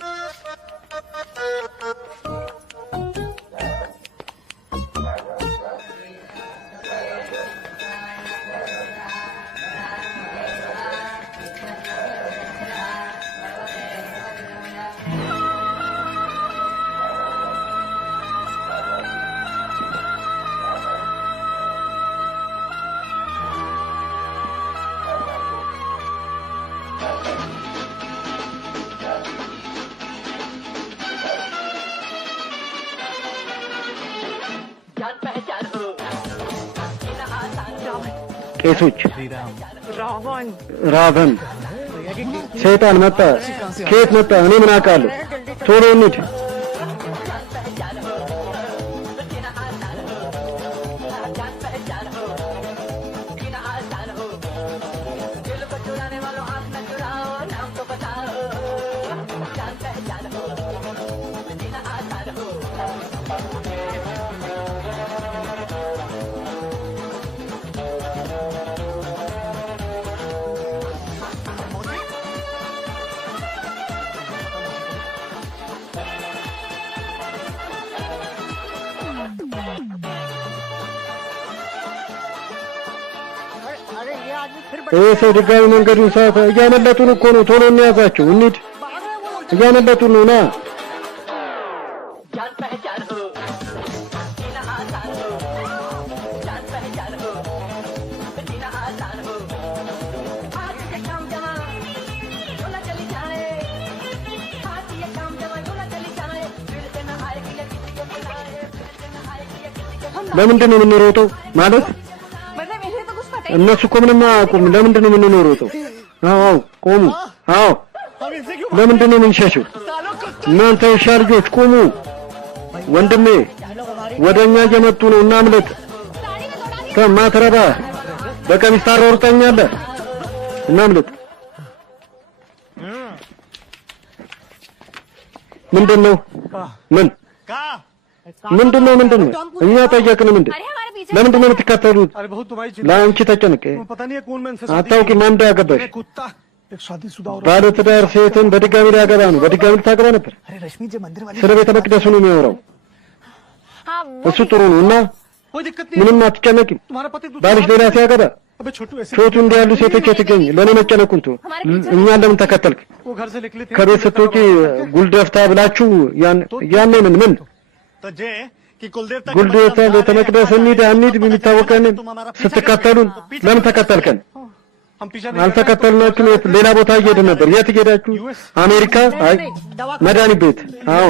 ቄሶች ራቨን ሰይጣን መጣ። ከየት መጣ? እኔ ምን አውቃለሁ? ቶሎ እንሂድ። ይሄ ሰው ድጋሚ መንገዱን ሳተ። እያመለጡን እኮ ነው። ቶሎ እንያዛቸው እንሂድ። እያመለጡን ነው። ና ለምንድን ነው የምንሮጠው? ማለት እነሱ እኮ ምንም አያውቁም። ለምንድን ነው የምንሮጠው? አዎ ቆሙ። አዎ ለምንድን ነው የምንሸሸው? እናንተ ውሻ ልጆች ቁሙ። ወንድሜ ወደኛ እየመጡ ነው። እናምልጥ። አንተ ማትረባ በቀሚስ ታሮርጠኛለህ። እናምልጥ። ምንድነው? ምንድነው? እኛ ጠየቅን። ለምንድን ነው የምትከተሉት? ለአንቺ ተጨንቄ አታውቂም። አንድ ያገባሽ ባለትዳር ሴትን በድጋሚ ሊያገባ ነው። በድጋሚ ልታገባ ነበር። ስለ ቤተ መቅደሱ ነው የሚያወራው። እሱ ጥሩ ነው እና ምንም አትጨነቂም። ባልሽ ሌላ ሲያገባ ሾቱ እንዲህ ያሉ ሴቶች የትገኝ ለእኔ መጨነቁን ተው። እኛን ለምን ተከተልክ? ከቤት ስትወጪ ጉልደፍታ ብላችሁ ያኔ ምን ጉልደፍታ ቤተ መቅደስ እንሂድ አንሂድ የሚታወቀን ስትከተሉን ለምን ተከተልከን? አልተከተልናችሁም። ሌላ ቦታ እየሄድን ነበር። የት እየሄዳችሁ? አሜሪካ? አይ መድኃኒት ቤት። አዎ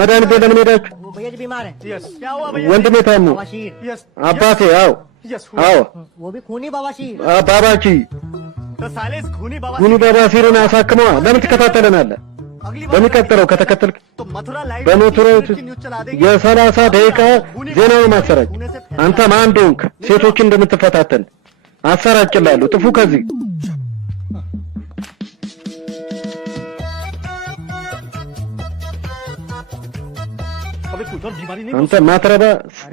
መድኃኒት ቤት ለምን ሄዳችሁ? ወንድሜ ታሞ አባቴ። አዎ አዎ ባባቺ ጉኒ ባባሲርን አሳክመዋ። ለምን ትከታተለናለህ? በሚቀጥለው ከተከተልክ በመቱራ የ30 ደቂቃ ዜናዊ ማሰራጭ። አንተ ማን እንደሆንክ ሴቶችን እንደምትፈታተን አሰራጭላለሁ። ጥፉ ከዚህ። አንተ ማትረባ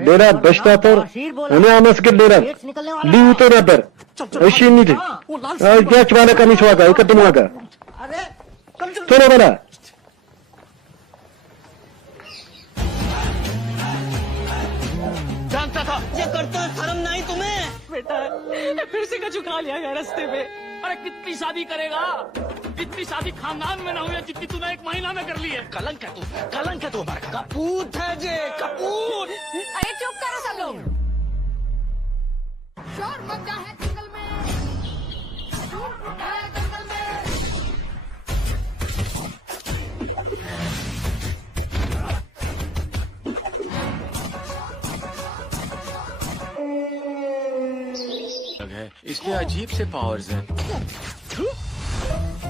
ሌላ በሽታ ተር እኔ አመስግን ሌላ ሊውጥ ነበር። እሺ እንሂድ። እጃች ባለ ቀሚስ ዋጋ የቅድም ዋጋ ቶሎ በላ። जानता था ये करते शर्म नहीं तुम्हें? बेटा फिर से कछु खा लिया है रास्ते में। अरे कितनी शादी करेगा? इतनी शादी खानदान में ना हुई जितनी तूने एक महीना में कर ली है। कलंक है तू हमारा। कपूत है जे कपूत। अरे चुप करो सब लोग। शोर मचा है जंगल में, शोर मचा है जंगल में। इसके अजीब से पावर्स हैं।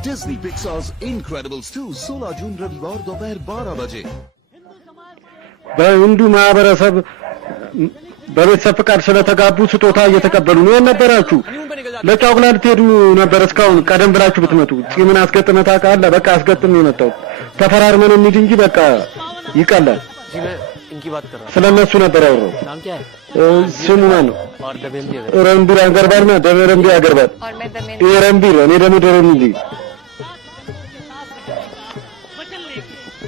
डिज्नी पिक्सार्स इनक्रेडिबल्स 2 16 जून रविवार दोपहर 12 बजे। በህንዱ ማህበረሰብ በቤተሰብ ፍቃድ ስለተጋቡ ስጦታ እየተቀበሉ ነው የነበራችሁ። ለጫጉላ ልትሄዱ ነበር እስካሁን ቀደም ብላችሁ ብትመጡ። ምን አስገጥመህ ታውቃለህ? በቃ አስገጥም የመጣው ተፈራርመን እንሂድ እንጂ በቃ ይቀላል። इनकी बात कर रहा हूं। ስለነሱ ነበር ያወራው። नाम क्या है? ስሙ ማን ነው? और दबेंदी ረምቢር አገርባል ነው። ደበረምቢ አገርባል። ይሄ ረምቢር፣ እኔ ደግሞ ደበረምቢ።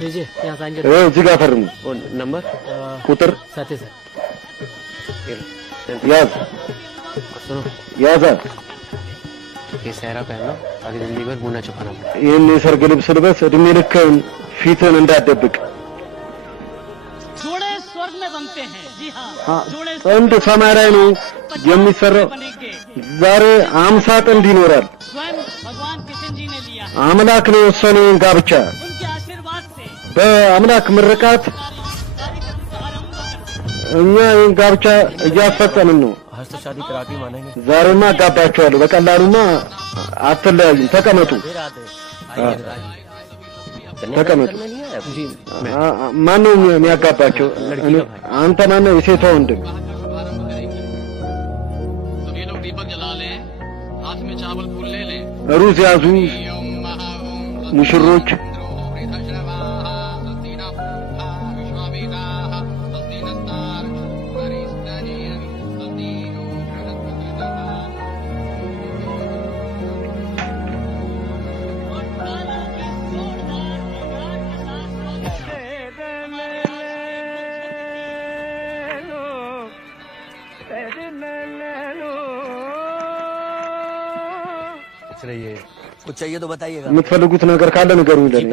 लीजिए यहाँ साइन कर। እዚህ ጋር ፈርሙ። नंबर ቁጥር 37 ያዝ सुनो ያዝ። ये सहरा पहनो ताकि जिंदगी भर मुंह ना छुपाना पड़े। ይህን የሰርግ ልብስ ልበስ። እድሜ ልክህን ፊትን እንዳትደብቅ። जोड़े स्वर्ग में बनते हैं। जी हाँ ጥንድ ሰማይ ላይ ነው የሚሰራው። ዛሬ 50 ጥንድ ይኖራል። स्वयं भगवान कृष्ण जी ने लिया। አምላክ ነው የወሰነውን ጋብቻ። उनके आशीर्वाद से በአምላክ ምርቃት እኛ ይህን ጋብቻ እያስፈጸምን ነው። आज तो शादी करा के मानेंगे। ዛሬማ አጋባቸዋለሁ። በቀላሉማ አትለያዩም። ተቀመጡ ተቀመጡ። ማን ነው የሚያጋባቸው? አንተ ማን ነው? የሴቷ ወንድም። ये लोग दीपक जला लें, हाथ में चावल फूल ले लें। ሩዝ ያዙ ሙሽሮች። कुछ चाहिए तो बताइएगा। የምትፈልጉት ነገር ካለ ንገሩኝ ለኔ።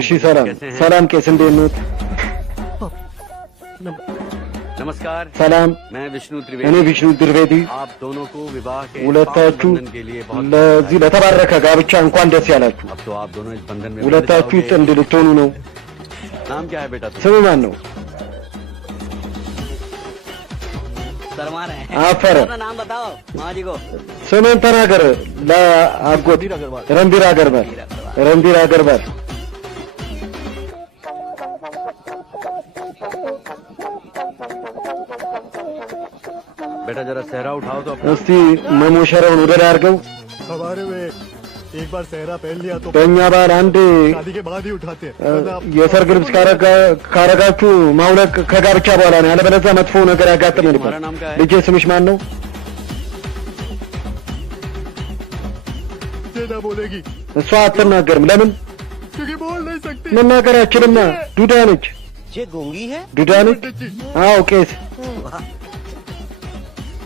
እሺ ሰላም ሰላም። ቄስ እንዴት ነው? नमस्कार। ሰላም። मैं विष्णु እኔ त्रिवेदी। ቪሽኑ ድርቤዲ። आप दोनों को विवाह के ሁለታችሁ बंधन के लिए बहुत ለዚህ ለተባረከ ጋብቻ እንኳን ደስ ያላችሁ። अब तो आप दोनों इस बंधन में ሁለታችሁ ጥንድ ልትሆኑ ነው። नाम क्या है बेटा? ስሙ ማን ነው? शर्मा रहे हैं। አፈረ። अपना नाम बताओ माँ जी को। ስምን ተናገር። ለአጎት ረምቢር አገርባል። ረምቢር አገርባል። जरा सहरा उठाओ तो እስቲ መሞሸረውን ወደ ላይ አድርገው። हमारे में एक बार सहरा पहन लिया तो በእኛ ባህል አንዴ शादी के बाद ही उठाते हैं የሰርግ ልብስ ካረጋችሁ ማውለቅ ከጋብቻ በኋላ ነው። ያለበለዚያ መጥፎ ነገር ያጋጥም ነበር። ልጄ ስምሽ ማን ነው? ना बोलेगी እሷ አትናገርም። ለምን? क्योंकि बोल नहीं सकती መናገር አችልማ። ዱዳ ነች። ये गूंगी है ዱዳ ነች። አዎ ቄስ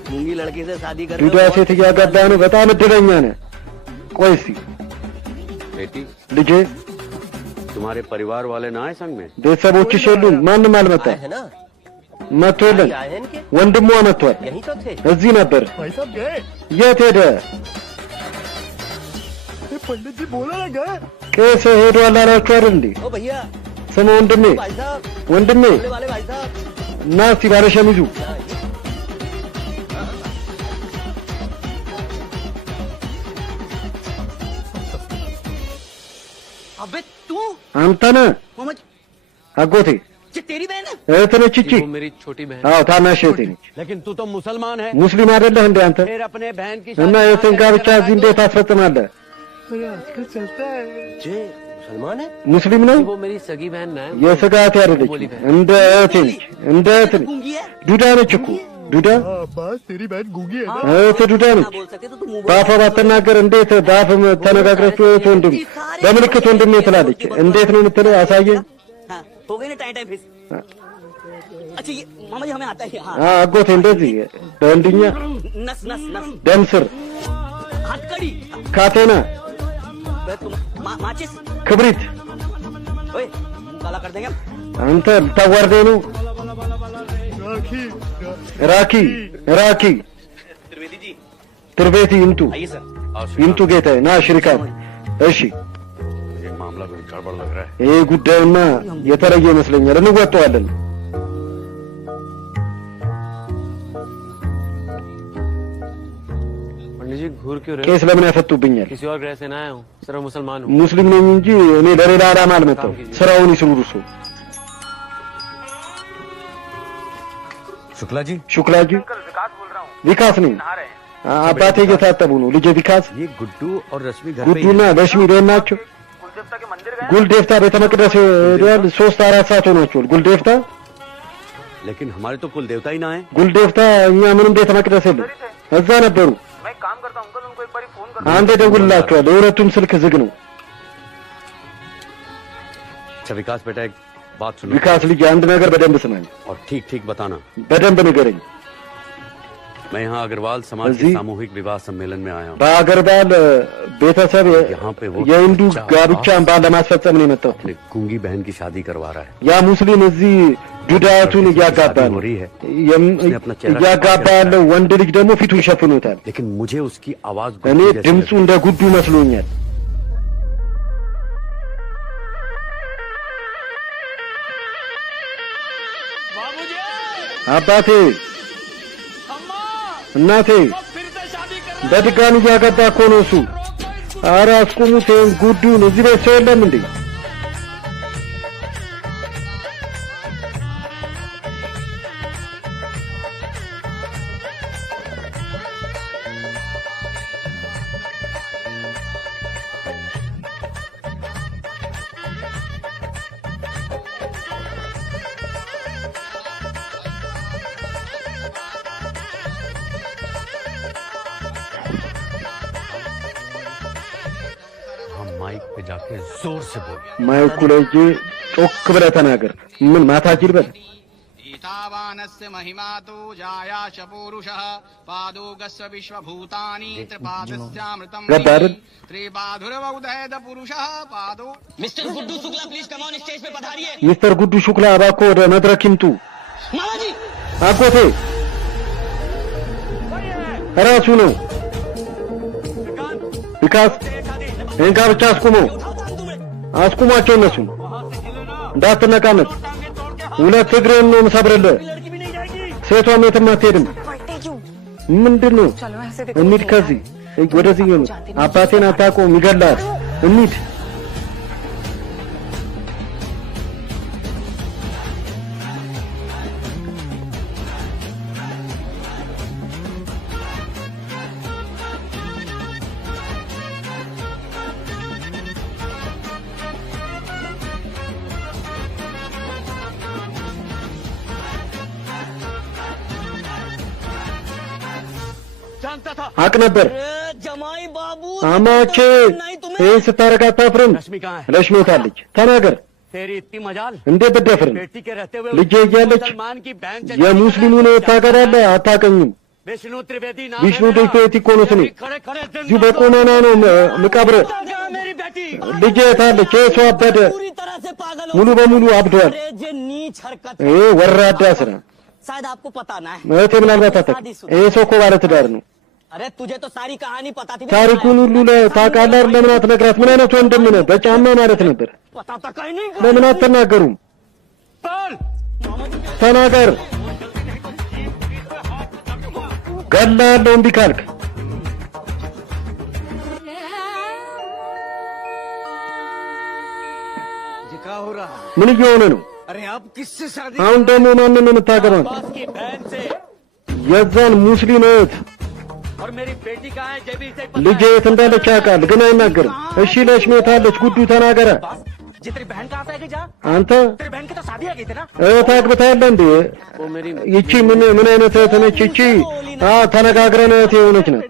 गूंगी लड़की से शादी कर ዱዳ ሴት እያገባ ነው። በጣም እድለኛ ነህ። ቆይ እስቲ बेटी ልጄ तुम्हारे परिवार वाले ना आए संग में? ቤተሰቦችሽ የሉም? ማንም አልመጣም። है ना መጥቶ የለን። आए हैं इनके ወንድሟ መጥቷል። यहीं तो थे እዚህ ነበር። भाई साहब गए የት ሄደ? पंडित जी बोला ना गए ቄስ ሄዷል አላችሁ አይደል እንዴ? ओ भैया ስሙ ወንድሜ भाई साहब ወንድሜ बोले वाले भाई साहब እና እስቲ ባለ ሸሚዙ अबे तू አንተ ነህ मोहम्मद አጎቴ? ये तेरी बहन है እህት ነች እቺ? वो मेरी छोटी बहन አዎ ታናሽ እህቴ ነች። लेकिन तू तो मुसलमान है ሙስሊም አይደለህ እንዴ አንተ? फिर अपने बहन की እና የእህትን ጋብቻ እዚህ እንዴት አስፈጽማለህ? अरे आजकल चलता है ये मुसलमान है ሙስሊም ነው? वो मेरी सगी बहन है የስጋ እህቴ አይደለች፣ እንደ እህቴ ነች። እንደ እህት ነች። गूंगी है ዱዳ ነች እኮ ዱዳ። बस तेरी बहन गूंगी है ना እህት ዱዳ ነች። बोल सकते तो तू मुंह በአፏ ባትናገር እንዴት በአፍ ተነጋግራችሁ እህት ወንድም በምልክት ወንድሜ ትላለች። እንዴት ነው የምትለው? አሳየኝ። हाँ, हो गई ना टाइम टाइम फिस अच्छा ये मामा जी हमें आता है हाँ አጎቴ እንደዚህ በእንድኛ नस नस नस ደም ስር हथकड़ी ካቴና बे तुम माचिस ክብሪት ओए काला कर देंगे हम አንተ ልታዋርደኝ ነው? राखी ራኪ ራኪ त्रिवेदी जी ትርቤት ይምጡ आइए सर ይምጡ ጌታዬ ና ሽሪካት። እሺ ये मामला कुछ गड़बड़ लग रहा है ይሄ ጉዳዩማ የተለየ ይመስለኛል። እንወጣዋለን። पंडित जी घूर क्यों रहे ቄስ ለምን ያፈጡብኛል? किसी और ग्रह से ना आया हूँ सिर्फ मुसलमान हूँ ሙስሊም ነኝ እንጂ እኔ ለሌላ ዓላማ አልመጣሁም። ስራውን ይስሩ እርሱ። शुक्ला जी शुक्ला जी विकास नहीं አባቴ እየታጠቡ ነው። ልጄ ቪካስ ये गुड्डू और रश्मि घर पे ही ጉዱና ለሽሚ ደህና ናቸው? ጉልዴፍታ ቤተ መቅደስ ሄደዋል። 3-4 ሰዓት ሆኗቸዋል። ጉልዴፍታ हैं। लेकिन हमारे तो कुल देवता ही ना है ጉልዴፍታ እኛ ምንም ቤተ መቅደስ የለም። እዛ ነበሩ። አንዴ ደውልላቸዋለሁ። የሁለቱም ስልክ ዝግ ነው። अच्छा विकास बेटा एक बात सुनो ቪካስ ልጅ አንድ ነገር በደንብ ስማኝ፣ और ठीक ठीक बताना በደንብ ንገረኝ። मैं यहाँ अग्रवाल समाज के जी। सामूहिक विवाह सम्मेलन में आया हूँ በአገር ባል ቤተሰብ यहाँ पे वो የሂንዱ ጋብቻን ባል ለማስፈጸም ነው የመጣው። अपने गूंगी बहन की शादी करवा रहा है ያ ሙስሊም እዚህ ዱዳቱን እያጋባ शादी ነው። हो रही है እያጋባ ያለው ወንድ ልጅ ደግሞ ፊቱን ሸፍኖታል። लेकिन मुझे उसकी आवाज እኔ गुड्डू जैसी ድምፁ እንደ ጉዱ መስሎኛል። አባቴ እናቴ በድጋሚ እያገባ እኮ ነው እሱ። ኧረ አስቁሙት ይሄን ጉዱን። እዚህ ቤት ሰው የለም እንዴ? हम माइक पे जाके जोर से बोल ማይኩ ላይ እጄ ጮክ ብለህ ተናገር። ምን ማታ ጅል በል एतावानस्य महिमा तु जायाश पूरुषः पादोगस्य विश्वभूतानि त्रिपादस्यामृतं ገባ አይደል? त्रिपाधुरवौदयद पुरुषः पादो mister Guddu Shukla please come on stage पे पधारिए ሚስተር ጉዱ ሹክላ እባክዎ ወደ መድረክ ይምጡ። मामा जी አጎቴ ራሱ ነው ቪካስ። ይህን ጋብቻ አስቁመው፣ አስቁሟቸው። እነሱን እንዳትነቃነቅ። ሁለት እግርህን ነው የምሰብርልህ። ሴቷም የትም አትሄድም። ምንድን ነው? እንሂድ ከዚህ ወደዚህ ነው። አባቴን አታውቀውም፣ ይገላል። እንሂድ። जानता था አቅ ነበር जमाई बाबू አማቼ ይህን ስታረግ አታፍርም? ረሽሜ ታለች ተናገር तेरी इतनी मजाल እንዴት ብትደፍርም बेटी के रहते हुए ልጄ እያለች मुसलमान की बहन የሙስሊሙን ታውቃለህ? አታውቅኝም። विष्णु त्रिवेदी नाम ቪሽኑ ቴፌቲ እኮ ነው ስሜ። እዚሁ በቆመና ነው ምቀብር። ልጄ ታለች። ይህ ሰው አበደ፣ ሙሉ በሙሉ አብዷል። ይሄ ወራዳ ስራ शायद आपको पता ना है እህቴ ምናልባት አታውቅም። ይሄ ሰው እኮ ባለ ትዳር ነው። अरे तुझे तो सारी कहानी पता थी ታሪኩን ሁሉ ታውቃለህ። ለምን አትነግራት? ምን አይነት ወንድም ነህ? በጫማ ማለት ነበር። पता था कहीं नहीं ለምን አትናገሩም? ተናገር። ገላለሁ እምቢ ካልክ क्या हो रहा है? ምን እየሆነ ነው? अरे आप किससे शादी አሁን ደግሞ ማንን ነው የምታገባው? बाप की बहन से የዛን ሙስሊም እህት और मेरी बेटी कहाँ है? जेबी से ልጄ የት እንዳለች ያውቃል፣ ግን አይናገርም። እሺ ለሽሜ ታለች። ጉዱ ተናገረ። जी तेरी बहन कहाँ से आई जा አንተ तेरी बहन की तो शादी आ गई थी ना እህት አግብታለህ እንዴ? ይቺ ምን አይነት እህት ነች ይቺ? ተነጋግረን እህት የሆነች ነው።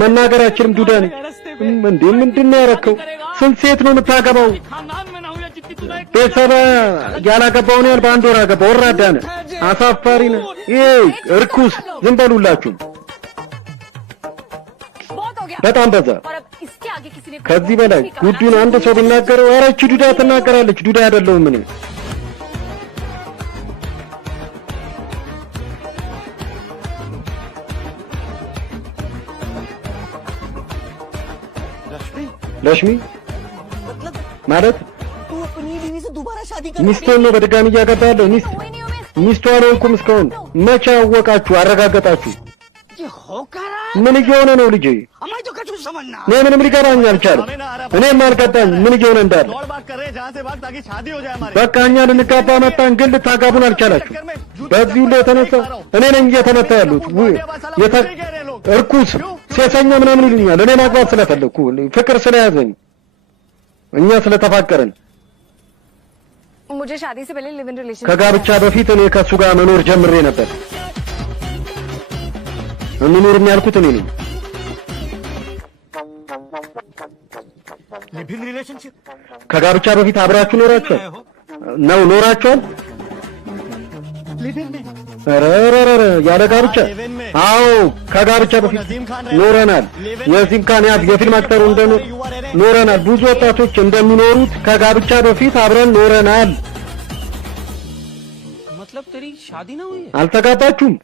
መናገራችንም ዱዳ ነች እንዴ? ምንድን ነው ያደረከው? ስንት ሴት ነው የምታገባው? ቤተሰብ ያላገባውን ያህል በአንድ ወር አገባ። ወራዳ ነህ፣ አሳፋሪ ነህ። ይሄ እርኩስ። ዝም በሉላችሁ። በጣም በዛ። ከዚህ በላይ ጉዱን አንድ ሰው ቢናገረው ኧረ እቺ ዱዳ ትናገራለች። ዱዳ አይደለሁም እኔ። ለሽሚ ማለት तू अपनी बीवी से दोबारा शादी कर ሚስቴን ነው በድጋሚ እያገባለሁ። ሚስቷ አልሆንኩም እስካሁን። መቼ አወቃችሁ? አረጋገጣችሁ? ምን እየሆነ ነው ልጄ? हमारी तो कछु समझना እኔ ምንም ሊገባኝ አልቻለም። እኔም አልገባኝ ምን እየሆነ እንዳለ። በቃ እኛ ልንጋባ መጣን፣ ግን ልታጋቡን አልቻላችሁ። በዚህ ሁሉ የተነሳ እኔ ነኝ እየተመታ ያሉት። እርኩስ ሴሰኛ ምናምን ይሉኛል። እኔ ማግባት ስለፈለግኩ ፍቅር ስለያዘኝ እኛ ስለተፋቀረን मुझे शादी से पहले live in relation ከጋብቻ በፊት እኔ ከሱ ጋር መኖር ጀምሬ ነበር። እንኑርም ያልኩት እኔ ነኝ። live in relationship ከጋብቻ በፊት አብራችሁ ኖራችኋል? ኖራችኋል? ኧረ ያለ ጋብቻ? አዎ ከጋብቻ በፊት ኖረናል። የዚህም ካን ያዝ የፊልም አክተሩ ኖረናል። ብዙ ወጣቶች እንደሚኖሩት ከጋብቻ በፊት አብረን ኖረናል። मतलब तेरी शादी ना हुई है አልተጋባችሁም?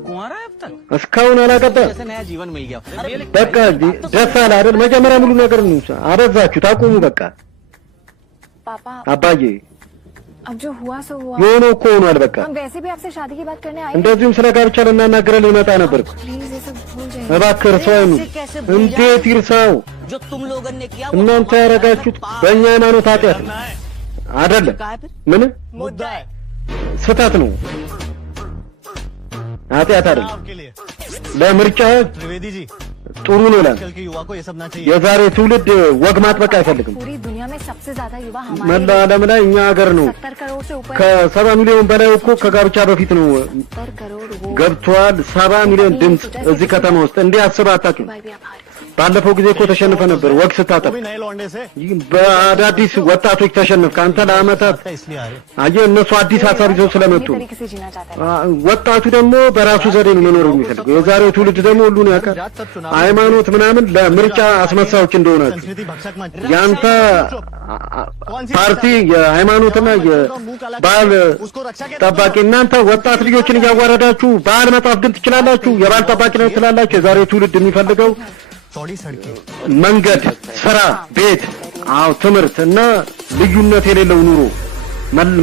कुंवारा है अब तक እስካሁን አላገባም። जैसे नया जीवन मिल गया በቃ ደስ አለ አይደል? መጀመሪያ ሙሉ ነገር ነው አበዛችሁ። ታቆሙ በቃ पापा አባዬ अब जो हुआ सो हुआ የሆነው እኮ ሆኗል። በቃ हम वैसे भी आपसे शादी की बात करने आए እንደዚሁም ስለ ጋብቻ ልናናግረን ልመጣ ነበር። प्लीज ये सब भूल जाइए እባክህ እርሳው አይኑ እንዴት ይርሳው? जो तुम लोगों ने किया እናንተ ያደረጋችሁት በእኛ ሃይማኖት ኃጢአት ነው አይደለም? ምን ስህተት ነው፣ ኃጢአት አይደለም። ለምርጫ त्रिवेदी जी ጥሩ ነው ላል आजकल के युवा को ये सब ना चाहिए। የዛሬ ትውልድ ወግ ማጥበቅ አይፈልግም። पूरी दुनिया में सबसे ज्यादा युवा हमारे መላ ዓለም ላይ እኛ ሀገር ነው 70 करोड़ से ऊपर ከ70 ሚሊዮን በላይ እኮ ከጋብቻ በፊት ነው 70 करोड़ वो ገብቷል። 70 ሚሊዮን ድምፅ እዚህ ከተማ ውስጥ እንዲህ አስበህ አታውቅም። ባለፈው ጊዜ እኮ ተሸንፈ ነበር ወግ ስታጠብ። नए लौंडे से በአዳዲስ ወጣቶች ተሸንፍክ አንተ ለአመታት። አየህ እነሱ አዲስ ሀሳብ ይዘው ስለመጡ तरीके से जीना चाहते हैं ወጣቱ ደግሞ በራሱ ዘዴ ነው መኖር የሚፈልገው። የዛሬው ትውልድ ደግሞ ሁሉን ያውቃል። ሃይማኖት ምናምን ለምርጫ አስመሳዮች እንደሆናችሁ ያንተ ፓርቲ የሃይማኖትና የባህል ጠባቂ እናንተ ወጣት ልጆችን እያዋረዳችሁ ባህል መጣፍ ግን ትችላላችሁ። የባህል ጠባቂ ነው ትላላችሁ። የዛሬው ትውልድ የሚፈልገው መንገድ፣ ስራ፣ ቤት፣ ትምህርት እና ልዩነት የሌለው ኑሮ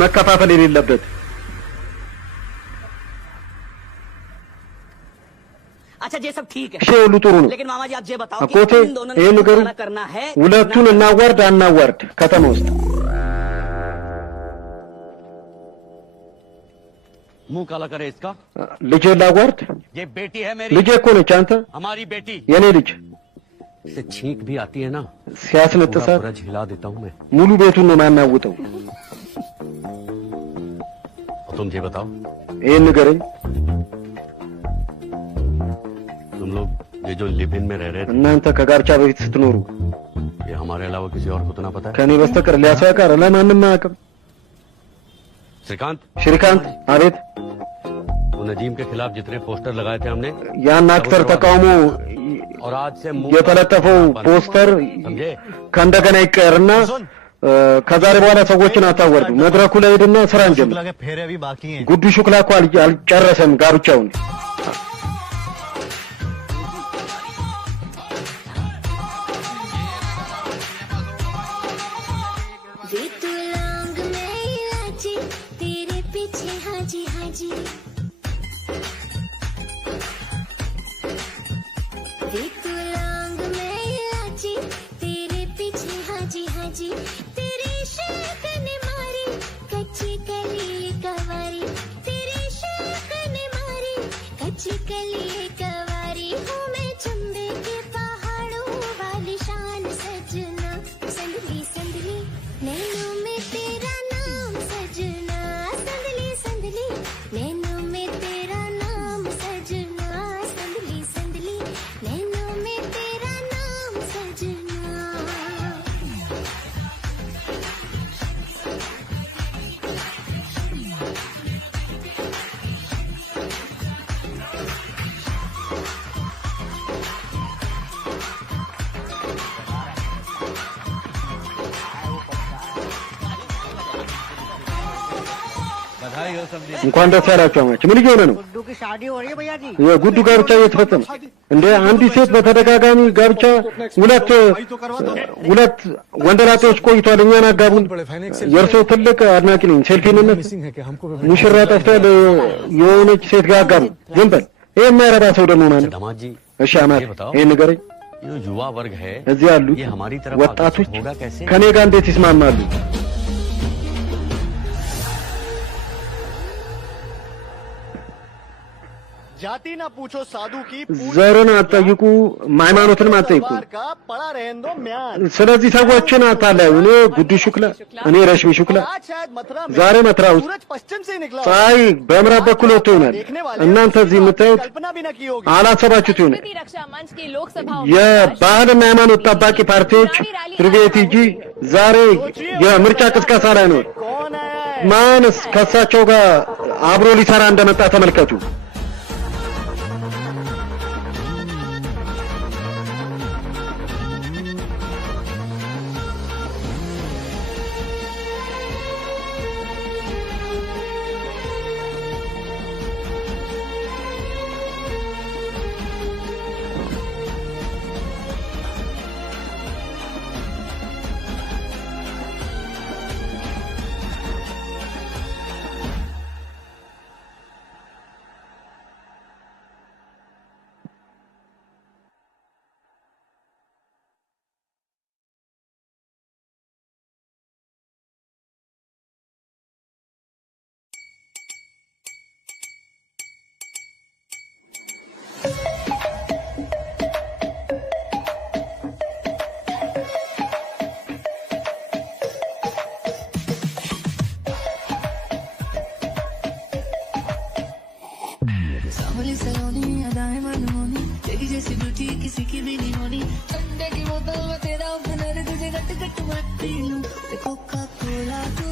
መከፋፈል የሌለበት अच्छा ये सब ठीक है እሺ ሁሉ ጥሩ ነው። लेकिन मामा जी आप ये बताओ कि አኮቴ इन दोनों ይሄን ने ነገሩ क्या करना है ሁለቱን እናዋርድ አናዋርድ ከተማ ውስጥ मुंह काला करे इसका। ልጄ ላዋርድ? ये बेटी है मेरी, ልጄ እኮ ነች አንተ። हमारी बेटी የኔ ልጅ से छींक भी आती है ना ሲያስነጥሳት पूरा हिला देता हूँ मैं। ሙሉ ቤቱን ነው ማናውጠው። तुम ये बताओ ይሄን ንገረኝ። तुम लोग ये जो लिव इन में रह रहे थे, እናንተ ከጋብቻ በፊት ስትኖሩ ये हमारे अलावा किसी और को तो ना पता है? ከኔ በስተቀር ሊያሰው ያውቃል? ለማንም አያውቅም። श्रीकांत, श्रीकांत አቤት። वो नजीम के खिलाफ जितने पोस्टर लगाए थे हमने, ያን አክተር ተቃውሞ और आज से የተለጠፈው ፖስተር समझे? ከእንደገና ይቀየርና ከዛሬ በኋላ ሰዎችን አታወርዱ። መድረኩ ላይ ሄድና ስራ እንጀምር። फेरे अभी बाकी हैं। ጉዱ ሹክላ እኮ አልጨረሰም ጋብቻውን። तेरे पीछे हाजी हाजी लौंग में इलायची तेरे पीछे हाजी हाजी तेरी शेख ने मारी कच्ची कली कवारी तेरी शेख ने मारी कच्ची कली कवारी हूँ मैं चंबे के पहाड़ों वाली शान सजना संदली संदली नैनों में तेरा नाम सजना संदली संदली नैनों में तेरा नाम सजना संदली संदली नैनों में तेरा नाम सजना እንኳን ደስ ያላችሁ አማች። ምን እየሆነ ነው? गुड्डू की शादी हो रही है भैया जी। የጉዱ ጋብቻ እየተፈጸመ እንደ አንዲት ሴት በተደጋጋሚ ጋብቻ ሁለት ወንደላጤዎች ቆይቷል። እኛን አጋቡን። የእርሶ ትልቅ አድናቂ ነኝ። ሴልፊንነት ሙሽራ ጠፍቷል። የሆነች ሴት ጋር አጋቡ። ዝም በል። ይሄ የማይረባ ሰው ደግሞ ማለት ነው። दामाद जी, እሺ አማት ይሄን ንገረኝ። ये जो युवा वर्ग है, እዚህ ያሉት ये हमारी तरफ ወጣቶች आकर्षित होगा कैसे? ከኔ ጋር እንዴት ይስማማሉ? जाति ना पूछो साधु की ዘርን አትጠይቁ፣ ሃይማኖትንም አትጠይቁ። का पड़ा रहने दो म्यान। ስለዚህ ሰዎችን አታላዩ። እኔ ጉዱ ሹክላ፣ እኔ ረሽሚ ሹክላ። आज शायद मथुरा में ዛሬ መትራ ውስጥ सूरज पश्चिम से निकला ፀሐይ በምዕራብ በኩል ወጥቶ ይሆናል። እናንተ እዚህ የምታዩት कल्पना भी न की होगी। አላሰባችሁት ይሆናል። रक्षा मंच की लोकसभा የባህልና ሃይማኖት ጠባቂ ፓርቲዎች ትርቤት እንጂ ዛሬ የምርጫ ቅስቀሳ ላይ ነው። ማንስ ከእሳቸው ጋር አብሮ ሊሰራ እንደመጣ ተመልከቱ። सावली सलोनी अदाएं मनमोनी तेरी जैसी ब्यूटी किसी की भी नहीं होनी ठंडे की बोतल में तेरा हुनर तुझे गट गट मत पी लूं कोका कोला तू